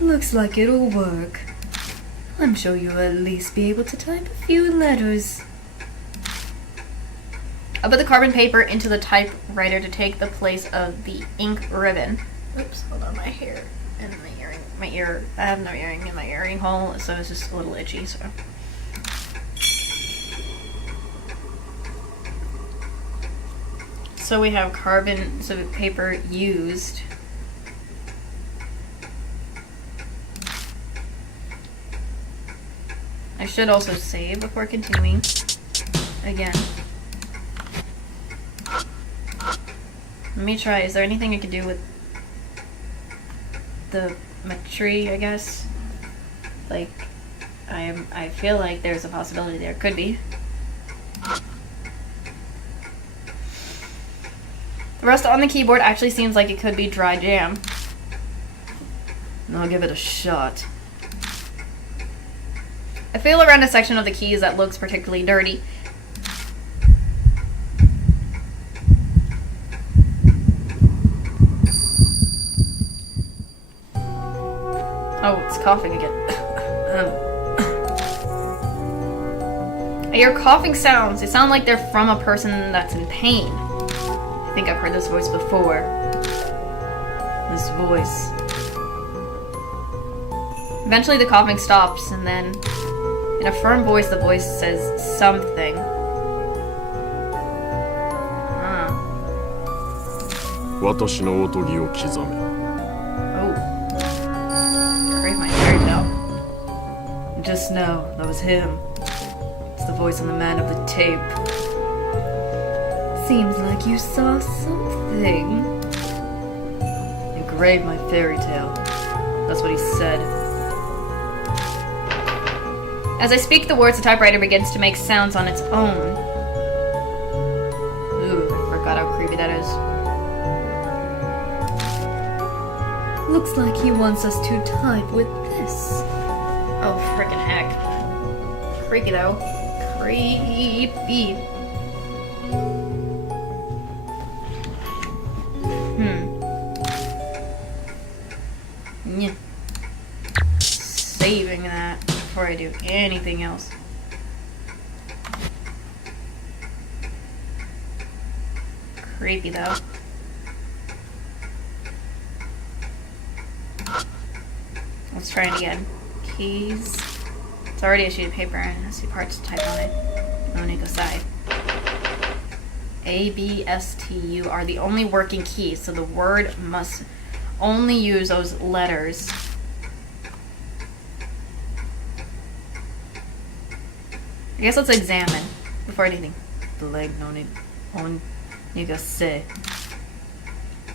Looks like it'll work. I'm sure you'll at least be able to type a few letters. I put the carbon paper into the typewriter to take the place of the ink ribbon. Oops, hold on, my hair and my ear. I have no earring in my earring hole, so it's just a little itchy, so. So we have carbon paper used. I should also save before continuing again. Let me try. Is there anything I can do with the tree, I guess? Like, I feel like there's a possibility there. Could be. The rust on the keyboard actually seems like it could be dry jam. I'll give it a shot. I feel around a section of the keys that looks particularly dirty. Oh, it's coughing again. I hear coughing sounds. They sound like they're from a person that's in pain. I think I've heard this voice before. This voice. Eventually the coughing stops, and then, in a firm voice, the voice says something. Ah. 私のおとぎを刻め。 Oh. Create my fairy tale. Just now, that was him. It's the voice of the man of the tape. Seems like you saw something. Engrave my fairy tale. That's what he said. As I speak the words, the typewriter begins to make sounds on its own. Ooh, I forgot how creepy that is. Looks like he wants us to type with this. Oh, frickin' heck. Creepy, though. Creepy. Yeah. Saving that before I do anything else. Creepy, though. Let's try it again. Keys. It's already a sheet of paper and I see parts to type on it. Onigosai. A, B, S, T, U are the only working keys, so the word must only use those letters. I guess let's examine before anything. Blank onigase.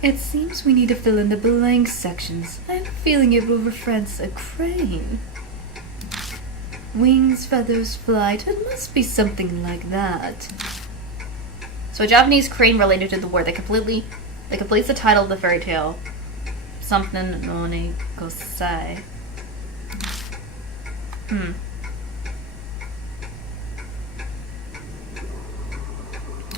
It seems we need to fill in the blank sections. I have a feeling it will reference a crane. Wings, feathers, flight. It must be something like that. So a Japanese crane related to the war that completes the title of the fairy tale. Something no ne kosai.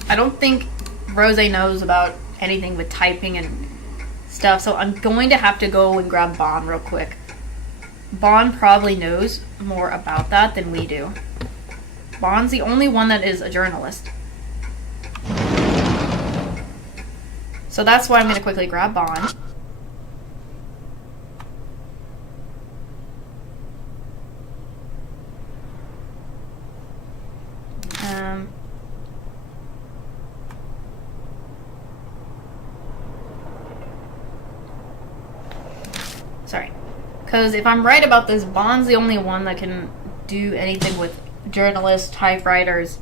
I don't think Rose knows about anything with typing and stuff, so I'm going to have to go and grab Bon real quick. Bon probably knows more about that than we do. Bon's the only one that is a journalist. So that's why I'm going to quickly grab Bon. Sorry. Because if I'm right about this, Bon's the only one that can do anything with journalists, typewriters.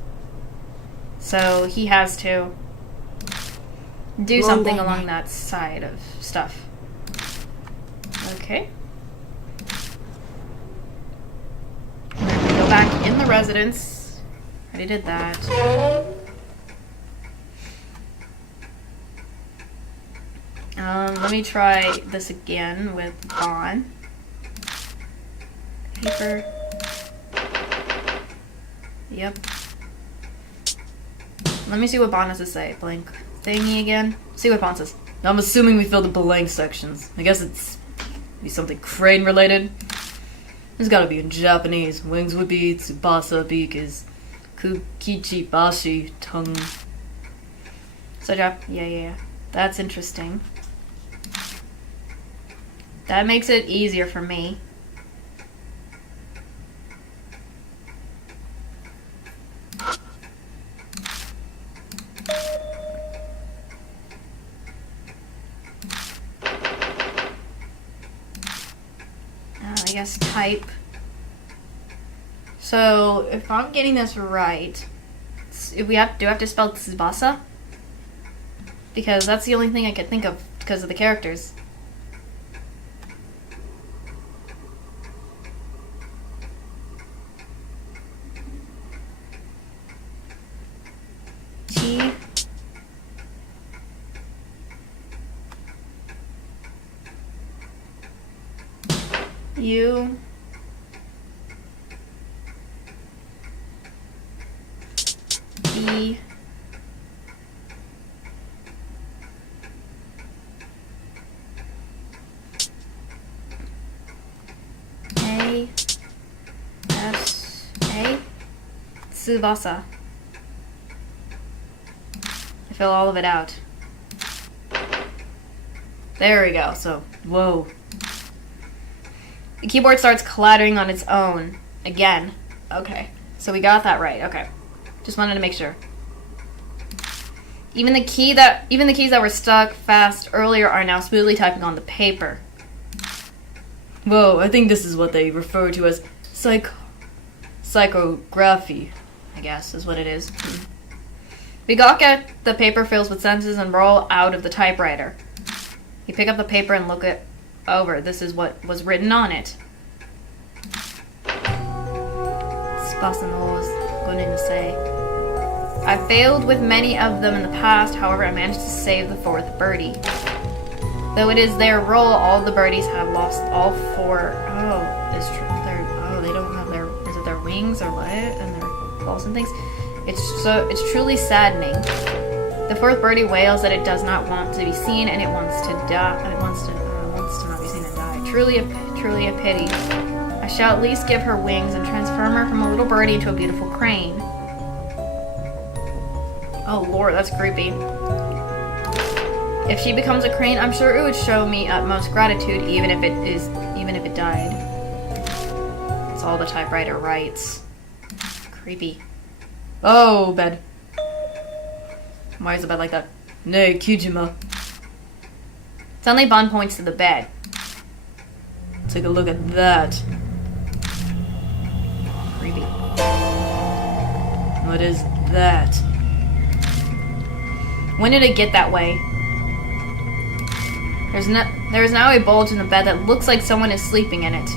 So he has to do something along that side of stuff. Okay. Then we go back in the residence. Already did that. Let me try this again with Bon. Paper. Yep. Let me see what Bon has to say. Blank thingy again. See what Bon says. I'm assuming we filled the blank sections. I guess it's be something crane related. It's gotta be in Japanese. Wings would be Tsubasa, beak is Kukichi Bashi, tongue. So yeah. That's interesting. That makes it easier for me. I guess type. So if I'm getting this right, do we have to spell Tsubasa? Because that's the only thing I could think of because of the characters. T. U. B. A. S. A. Tsubasa. I fill all of it out. There we go. So, whoa. The keyboard starts clattering on its own. Again. Okay. So we got that right. Okay. Just wanted to make sure. Even the keys that were stuck fast earlier are now smoothly typing on the paper. Whoa, I think this is what they refer to as psychography, I guess is what it is. We gawk at the paper fills with sentences and roll out of the typewriter. You pick up the paper and look it over. This is what was written on it. Spasano's going to say. I failed with many of them in the past, however I managed to save the fourth birdie. Though it is their role, all the birdies have lost all four. Oh, it's true. They don't have their. Is it their wings or what? And their claws and things. It's truly saddening. The fourth birdie wails that it does not want to be seen and it wants to die. It wants to not be seen and die. Truly a pity. I shall at least give her wings and transform her from a little birdie into a beautiful crane. Oh Lord, that's creepy. If she becomes a crane, I'm sure it would show me utmost gratitude, even if it died. That's all the typewriter writes. Creepy. Oh, bed. Why is the bed like that? Nay, Kijima. Suddenly Bon points to the bed. Take a look at that. Creepy. What is that? When did it get that way? There is now a bulge in the bed that looks like someone is sleeping in it.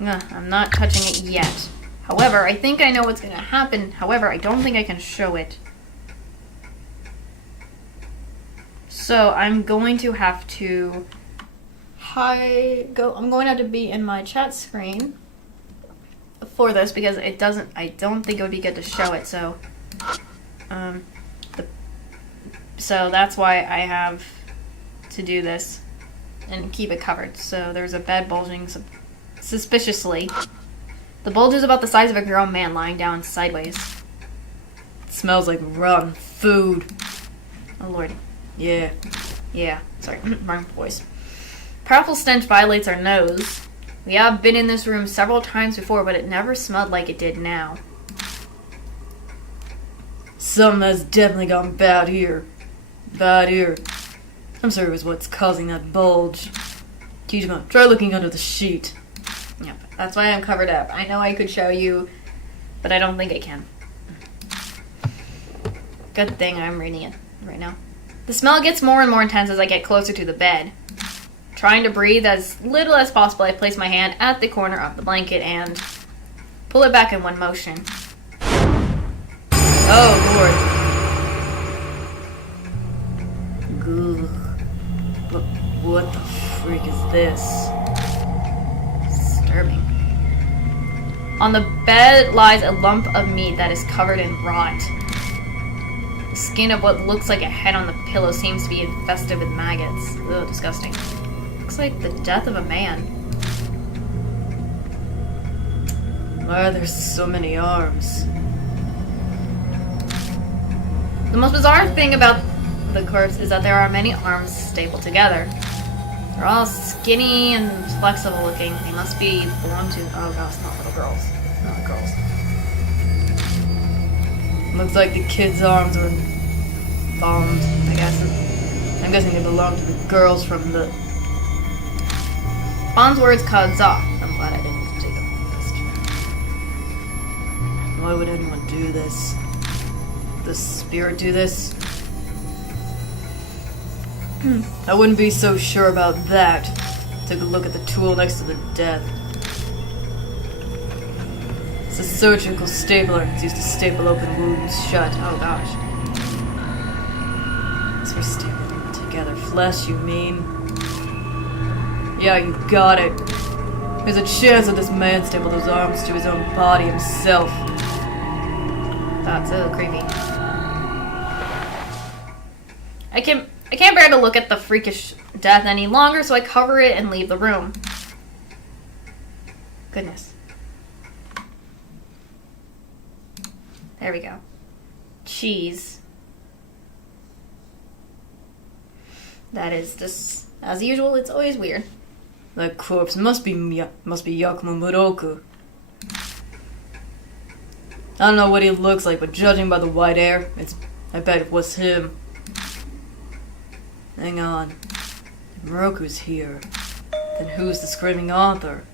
I'm not touching it yet. However, I think I know what's gonna happen. However, I don't think I can show it. So I'm going to have to I'm going to have to be in my chat screen for this because I don't think it would be good to show it. So, so that's why I have to do this and keep it covered. So there's a bed bulging suspiciously. The bulge is about the size of a grown man lying down sideways. It smells like rotten food. Oh lord. Yeah. Yeah. Sorry, wrong voice. Powerful stench violates our nose. We have been in this room several times before, but it never smelled like it did now. Something has definitely gone bad here. Bad here. I'm sure it was what's causing that bulge. Kijima, try looking under the sheet. Yep, that's why I'm covered up. I know I could show you, but I don't think I can. Good thing I'm reading it right now. The smell gets more and more intense as I get closer to the bed. Trying to breathe as little as possible, I place my hand at the corner of the blanket and pull it back in one motion. Oh, Lord. Ugh. But what the freak is this? Disturbing. On the bed lies a lump of meat that is covered in rot. The skin of what looks like a head on the pillow seems to be infested with maggots. Ugh, disgusting. Looks like the death of a man. Why are there so many arms? The most bizarre thing about the corpse is that there are many arms stapled together. They're all skinny and flexible looking. They must belong to... Oh gosh, not little girls. Not girls. Looks like the kids' arms were bombed, I guess. I'm guessing they belong to the girls from the... Bond's words cuts off. I'm glad I didn't take them first. Why would anyone do this? The spirit do this? I wouldn't be so sure about that. Took a look at the tool next to the death. It's a surgical stapler. It's used to staple open wounds shut. Oh gosh. It's for stapling together flesh, you mean? Yeah, you got it. There's a chance that this man stapled his arms to his own body himself. That's so creepy. I can't bear to look at the freakish death any longer, so I cover it and leave the room. Goodness. There we go. Cheese. That is just, as usual, it's always weird. That corpse must be Yakumo Muroku. I don't know what he looks like, but judging by the white hair, I bet it was him. Hang on. If Muroku's here, then who's the screaming author?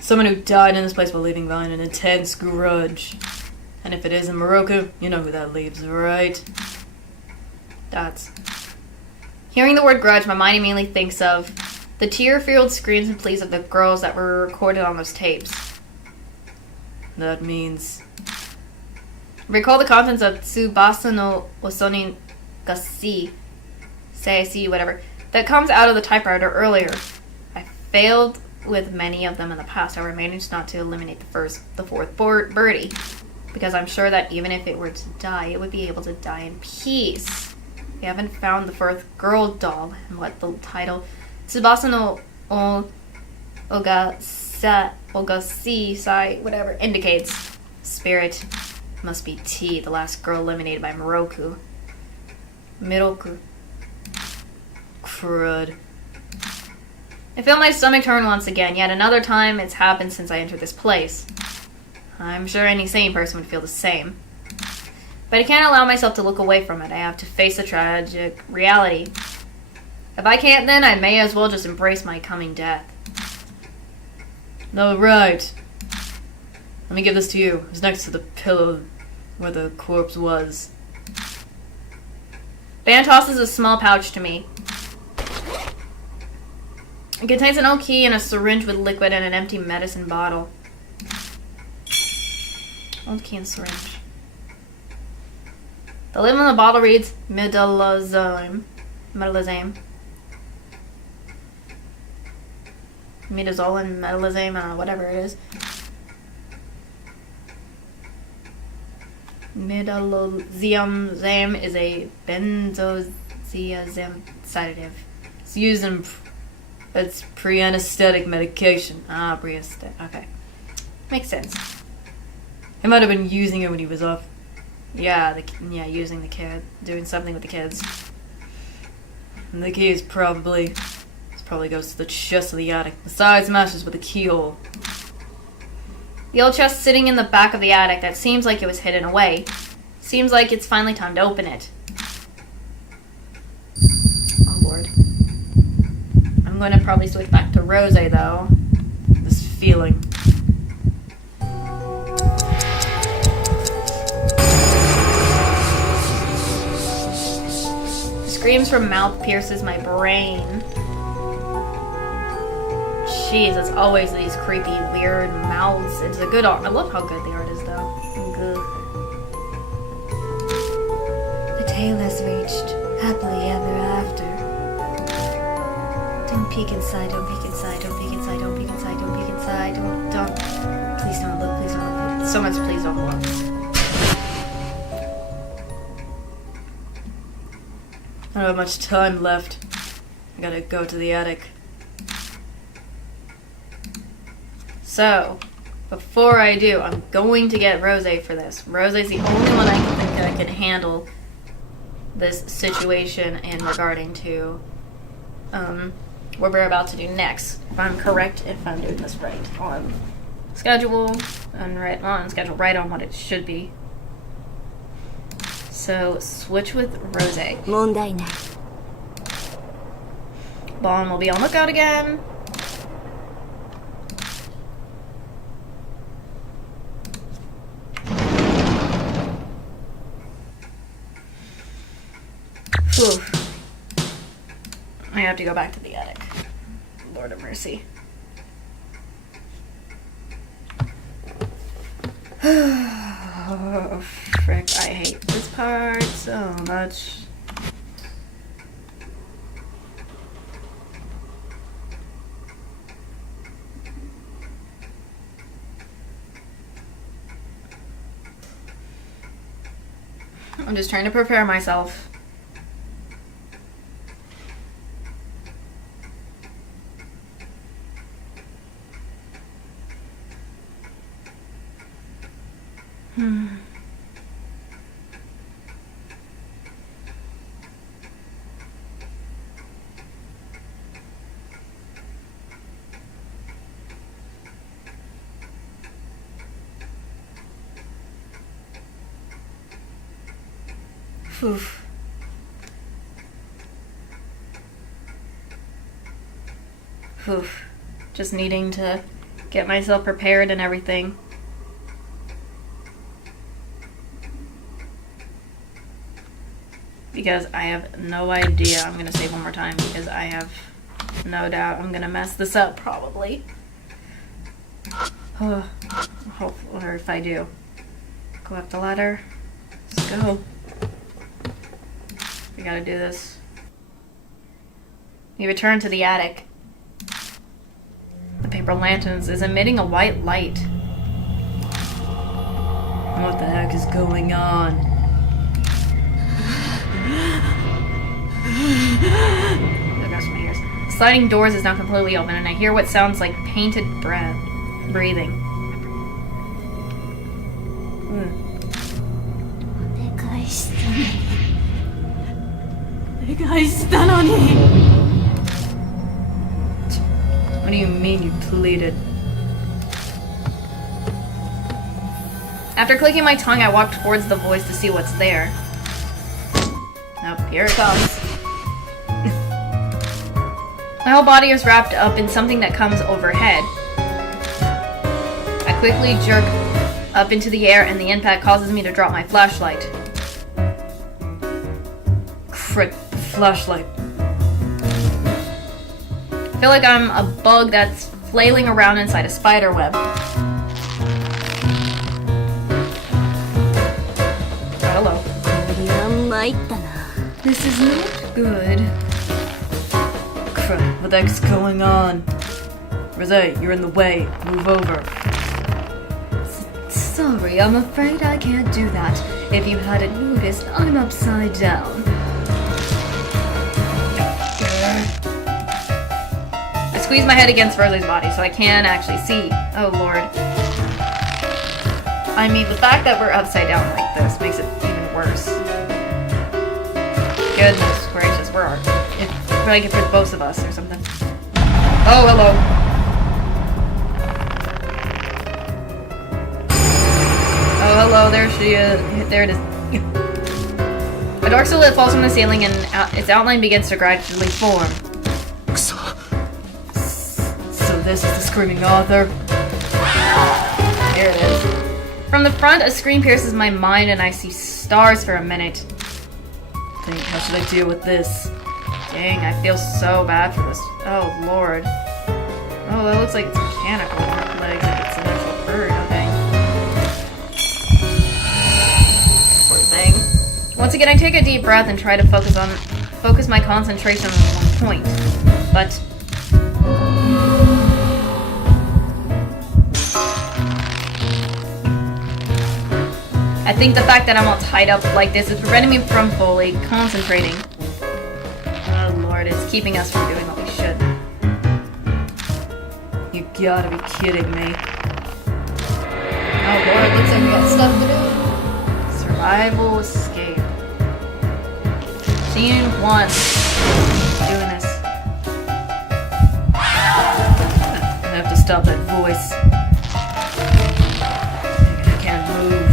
Someone who died in this place while leaving behind an intense grudge. And if it isn't Muroku, you know who that leaves, right? Dots. Hearing the word grudge, my mind immediately thinks of the tear-filled screams and pleas of the girls that were recorded on those tapes. That means... Recall the contents of Tsubasa no Osoni Gasi, say, whatever, that comes out of the typewriter earlier. I failed with many of them in the past. I managed not to eliminate the fourth birdie, because I'm sure that even if it were to die, it would be able to die in peace. We haven't found the fourth girl doll, and what the title Tsubasa no Ogasi sai whatever indicates. Spirit must be T, the last girl eliminated by Muroku. Miroku. Crud. I feel my stomach turn once again. Yet another time it's happened since I entered this place. I'm sure any sane person would feel the same. But I can't allow myself to look away from it. I have to face the tragic reality. If I can't then, I may as well just embrace my coming death. No, right. Let me give this to you. It's next to the pillow where the corpse was. Ban tosses a small pouch to me. It contains an old key and a syringe with liquid and an empty medicine bottle. Old key and syringe. The label on the bottle reads Midazolam. Midazolam, Midazolam, I don't know, whatever it is. Midazolam is a benzodiazepine sedative. It's used in it's pre-anesthetic medication. Ah, pre-anesthetic. Okay, makes sense. He might have been using it when he was off. Yeah, using the kid, doing something with the kids. And the key is probably goes to the chest of the attic. Besides, matches with the keyhole. The old chest sitting in the back of the attic that seems like it was hidden away. Seems like it's finally time to open it. Oh lord. I'm going to probably switch back to Rose though. This feeling. Screams from mouth pierces my brain. Jeez, it's always these creepy, weird mouths. It's a good art. I love how good the art is, though. Good. The tale has reached happily ever after. Don't peek inside, don't peek inside, don't peek inside, don't peek inside, don't peek inside, don't. Please don't look, please don't look. So much, please don't look. I don't have much time left. I gotta go to the attic. So, before I do, I'm going to get Rose for this. Rose's the only one I can think that can handle this situation in regarding to what we're about to do next. If I'm correct, if I'm doing this right on schedule and right on what it should be. So, switch with Rose. 問題ない Bon will be on lookout again. Whew. I have to go back to the attic. Lord of mercy. Oh, frick, I hate this part so much. I'm just trying to prepare myself. Oof. Oof. Just needing to get myself prepared and everything. Because I have no idea. I'm gonna save one more time because I have no doubt I'm gonna mess this up probably. Oh, hopefully, or if I do. Go up the ladder. Let's go. We gotta do this. We return to the attic. The paper lanterns is emitting a white light. What the heck is going on? There goes my ears. The sliding doors is now completely open, and I hear what sounds like painted breathing. お願いしたね What do you mean you pleaded? After clicking my tongue, I walk towards the voice to see what's there. Nope, here it comes. My whole body is wrapped up in something that comes overhead. I quickly jerk up into the air, and the impact causes me to drop my flashlight. frick, the flashlight. I feel like I'm a bug that's flailing around inside a spider web. Hello. こりゃ参ったな。 This is not good. Crap, what the heck's going on? Rose, you're in the way. Move over. Sorry, I'm afraid I can't do that. If you hadn't noticed, I'm upside down. I squeeze my head against Rose's body so I can actually see. Oh lord. I mean, the fact that we're upside down like this makes it even worse. Goodness gracious, where are we? Like if it's both of us or something. Oh, hello. Oh, hello, there she is. There it is. A dark silhouette falls from the ceiling and its outline begins to gradually form. So this is the screaming author. Here it is. From the front, a scream pierces my mind and I see stars for a minute. Think, how should I deal with this? Dang, I feel so bad for this. Oh, lord. Oh, that looks like it's mechanical legs, like it's an actual bird. Okay. Poor thing. Once again, I take a deep breath and try to focus my concentration on one point. But I think the fact that I'm all tied up like this is preventing me from fully concentrating. Oh lord, it's keeping us from doing what we should. You gotta be kidding me. Oh lord, it looks like we got stuff to do. Survival escape. Scene 1. Doing this. I have to stop that voice. I can't move.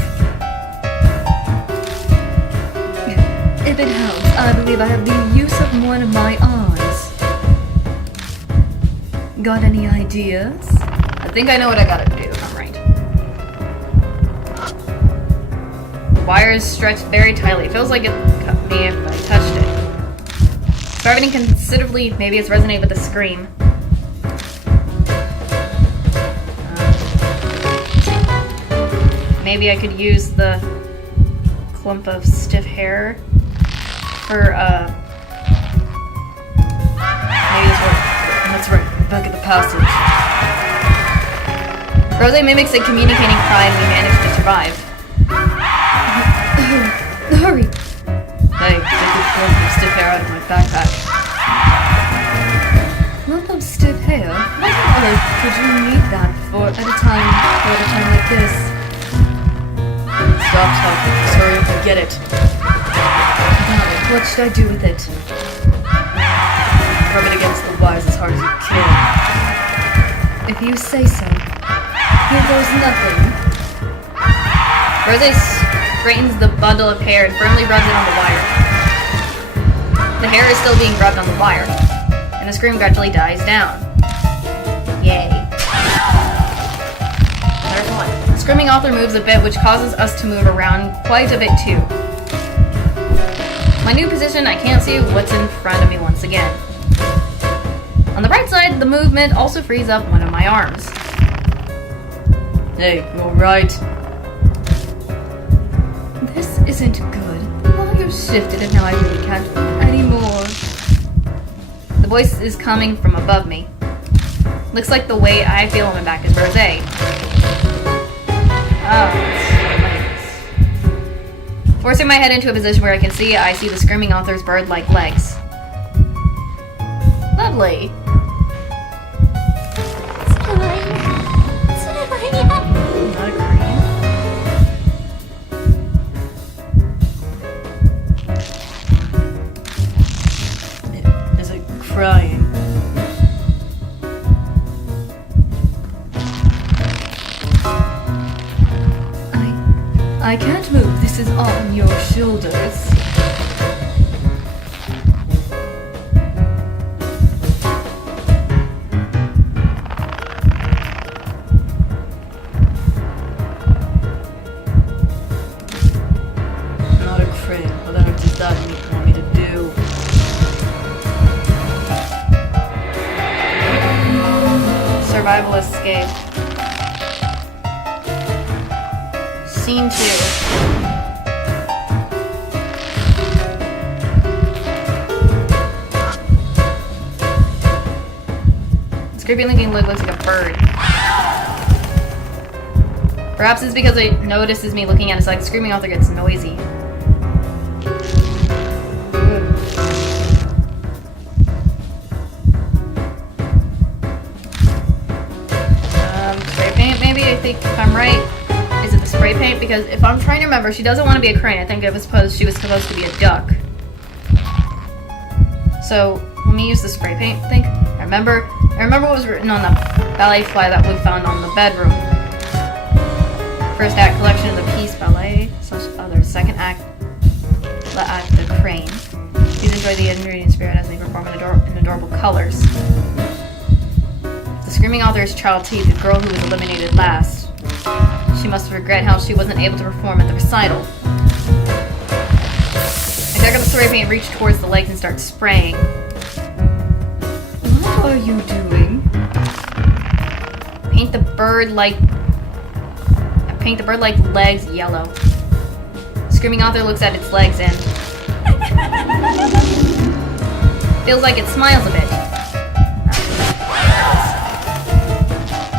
If it helps, I believe I have the use of one of my arms. Got any ideas? I think I know what I gotta do, if I'm right. The wire is stretched very tightly. It feels like it cut me if I touched it. It's vibrating considerably. Maybe it's resonating with the scream. Maybe I could use the clump of stiff hair for, maybe this works. That's right, back at the passage. Rose mimics a communicating cry and we manage to survive. Hurry! Hey, take the clump of stiff hair out of my backpack. Lump of stiff hair? What on earth could you need that for at a time like this? Stop talking, just hurry up and get it. Got it. What should I do with it? Rub it against the wires as hard as you can. If you say so. Here goes nothing. Rose straightens the bundle of hair and firmly rubs it on the wire. The hair is still being rubbed on the wire, and the scream gradually dies down. Yay. There's one. The screaming author moves a bit, which causes us to move around quite a bit too. My new position, I can't see what's in front of me once again. On the right side, the movement also frees up one of my arms. Hey, you alright? This isn't good. The volume shifted and now I really can't move anymore. The voice is coming from above me. Looks like the way I feel on my back is Rose. Oh, legs. Forcing my head into a position where I can see, I see the screaming author's bird-like legs. Lovely. それはいいや。 Not agreeing. Is it crying? I can't move. This is on your shoulders. Not a crit. What the heck does that want me to do? Survival escape. Scene 2. This creepy looking look looks like a bird. Perhaps it's because it notices me looking at his legs. Screaming author gets noisy. Spray paint maybe? I think if I'm right. Is it the spray paint? Because if I'm trying to remember, she doesn't want to be a crane. I think she was supposed to be a duck. So let me use the spray paint. I think I remember what was written on the ballet fly that we found on the bedroom. First act collection of the piece ballet / other. Second act the crane. Please enjoy the ingredient spirit as they perform in adorable colors. The screaming author is Child T, the girl who was eliminated last. She must regret how she wasn't able to perform at the recital. I dug up the spray paint, reached towards the legs and start spraying. What are you doing? Paint the bird like legs yellow. Screaming author looks at its legs and feels like it smiles a bit.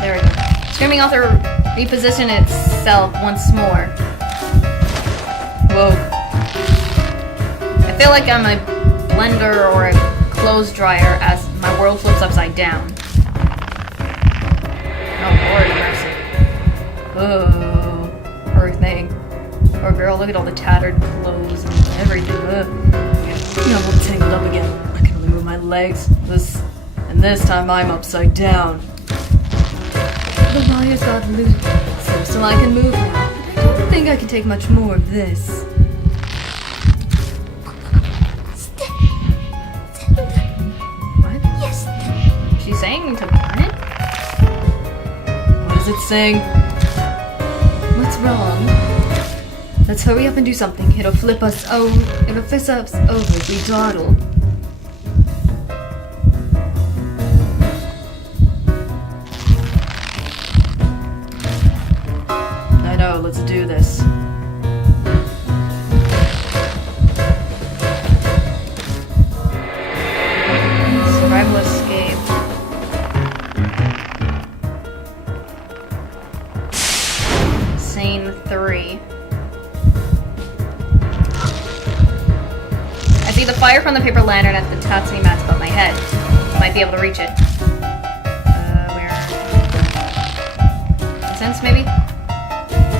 There we go. Screaming author reposition itself once more. Whoa. I feel like I'm a blender or a clothes dryer as my world flips upside down. Oh Lord mercy. Oh, poor thing. Poor girl, look at all the tattered clothes and everything. Ugh. I'm all tangled up again. I can only move my legs. This time I'm upside down. The wires got loose, so I can move now. But I don't think I can take much more of this. What? Yes. She's saying to burn it? What is it saying? What's wrong? Let's hurry up and do something. It'll flip us over if we dawdle. Let's do this. Survival escape. Scene 3. I see the fire from the paper lantern at the tattoo mats above my head. Might be able to reach it. Where? Incense, maybe?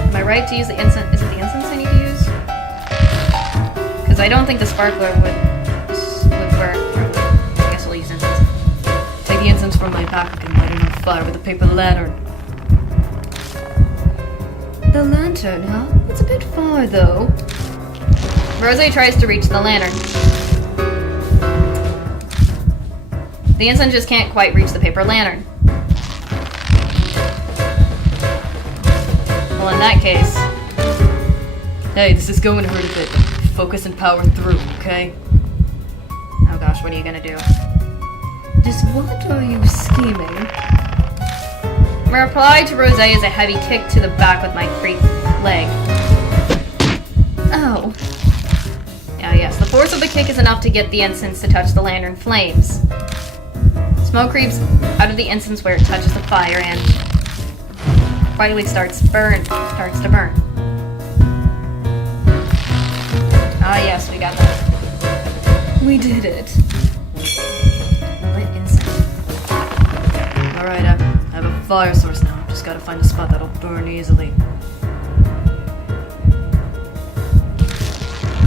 Am I right to use the incense? Is it the incense I need to use? Because I don't think the sparkler would work. I guess I'll use incense. Take the incense from my pack and light it on fire with a paper lantern. The lantern, huh? It's a bit far, though. Rose tries to reach the lantern. The incense just can't quite reach the paper lantern. Well, in that case... Hey, this is going to hurt a bit. Focus and power through, okay? Oh gosh, what are you gonna do? Just what are you scheming? My reply to Rose is a heavy kick to the back with my free leg. Ow. Ah yes, the force of the kick is enough to get the incense to touch the lantern flames. Smoke creeps out of the incense where it touches the fire and quietly starts to burn. Ah yes, we got that. We did it. Lit incense. Alright, I have a fire source now. Just gotta find a spot that'll burn easily.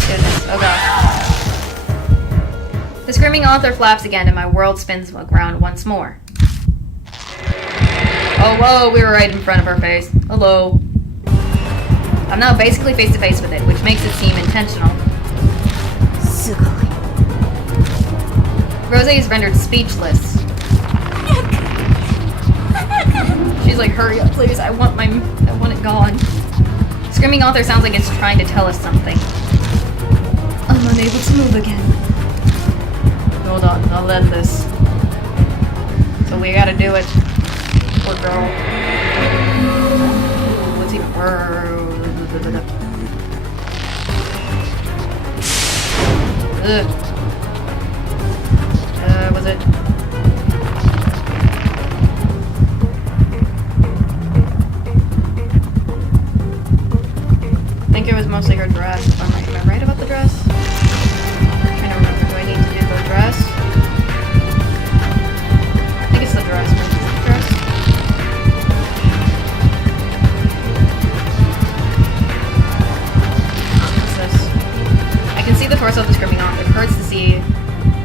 Goodness, oh gosh. The screaming author flaps again and my world spins around once more. Oh, whoa, we were right in front of her face. Hello. I'm now basically face to face with it, which makes it seem intentional. Rose is rendered speechless. She's like, hurry up, please. I want it gone. Screaming author sounds like it's trying to tell us something. I'm unable to move again. Hold on, I'll end this. So we gotta do it. Poor girl. What's even worse? Ugh. Was it? I think it was mostly her dress. Am I right about the dress? I'm trying to remember. Do I need to do the dress? I think it's the dress. Where's the dress? What's this? I can see the torso of the screaming author. It hurts to see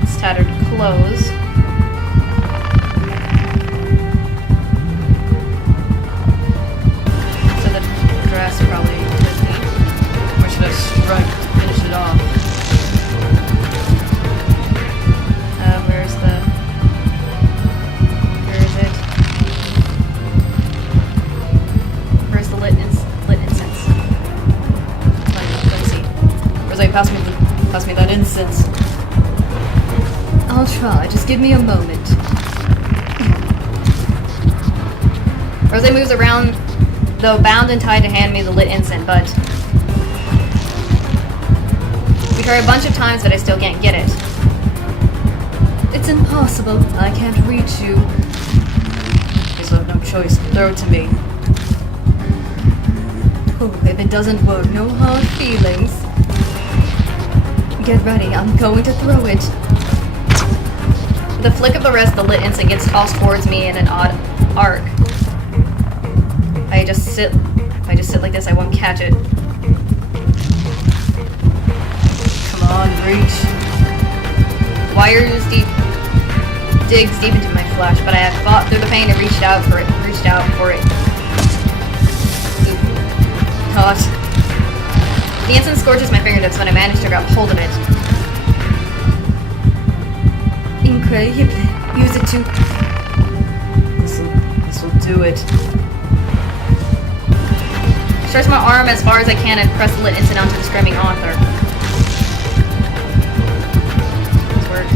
its tattered clothes. So the dress probably is me. Or should I strike to finish it off? Where is it? Where's the lit incense? Let me see. Where's like pass me that incense. I'll try. Just give me a moment. Rose moves around, though bound and tied to hand me the lit incense, but we try a bunch of times, but I still can't get it. It's impossible. I can't reach you. Guess I have no choice. Throw it to me. Oh, if it doesn't work, no hard feelings. Get ready. I'm going to throw it. With a flick of the wrist, the lit incense gets tossed towards me in an odd arc. If I just sit like this, I won't catch it. Come on, reach. Wires digs deep into my flesh, but I have fought through the pain and reached out for it. Caught. The incense scorches my fingertips when I manage to grab hold of it. Incredible. Use it to... This'll do it. I stretch my arm as far as I can and press the lit incense onto the screaming author. It's worked.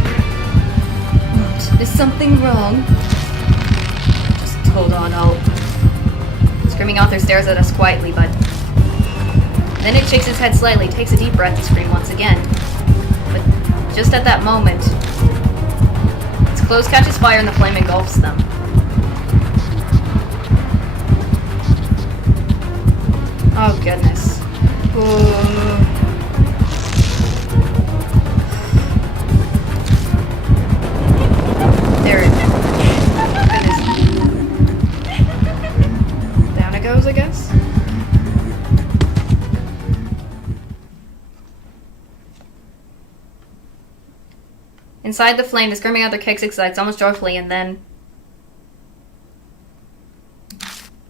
What? Is something wrong? Just hold on, The screaming author stares at us quietly, but then it shakes its head slightly, takes a deep breath to scream once again. But just at that moment, its clothes catches fire and the flame engulfs them. Oh goodness. Ooh. There it is. Goodness. Down it goes, I guess. Inside the flame, the screaming author kicks its legs almost joyfully and then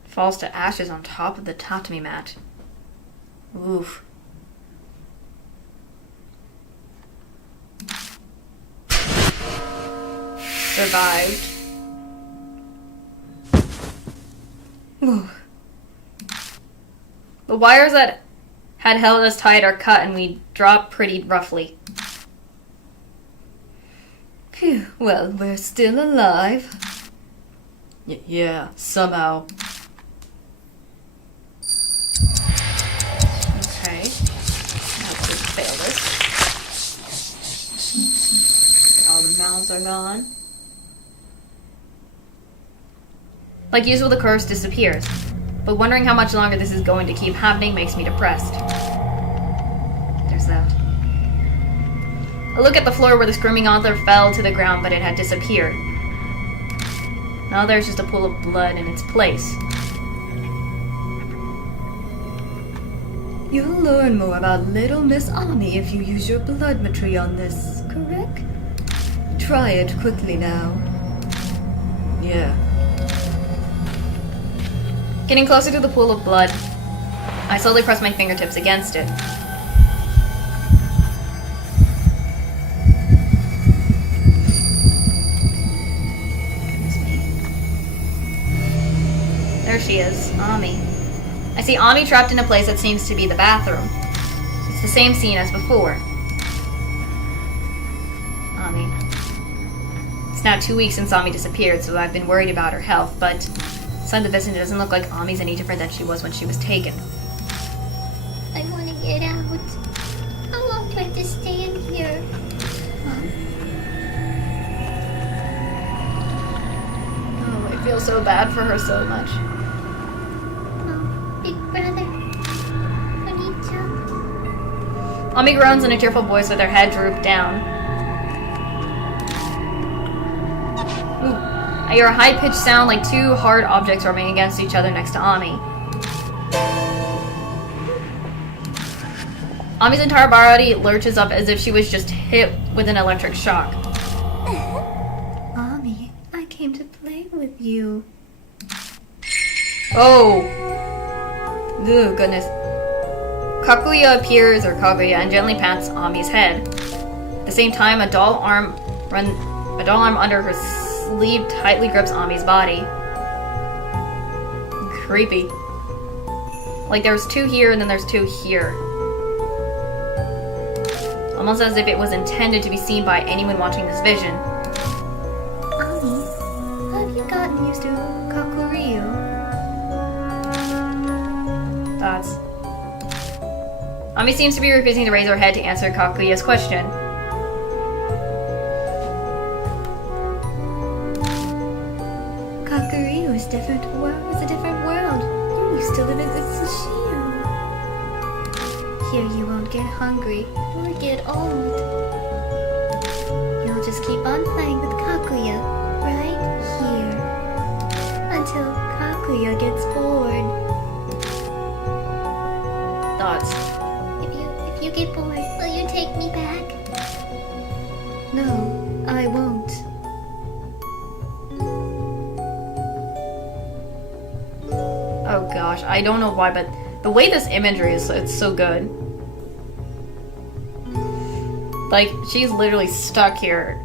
falls to ashes on top of the tatami mat. Oof. Survived. Oof. The wires that had held us tight are cut and we drop pretty roughly. Phew, well, we're still alive. Yeah, somehow. Okay. Let's just fail this. All the mouths are gone. Like usual, the curse disappears. But wondering how much longer this is going to keep happening makes me depressed. There's that. I look at the floor where the screaming author fell to the ground, but it had disappeared. Now there's just a pool of blood in its place. You'll learn more about Little Miss Ami if you use your bloodmetry on this, correct? Try it quickly now. Yeah. Getting closer to the pool of blood, I slowly press my fingertips against it. There she is, Ami. I see Ami trapped in a place that seems to be the bathroom. It's the same scene as before. Ami. It's now 2 weeks since Ami disappeared, so I've been worried about her health, but Outside the vicinity, it doesn't look like Ami's any different than she was when she was taken. I want to get out. How long do I have to stay in here? Oh, I feel so bad for her so much. Oh, big brother. Onita. Ami groans in a tearful voice with her head drooped down. Ooh. I hear a high-pitched sound like two hard objects rubbing against each other next to Ami. Ami's entire body lurches up as if she was just hit with an electric shock. Ami, I came to play with you. Oh! Ooh, goodness. Kaguya appears, or Kaguya, and gently pats Ami's head. At the same time, a doll arm under her sleeve tightly grips Ami's body. Creepy. Like there's two here and then there's two here. Almost as if it was intended to be seen by anyone watching this vision. Ami, have you gotten used to Kakuryu? Thoughts. Ami seems to be refusing to raise her head to answer Kakuya's question. Kakuryu is different. Was a different world. You used to live in Utsushima. Here you won't get hungry or get old. You'll just keep on playing with Kakuya right here until Kakuya gets bored. Thoughts. If you get bored, will you take me back? No, I won't. Oh gosh, I don't know why, but the way this imagery is, it's so good. Like, she's literally stuck here.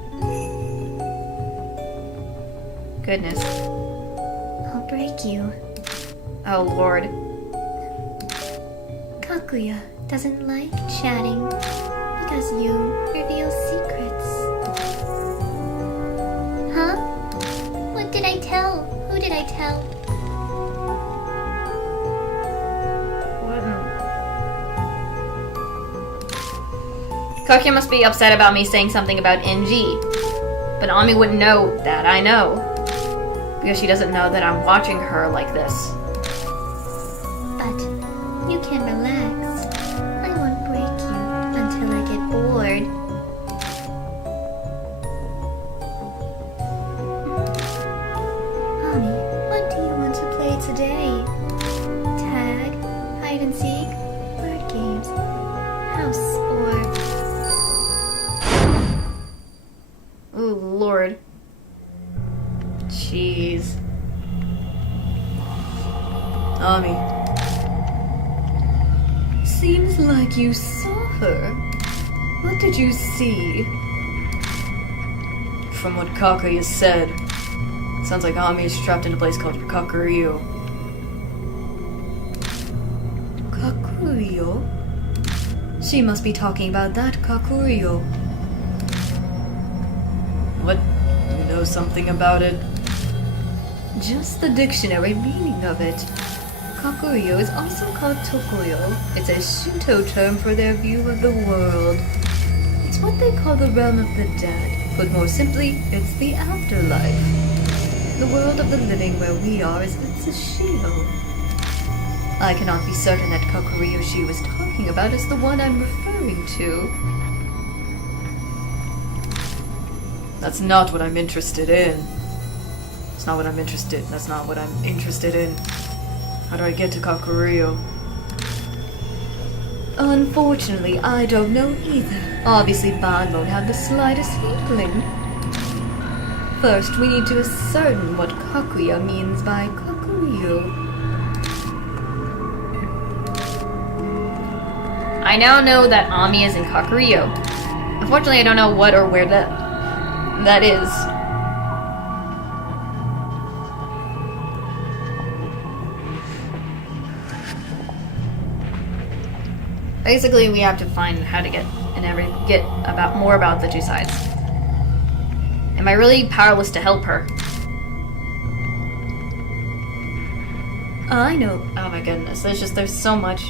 Goodness. I'll break you. Oh lord. Kakuya doesn't like chatting because you reveal secrets. Huh? What did I tell? Who did I tell? Kakuya must be upset about me saying something about NG. But Ami wouldn't know that I know. Because she doesn't know that I'm watching her like this. But you can relax. I won't break you until I get bored. Ami, what do you want to play today? Tag, hide and seek, word games, house, or... Ooh, lord. Jeez. Ami. Seems like you saw her. What did you see? From what Kakuya said, sounds like Ami is trapped in a place called Kakuryu. Kakuryu? She must be talking about that Kakuryu. What? Do you know something about it? Just the dictionary meaning of it. Kakuryu is also called Tokuyo. It's a Shinto term for their view of the world. It's what they call the realm of the dead. Put more simply, it's the afterlife. The world of the living where we are is Utsushima. I cannot be certain that Kakuryu she was talking about is the one I'm referring to. That's not what I'm interested in. That's not what I'm interested in. How do I get to Kakuryu? Unfortunately, I don't know either. Obviously, Ban won't have the slightest inkling. First, we need to ascertain what Kakuya means by Kakuryu. I now know that Ami is in Kakuryu. Unfortunately, I don't know what or where that is. Basically, we have to find how to get more about the two sides. Am I really powerless to help her? I know. Oh my goodness, there's so much.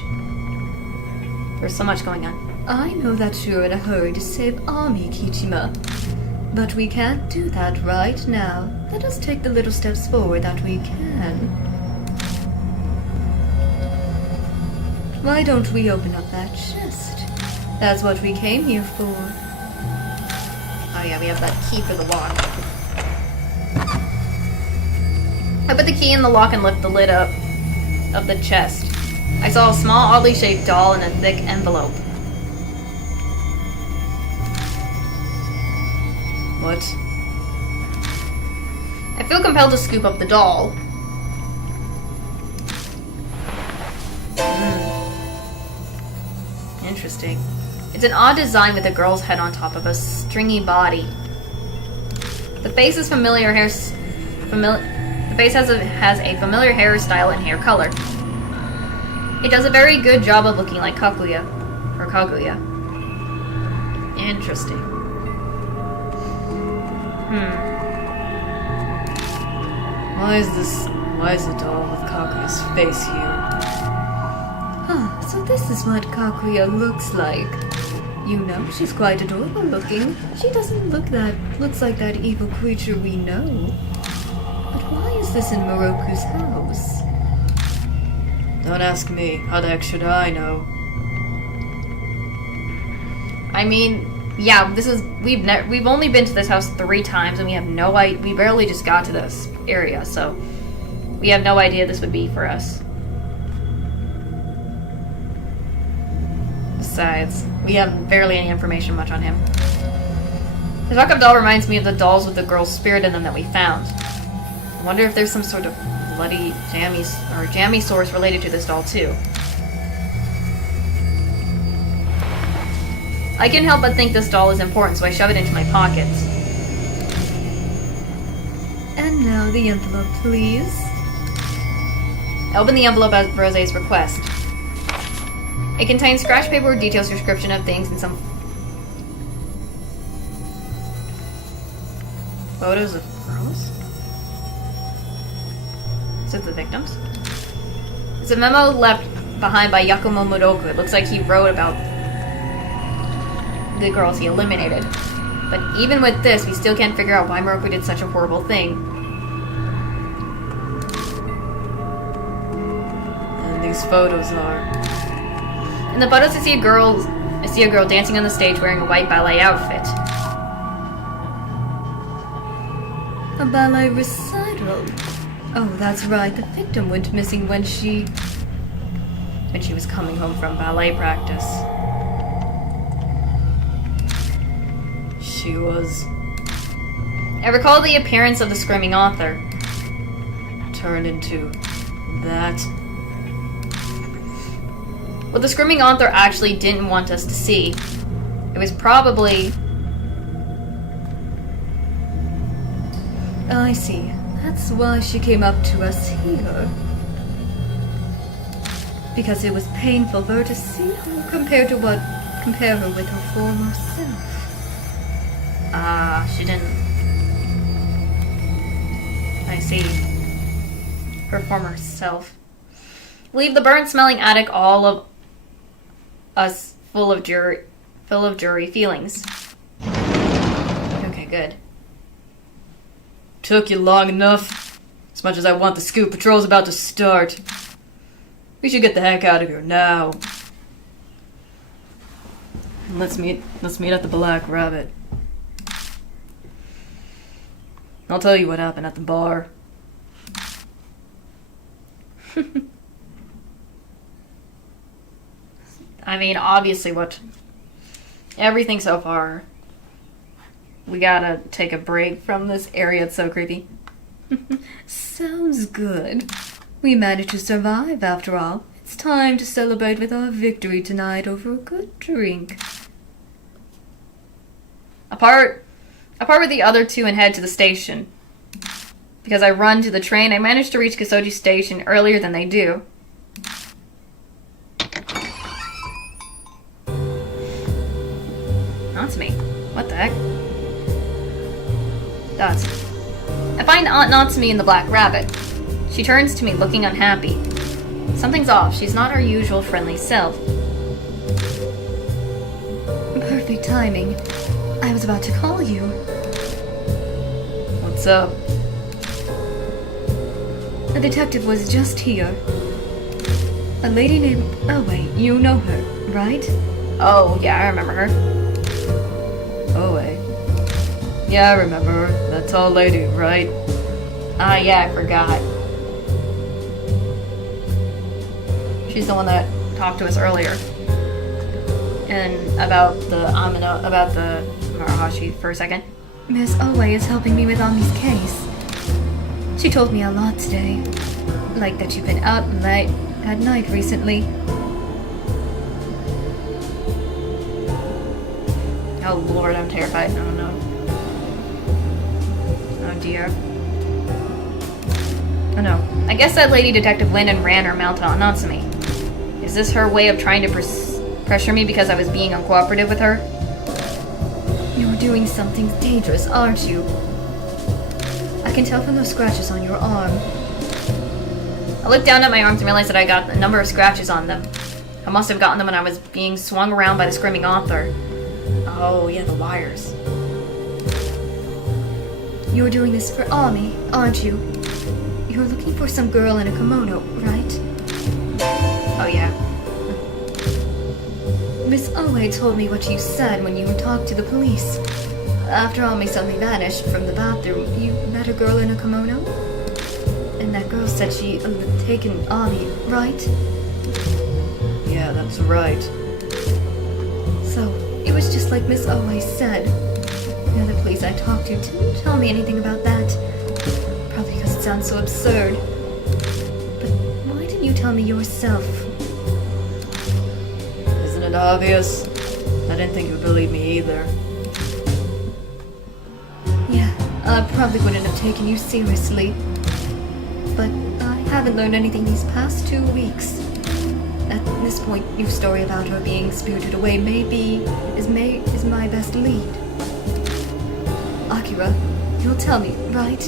There's so much going on. I know that you're in a hurry to save Ami, Kichima. But we can't do that right now. Let us take the little steps forward that we can. Why don't we open up that chest? That's what we came here for. Oh yeah, we have that key for the lock. I put the key in the lock and lift the lid up of the chest. I saw a small, oddly shaped doll in a thick envelope. What? I feel compelled to scoop up the doll. Interesting. It's an odd design with a girl's head on top of a stringy body. The face is familiar hair. The face has a familiar hairstyle and hair color. It does a very good job of looking like Kaguya. Or Kaguya. Interesting. Why is the doll with Kaguya's face here? Ah, so this is what Kaguya looks like. You know, she's quite adorable looking. She doesn't looks like that evil creature we know. But why is this in Moroku's house? Don't ask me. How the heck should I know? I mean, yeah, we've only been to this house 3 times, and we have no idea. We barely just got to this area, so we have no idea this would be for us. Besides, we have barely any information much on him. The Jakob doll reminds me of the dolls with the girl's spirit in them that we found. I wonder if there's some sort of bloody jammy source related to this doll too. I can't help but think this doll is important, so I shove it into my pocket. And now the envelope, please. I open the envelope as Rosé's request. It contains scratch paper with details description of things and some photos of girls. Is it the victims? It's a memo left behind by Yakumo Muroku. It looks like he wrote about the girls he eliminated. But even with this, we still can't figure out why Muroku did such a horrible thing. And these photos are... In the photos, I see a girl dancing on the stage wearing a white ballet outfit. A ballet recital. Oh, that's right. The victim went missing when she was coming home from ballet practice. She was... I recall the appearance of the screaming author. turned into... that... What the screaming author actually didn't want us to see. It was probably... I see. That's why she came up to us here. Because it was painful for her to see her compare her with her former self. She didn't... I see. Her former self. Leave the burnt-smelling attic, all of us full of jury feelings. Okay, good. Took you long enough. As much as I want the scoop, patrol's about to start. We should get the heck out of here now. Let's meet at the Black Rabbit. I'll tell you what happened at the bar. I mean, obviously everything so far. We gotta take a break from this area, it's so creepy. Sounds good. We managed to survive after all. It's time to celebrate with our victory tonight over a good drink. Apart with the other two and head to the station. Because I run to the train, I managed to reach Kisoji Station earlier than they do. Natsumi. What the heck? That's... I find Aunt Natsumi in the Black Rabbit. She turns to me looking unhappy. Something's off. She's not her usual friendly self. Perfect timing. I was about to call you. What's up? A detective was just here. A lady named... Oh wait, you know her, right? Oh, yeah, I remember her. Oh, wait. Yeah, I remember her. That tall lady, right? Ah, yeah, I forgot. She's the one that talked to us earlier. And about the Marahashi for a second. Miss Owe is helping me with Ami's case. She told me a lot today. Like that you've been out late at night recently. Oh lord, I'm terrified. Oh no. Oh dear. Oh no. I guess that lady Detective Linden ran her mouth on Natsumi. Is this her way of trying to pressure me because I was being uncooperative with her? You're doing something dangerous, aren't you? I can tell from those scratches on your arm. I looked down at my arms and realized that I got a number of scratches on them. I must have gotten them when I was being swung around by the screaming author. Oh yeah, the wires. You're doing this for Ami, aren't you? You're looking for some girl in a kimono, right? Oh yeah. Miss Owe told me what you said when you talked to the police. After Ami suddenly vanished from the bathroom, you met a girl in a kimono? And that girl said she had taken Ami, right? Yeah, that's right. So, it was just like Miss Owe said. The other police I talked to didn't tell me anything about that. Probably because it sounds so absurd. But why didn't you tell me yourself? Isn't it obvious? I didn't think you would believe me either. Yeah, I probably wouldn't have taken you seriously. But I haven't learned anything these past 2 weeks. At this point, your story about her being spirited away is my best lead. Akira, you'll tell me, right?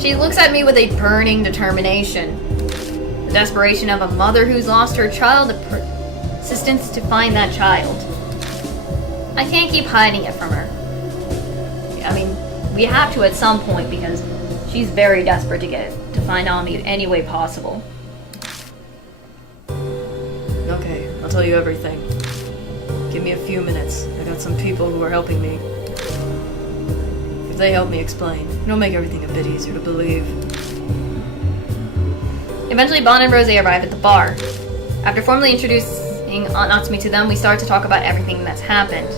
She looks at me with a burning determination. The desperation of a mother who's lost her child, the persistence to find that child. I can't keep hiding it from her. I mean, we have to at some point because she's very desperate to find Ami any way possible. Okay, I'll tell you everything. Give me a few minutes. I got some people who are helping me. If they help me explain, it'll make everything a bit easier to believe. Eventually, Bon and Rose arrive at the bar. After formally introducing Aunt Natsumi to them, we start to talk about everything that's happened.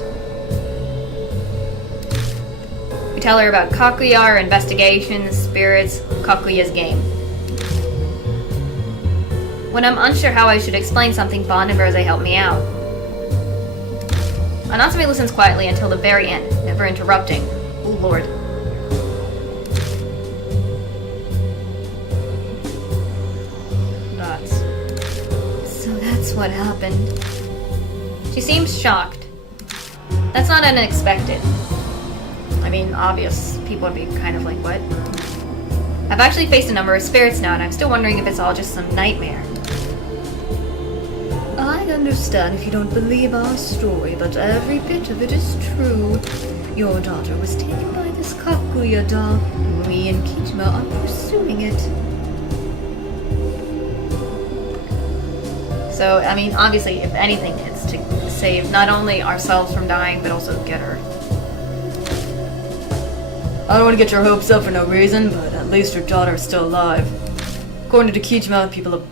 We tell her about Kakuya, our investigation, the spirits, Kakuya's game. When I'm unsure how I should explain something, Bon and Rose help me out. Natsumi listens quietly until the very end, never interrupting. Oh lord. Dots. So that's what happened. She seems shocked. That's not unexpected. I mean, obvious. People would be kind of like, what? I've actually faced a number of spirits now, and I'm still wondering if it's all just some nightmare. I understand if you don't believe our story, but every bit of it is true. Your daughter was taken by this Kakuya doll. We and Kijima are pursuing it. So, I mean, obviously, if anything, it's to save not only ourselves from dying, but also get her. I don't want to get your hopes up for no reason, but at least your daughter's still alive. According to Kijima, people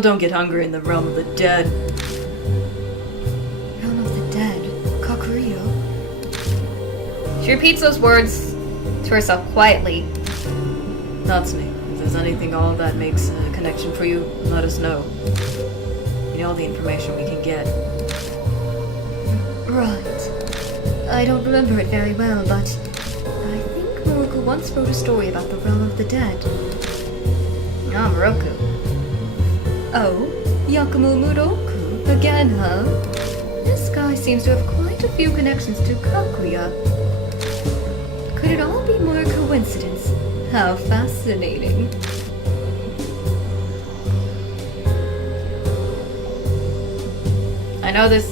don't get hungry in the realm of the dead. Realm of the dead? Kakuya? She repeats those words to herself quietly. Natsumi, if there's anything all that makes a connection for you, let us know. We need all the information we can get. Right. I don't remember it very well, but I think Moroku once wrote a story about the realm of the dead. Ah, Moroku. Oh, Yakumo Muroku? Again, huh? This guy seems to have quite a few connections to Kakuya. Could it all be more coincidence How fascinating. I know this.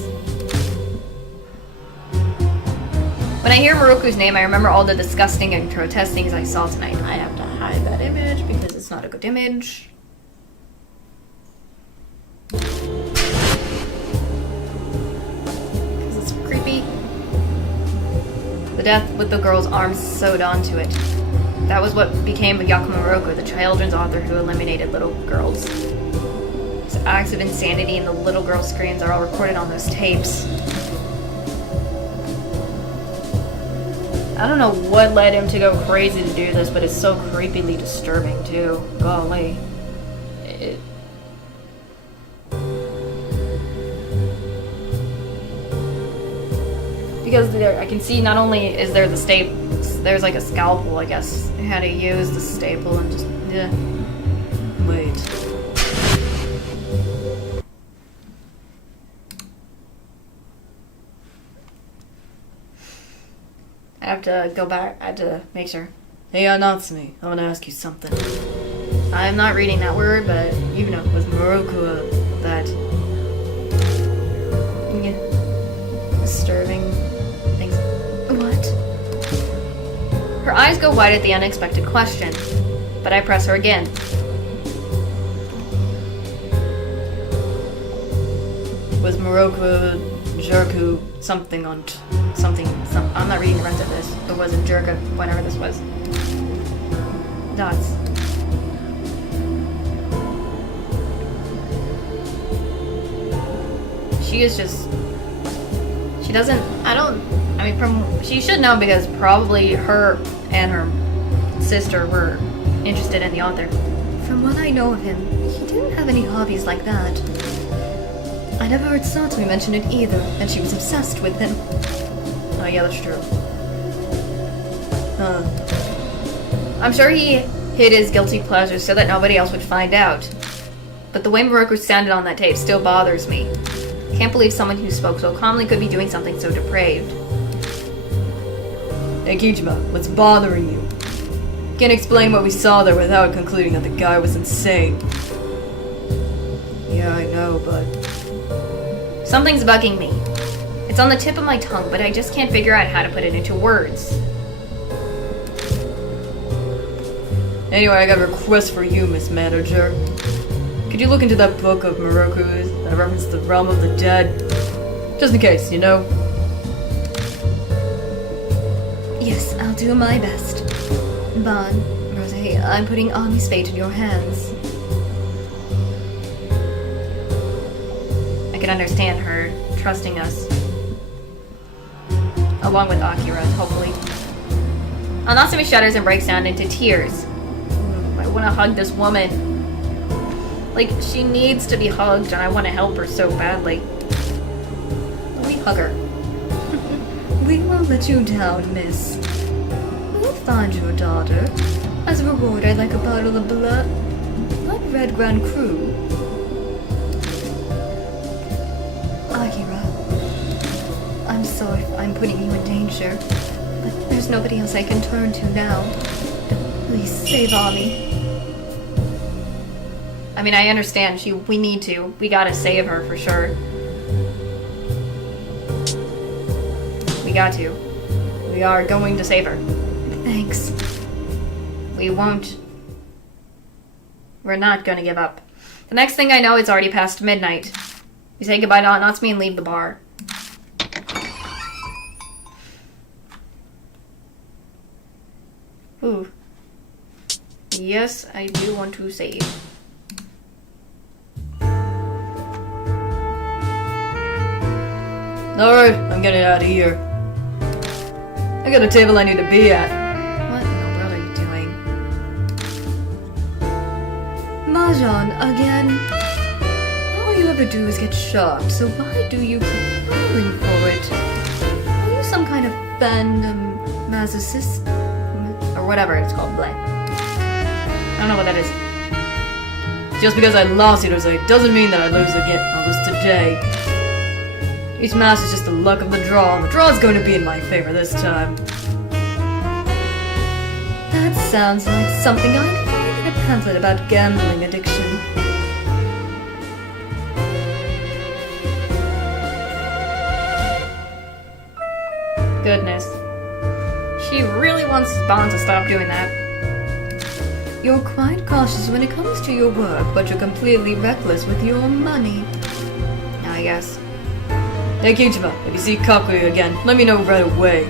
When I hear Moroku's name, I remember all the disgusting and grotesque things I saw tonight. I have to hide that image because it's not a good image. Because it's creepy. The death with the girl's arms sewed onto it. That was what became of Yakumo Moroku, the children's author who eliminated little girls. His acts of insanity and the little girl's screams are all recorded on those tapes. I don't know what led him to go crazy to do this, but it's so creepily disturbing too. Golly. Because there, I can see not only is there the there's like a scalpel, I guess. I had to use the staple and just, yeah. Wait. I have to go back. I have to make sure. Hey, Natsumi, I want to ask you something. I'm not reading that word, but you know, Was Moroku that... yeah, disturbing things. What? Her eyes go wide at the unexpected question, but I press her again. Was Moroku Jerku something on... something... I'm not reading the rest of this. It wasn't Jerka, whatever this was. Dots. She is just... She doesn't... she should know because probably her and her sister were interested in the author. From what I know of him, he didn't have any hobbies like that. I never heard Satomi mention it either, and she was obsessed with him. Oh yeah, that's true. I'm sure he hid his guilty pleasures so that nobody else would find out. But the way Moroku sounded on that tape still bothers me. I can't believe someone who spoke so calmly could be doing something so depraved. Hey, Kijima, what's bothering you? Can't explain what we saw there without concluding that the guy was insane. Yeah, I know, but... Something's bugging me. It's on the tip of my tongue, but I just can't figure out how to put it into words. Anyway, I got a request for you, Miss Manager. Could you look into that book of Moroku's that references the realm of the dead? Just in case, you know? Yes, I'll do my best. Ban, Rose, I'm putting Ami's fate in your hands. I can understand her trusting us. Along with Akira, hopefully. Natsumi shudders and breaks down into tears. I want to hug this woman. Like, she needs to be hugged, and I want to help her so badly. Let me hug her. We won't let you down, miss. We'll find your daughter. As a reward, I'd like a bottle of blood Red Grand Cru. Akira, I'm sorry if I'm putting you in danger, but there's nobody else I can turn to now. Please save Ami. I mean, I understand. We need to. We gotta save her for sure. We got to. We are going to save her. Thanks. We won't. We're not gonna give up. The next thing I know, it's already past midnight. We say goodbye to Aunt Natsumi and leave the bar. Ooh. Yes, I do want to save. Alright, I'm getting out of here. I got a table I need to be at. What in the world are you doing? Mahjong again? All you ever do is get shocked, so why do you keep falling for it? Are you some kind of fandom masochist? Or whatever it's called, blank. I don't know what that is. Just because I lost yesterday doesn't mean that I lose again. I'll lose today. Each match is just the luck of the draw, and the draw's going to be in my favor this time. That sounds like something I'd find in a pamphlet about gambling addiction. Goodness. She really wants Bond to stop doing that. You're quite cautious when it comes to your work, but you're completely reckless with your money. I guess. Hey Kijima, if you see Kakuya again, let me know right away.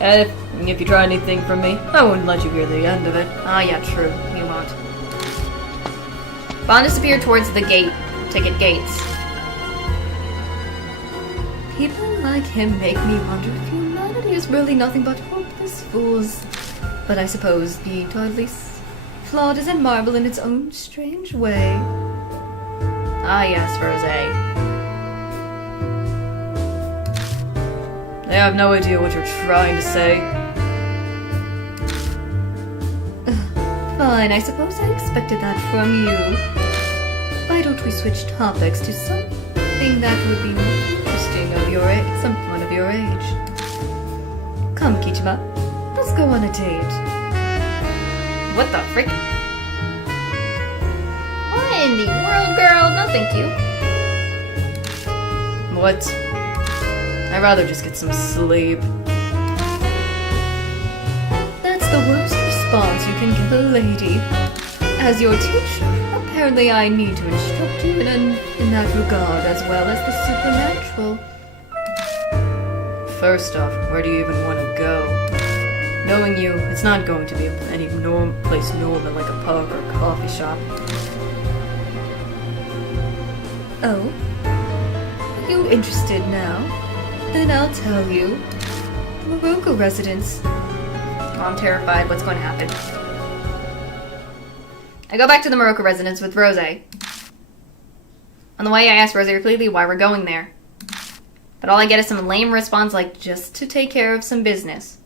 And if you try anything from me, I won't let you hear the end of it. Ah, yeah, true. You won't. Bond disappeared towards the ticket gates. People like him make me wonder if humanity is really nothing but hopeless fools. But I suppose being totally flawed isn't marble in its own strange way. Ah, yes, Rosé. I have no idea what you're trying to say. Fine, I suppose I expected that from you. Why don't we switch topics to something that would be more interesting of your age, someone of your age? Come, Kijima, let's go on a date. What the frick? What in the world, girl? No, thank you. What? I'd rather just get some sleep. That's the worst response you can give a lady. As your teacher, apparently I need to instruct you in that regard as well as the supernatural. First off, where do you even want to go? Knowing you, it's not going to be any place normal like a pub or a coffee shop. Oh? Are you interested now? Then I'll tell you. The Morocco residence. I'm terrified. What's going to happen? I go back to the Morocco residence with Rosé. On the way, I ask Rosé repeatedly why we're going there. But all I get is some lame response like, just to take care of some business.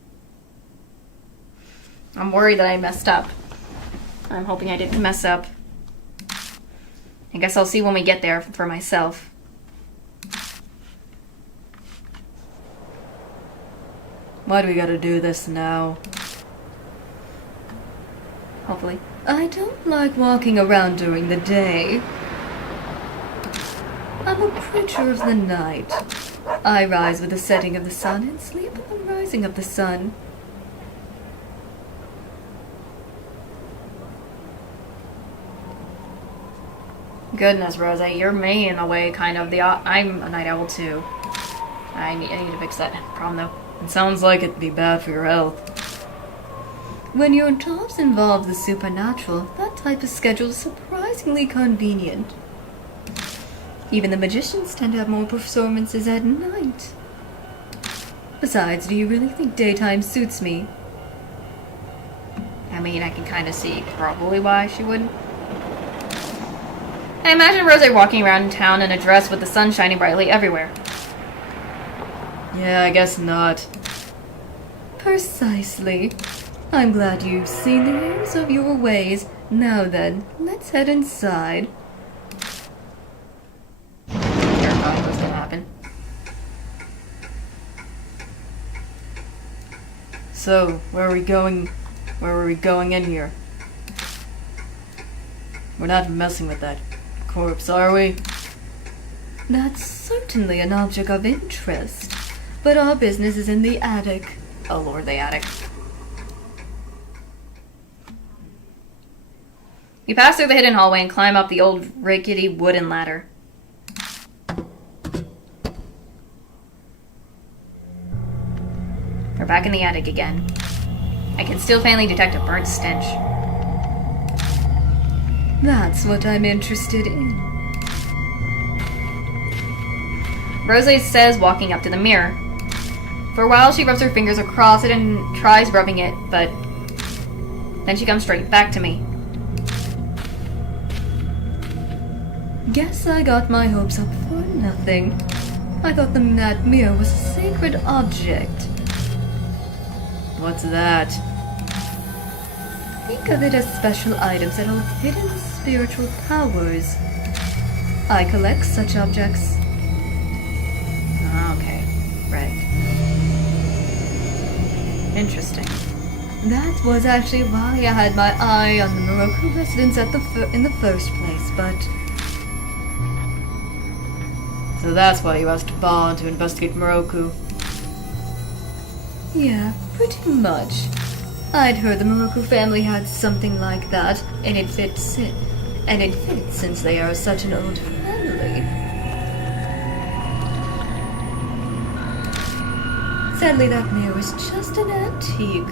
I'm worried that I messed up. I'm hoping I didn't mess up. I guess I'll see when we get there for myself. Why do we gotta do this now? Hopefully. I don't like walking around during the day. I'm a creature of the night. I rise with the setting of the sun and sleep with the rising of the sun. Goodness, Rosé, you're me in a way, kind of. I'm a night owl too. I need to fix that problem though. It sounds like it'd be bad for your health. When your jobs involve the supernatural, that type of schedule is surprisingly convenient. Even the magicians tend to have more performances at night. Besides, do you really think daytime suits me? I mean, I can kind of see probably why she wouldn't. I imagine Rosé walking around town in a dress with the sun shining brightly everywhere. Yeah, I guess not. Precisely. I'm glad you've seen the errors of your ways. Now then, let's head inside. Terrified what's gonna happen. So, where are we going? Where are we going in here? We're not messing with that corpse, are we? That's certainly an object of interest. But our business is in the attic. Oh lord, the attic. We pass through the hidden hallway and climb up the old rickety wooden ladder. We're back in the attic again. I can still faintly detect a burnt stench. That's what I'm interested in. Rosé says, walking up to the mirror. For a while, she rubs her fingers across it and tries rubbing it, but then she comes straight back to me. Guess I got my hopes up for nothing. I thought that mirror was a sacred object. What's that? Think of it as special items that hold hidden spiritual powers. I collect such objects. Okay, right. Interesting. That was actually why I had my eye on the Morocco residence in the first place, but So that's why you asked Bond to investigate Morocco. yeah, pretty much. I'd heard the Morocco family had something like that, and it fits since they are such an old family. Sadly, that mirror is just an antique.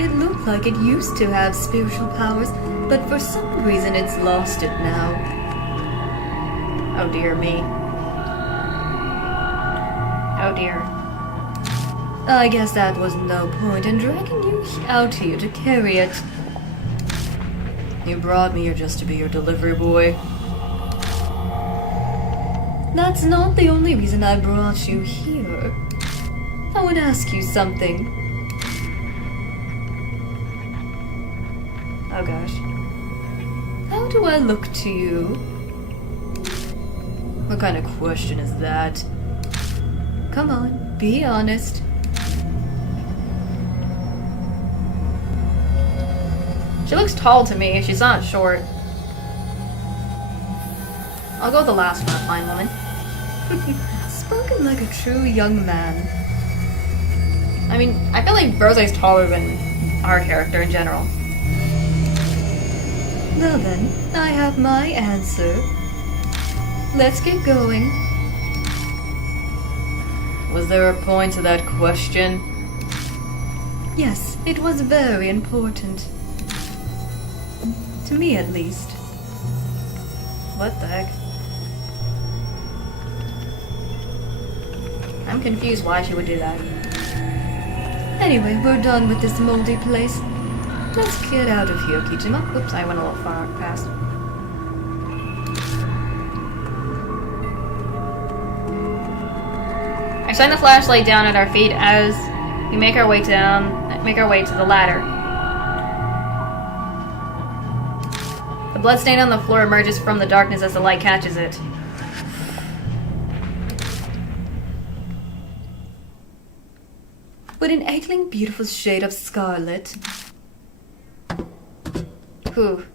It looked like it used to have spiritual powers, but for some reason it's lost it now. Oh dear me. Oh dear. I guess that was no point in dragging you out here to carry it. You brought me here just to be your delivery boy. That's not the only reason I brought you here. I want to ask you something. Oh gosh. How do I look to you? What kind of question is that? Come on, be honest. She looks tall to me. She's not short. I'll go with the last one, fine woman. Spoken like a true young man. I mean, I feel like Rose's taller than our character in general. Well then, I have my answer. Let's get going. Was there a point to that question? Yes, it was very important. To me, at least. What the heck? I'm confused why she would do that. Anyway, we're done with this moldy place. Let's get out of here, Kijima. Oops, I went a little far past. I shine the flashlight down at our feet as we make our way to the ladder. The blood stain on the floor emerges from the darkness as the light catches it. With an aching, beautiful shade of scarlet. Whew.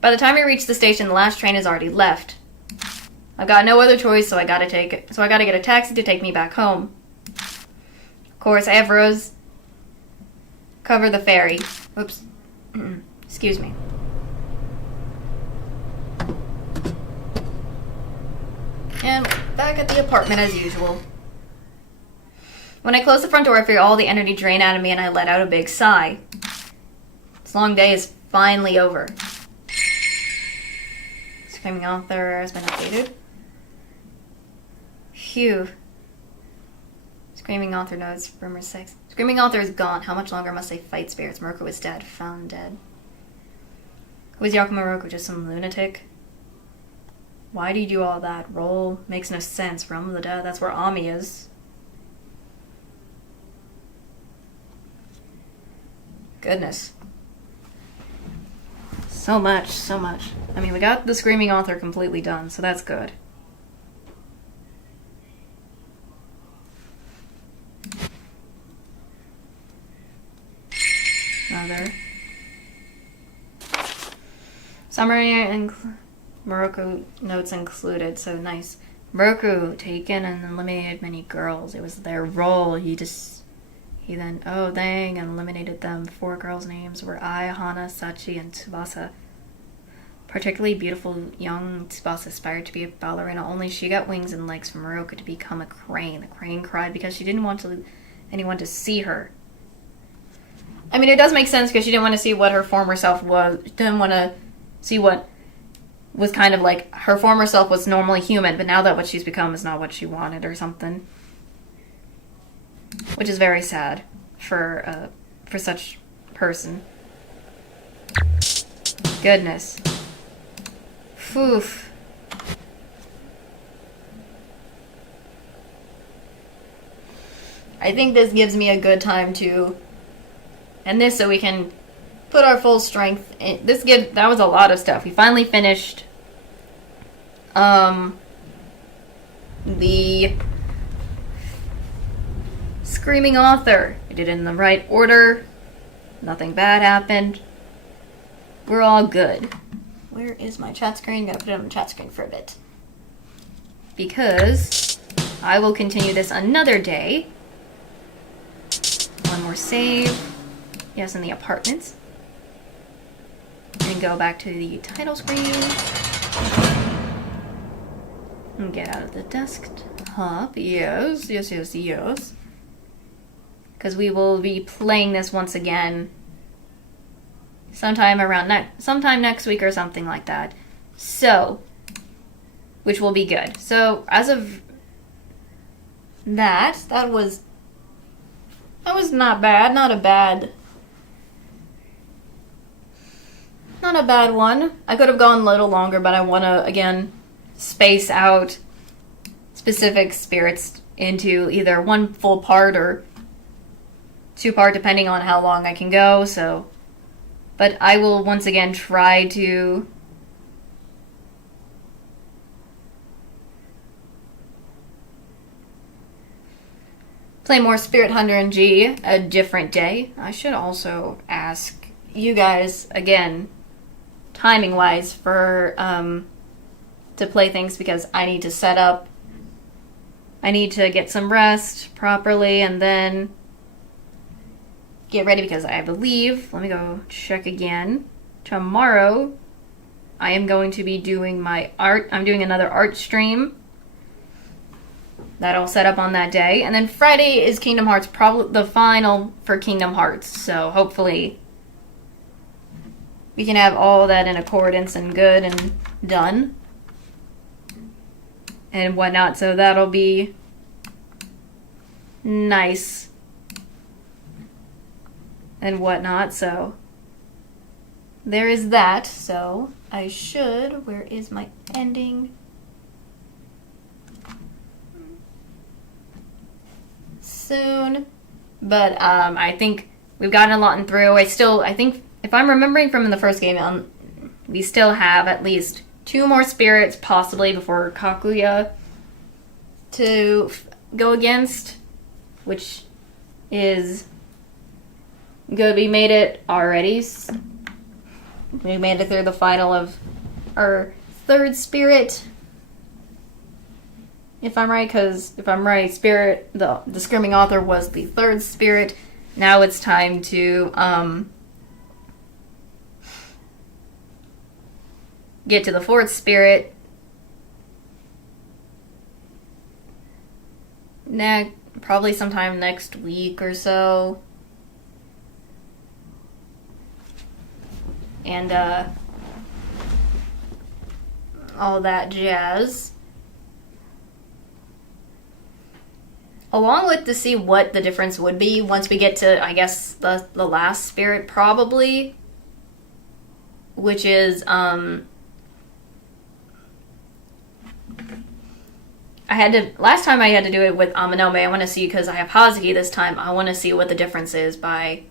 By the time we reach the station, the last train has already left. I've got no other choice, so I gotta get a taxi to take me back home. Of course, I have Rose cover the ferry. Oops. Excuse me. And back at the apartment as usual. When I close the front door, I feel all the energy drain out of me and I let out a big sigh. This long day is finally over. Screaming author has been updated. Phew. Screaming author knows rumor 6. Screaming author is gone. How much longer must I fight spirits? Muroko is dead. Found dead. Who is Yaku Muroko? Just some lunatic? Why do you do all that? Roll makes no sense. Realm of the Dead, that's where Ami is. Goodness. So much, so much. I mean, we got the Screaming Author completely done, so that's good. Another. Summary and Morocco notes included, so nice. Morocco taken and eliminated many girls. It was their role. He then, and eliminated them. 4 girls' names were Ai, Hana, Sachi, and Tsubasa. Particularly beautiful young Tsubasa aspired to be a ballerina, only she got wings and legs from Morocco to become a crane. The crane cried because she didn't want anyone to see her. I mean, it does make sense because she didn't want to see what her former self was. She didn't want to see what was kind of like her former self was normally human, but now that what she's become is not what she wanted or something. Which is very sad for such person. Goodness. Phew. I think this gives me a good time to end this so we can put our full strength in. That was a lot of stuff. We finally finished the Screaming Author. I did it in the right order. Nothing bad happened. We're all good. Where is my chat screen? Gotta put it on the chat screen for a bit. Because I will continue this another day. One more save. Yes, in the apartments. And go back to the title screen. And get out of the desktop. Yes. Because we will be playing this once again sometime next week or something like that. So, which will be good. So, as of that was not bad. Not a bad one. I could have gone a little longer, but I want to, again, space out specific spirits into either one full part or 2-part, depending on how long I can go, so... But I will once again try to... play more Spirit Hunter and G a different day. I should also ask you guys, again, timing-wise, for, to play things, because I need to set up... I need to get some rest properly, and then... get ready, because I believe, let me go check again, tomorrow I am going to be doing my art. I'm doing another art stream that I'll set up on that day, and then Friday is Kingdom Hearts, probably the final for Kingdom Hearts, so hopefully we can have all that in accordance and good and done and whatnot, so that'll be nice and whatnot, so there is that. So I should, where is my ending? Soon. But I think we've gotten a lot through. I think, if I'm remembering from the first game, we still have at least 2 more spirits possibly before Kakuya to go against, which is good. We made it already. We made it through the final of our 3rd spirit. If I'm right, because if I'm right, Spirit, the Screaming Author was the 3rd spirit. Now it's time to get to the 4th spirit. Probably sometime next week or so. And all that jazz. Along with to see what the difference would be once we get to, I guess, the last spirit probably. Which is, last time I had to do it with Amanome. I want to see, because I have Hazuki this time, I want to see what the difference is by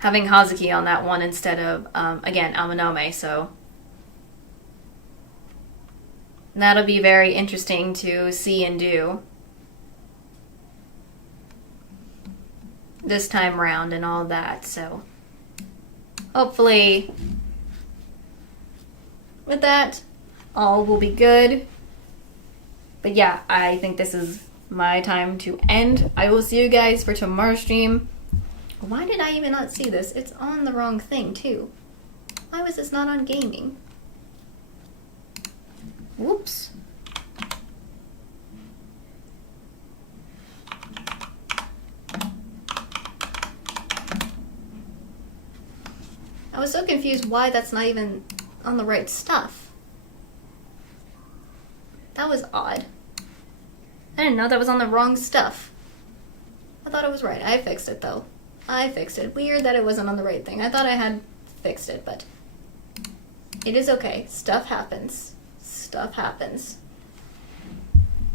having Hazuki on that one instead of, again, Amanome, so that'll be very interesting to see and do this time round and all that, so hopefully with that, all will be good. But yeah, I think this is my time to end. I will see you guys for tomorrow's stream. Why did I even not see this? It's on the wrong thing, too. Why was this not on gaming? Whoops. I was so confused why that's not even on the right stuff. That was odd. I didn't know that was on the wrong stuff. I thought it was right. I fixed it, though. I fixed it. Weird that it wasn't on the right thing. I thought I had fixed it, but it is okay. Stuff happens. Stuff happens.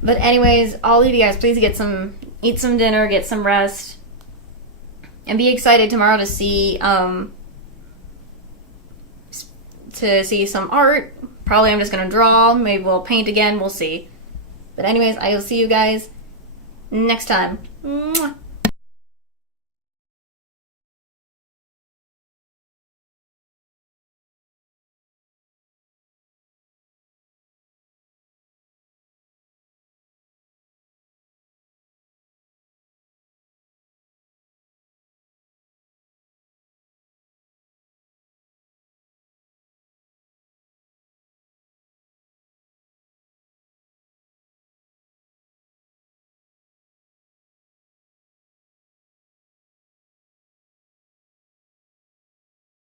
But anyways, I'll leave you guys. Please eat some dinner, get some rest, and be excited tomorrow to see some art. Probably I'm just gonna draw. Maybe we'll paint again. We'll see. But anyways, I will see you guys next time. Mwah.